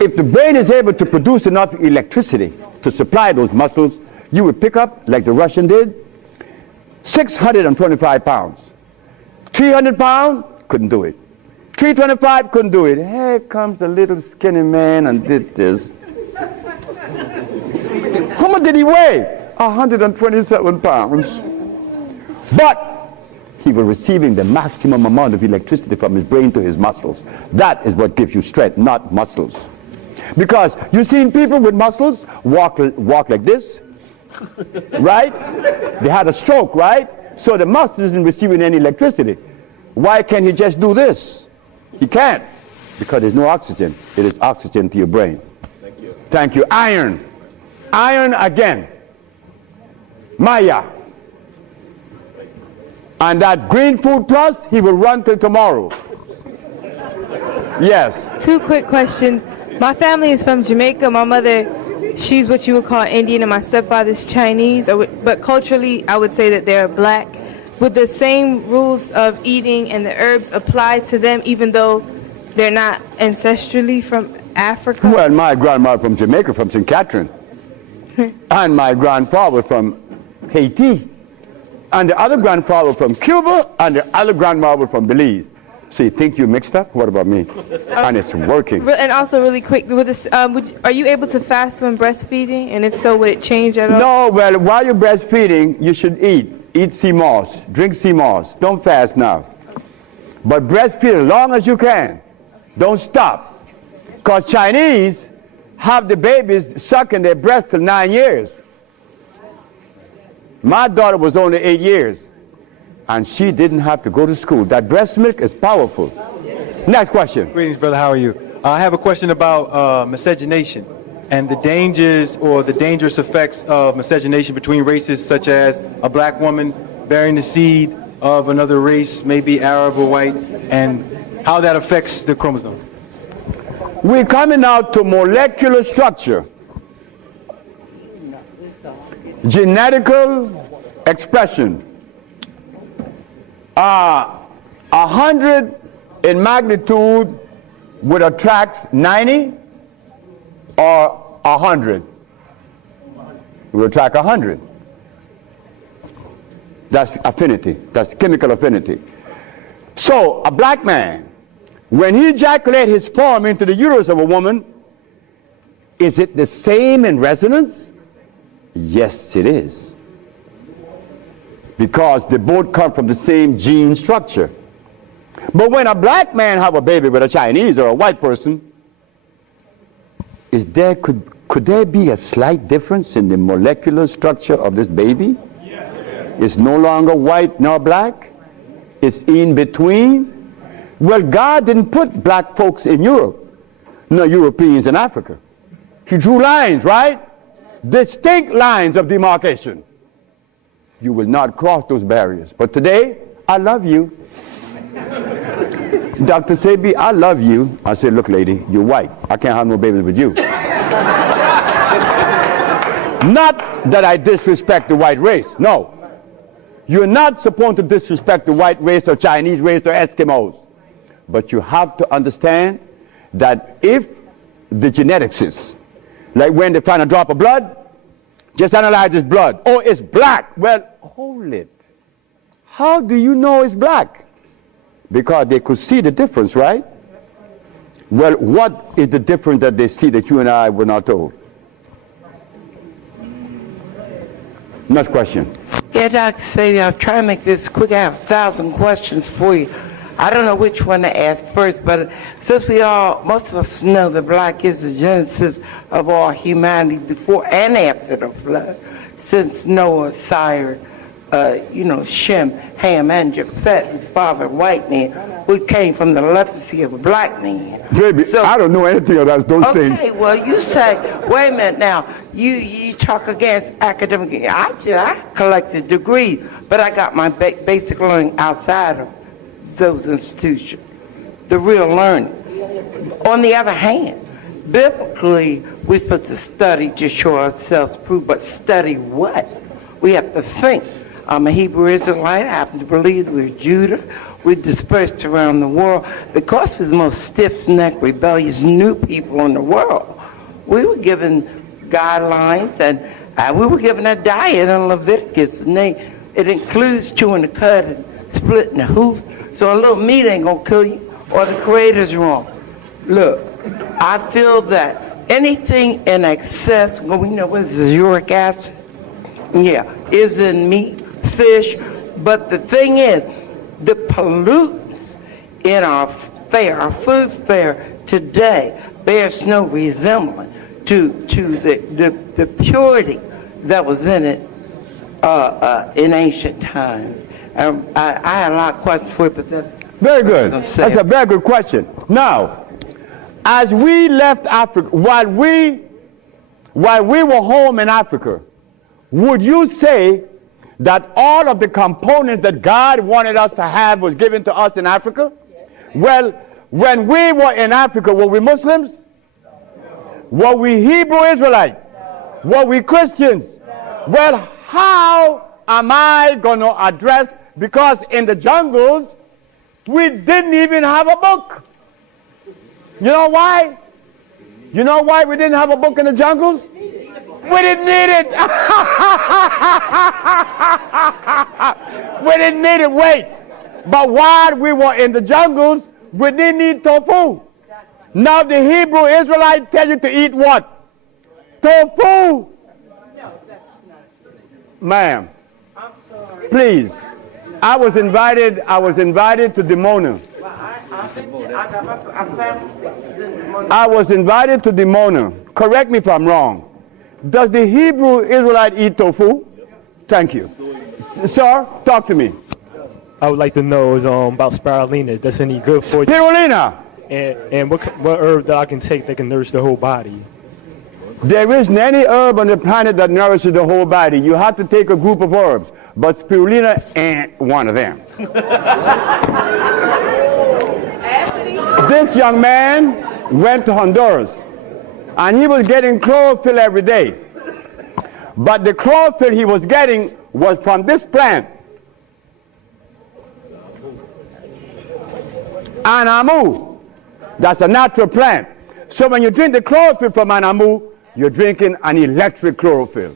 If the brain is able to produce enough electricity to supply those muscles, you would pick up, like the Russian did, 625 pounds. 300 pounds, couldn't do it. 325, couldn't do it. Here comes the little skinny man and did this. How much did he weigh? 127 pounds. But he was receiving the maximum amount of electricity from his brain to his muscles. That is what gives you strength, not muscles. Because you've seen people with muscles walk like this, right? They had a stroke, right? So the muscle isn't receiving any electricity. Why can't he just do this? He can't, because there's no oxygen. It is oxygen to your brain. Thank you. Thank you. Iron. Iron again. Maya. And that green food plus, he will run till tomorrow. Yes. 2 quick questions. My family is from Jamaica. My mother, she's what you would call Indian, and my stepfather's Chinese. But culturally, I would say that they're black. Would the same rules of eating and the herbs apply to them, even though they're not ancestrally from Africa? Well, my grandma from Jamaica, from St. Catherine. And my grandfather from Haiti. And the other grandfather from Cuba, and the other grandmother from Belize. So you think you mixed up? What about me? And it's working. And also really quick, with this, are you able to fast when breastfeeding? And if so, would it change at all? No, well, while you're breastfeeding, you should eat. Eat sea moss. Drink sea moss. Don't fast now. But breastfeed as long as you can. Don't stop. Because Chinese have the babies sucking their breast till 9 years. My daughter was only 8 years. And she didn't have to go to school. That breast milk is powerful. Next question. Greetings, brother. How are you? I have a question about miscegenation and the dangers or the dangerous effects of miscegenation between races, such as a black woman bearing the seed of another race, maybe Arab or white, and how that affects the chromosome. We're coming out to molecular structure. Genetical expression. 100 in magnitude would attract 90 or 100? It would attract 100. That's affinity. That's chemical affinity. So a black man, when he ejaculates his sperm into the uterus of a woman, is it the same in resonance? Yes, it is. Because they both come from the same gene structure. But when a black man have a baby with a Chinese or a white person, could there be a slight difference in the molecular structure of this baby? It's no longer white nor black. It's in between. Well, God didn't put black folks in Europe, nor Europeans in Africa. He drew lines, right? Distinct lines of demarcation. You will not cross those barriers. But today, I love you. Dr. Sebi, I love you. I said, look, lady, you're white. I can't have no babies with you. Not that I disrespect the white race. No. You're not supposed to disrespect the white race or Chinese race or Eskimos. But you have to understand that if the geneticists. Like when they find a drop of blood, just analyze this blood. Oh, it's black. Well, hold it. How do you know it's black? Because they could see the difference, right? Well, what is the difference that they see that you and I were not told? Next question. Yeah, Dr. Sadie, I'll try to make this quick. I have 1,000 questions for you. I don't know which one to ask first, but since most of us know that black is the genesis of all humanity before and after the flood, since Noah sired, Shem, Ham, and Japheth, his father, white man, we came from the leprosy of a black man. Baby, so, I don't know anything of that. Those things. Okay, well, you say, wait a minute now, you talk against academic. I collected degrees, but I got my basic learning outside of those institutions, the real learning. On the other hand, biblically, we're supposed to study to show ourselves approved, but study what? We have to think. I'm a Hebrew Israelite. I happen to believe we're Judah. We're dispersed around the world because we're the most stiff-necked, rebellious new people in the world. We were given guidelines, and we were given a diet in Leviticus, and it includes chewing the cud and splitting the hoof. So a little meat ain't gonna kill you, or the Creator's wrong. Look, I feel that anything in excess, we know what is uric acid? Yeah, is in meat, fish, but the thing is, the pollutants in our food fare today bears no resemblance to the purity that was in it in ancient times. I had a lot of questions for you, but that's very good. That's a very good question. Now, as we left Africa, while we were home in Africa, would you say that all of the components that God wanted us to have was given to us in Africa? Yes. Well, when we were in Africa, were we Muslims? No. Were we Hebrew Israelites? No. Were we Christians? No. Well, how am I going to address, because in the jungles, we didn't even have a book. You know why? You know why we didn't have a book in the jungles? We didn't need it. We didn't need it. Wait. But while we were in the jungles, we didn't eat tofu. Now the Hebrew Israelites tell you to eat what? Tofu. No, that's not true. Ma'am, I'm sorry. Please. I was invited to Dimona. I was invited to Dimona. Correct me if I'm wrong. Does the Hebrew Israelite eat tofu? Thank you. Sir, talk to me. I would like to know about spirulina. That's any good for you? Spirulina! And what herb that I can take that can nourish the whole body? There isn't any herb on the planet that nourishes the whole body. You have to take a group of herbs. But spirulina ain't one of them. This young man went to Honduras, and he was getting chlorophyll every day. But the chlorophyll he was getting was from this plant, Anamu. That's a natural plant. So when you drink the chlorophyll from Anamu, you're drinking an electric chlorophyll.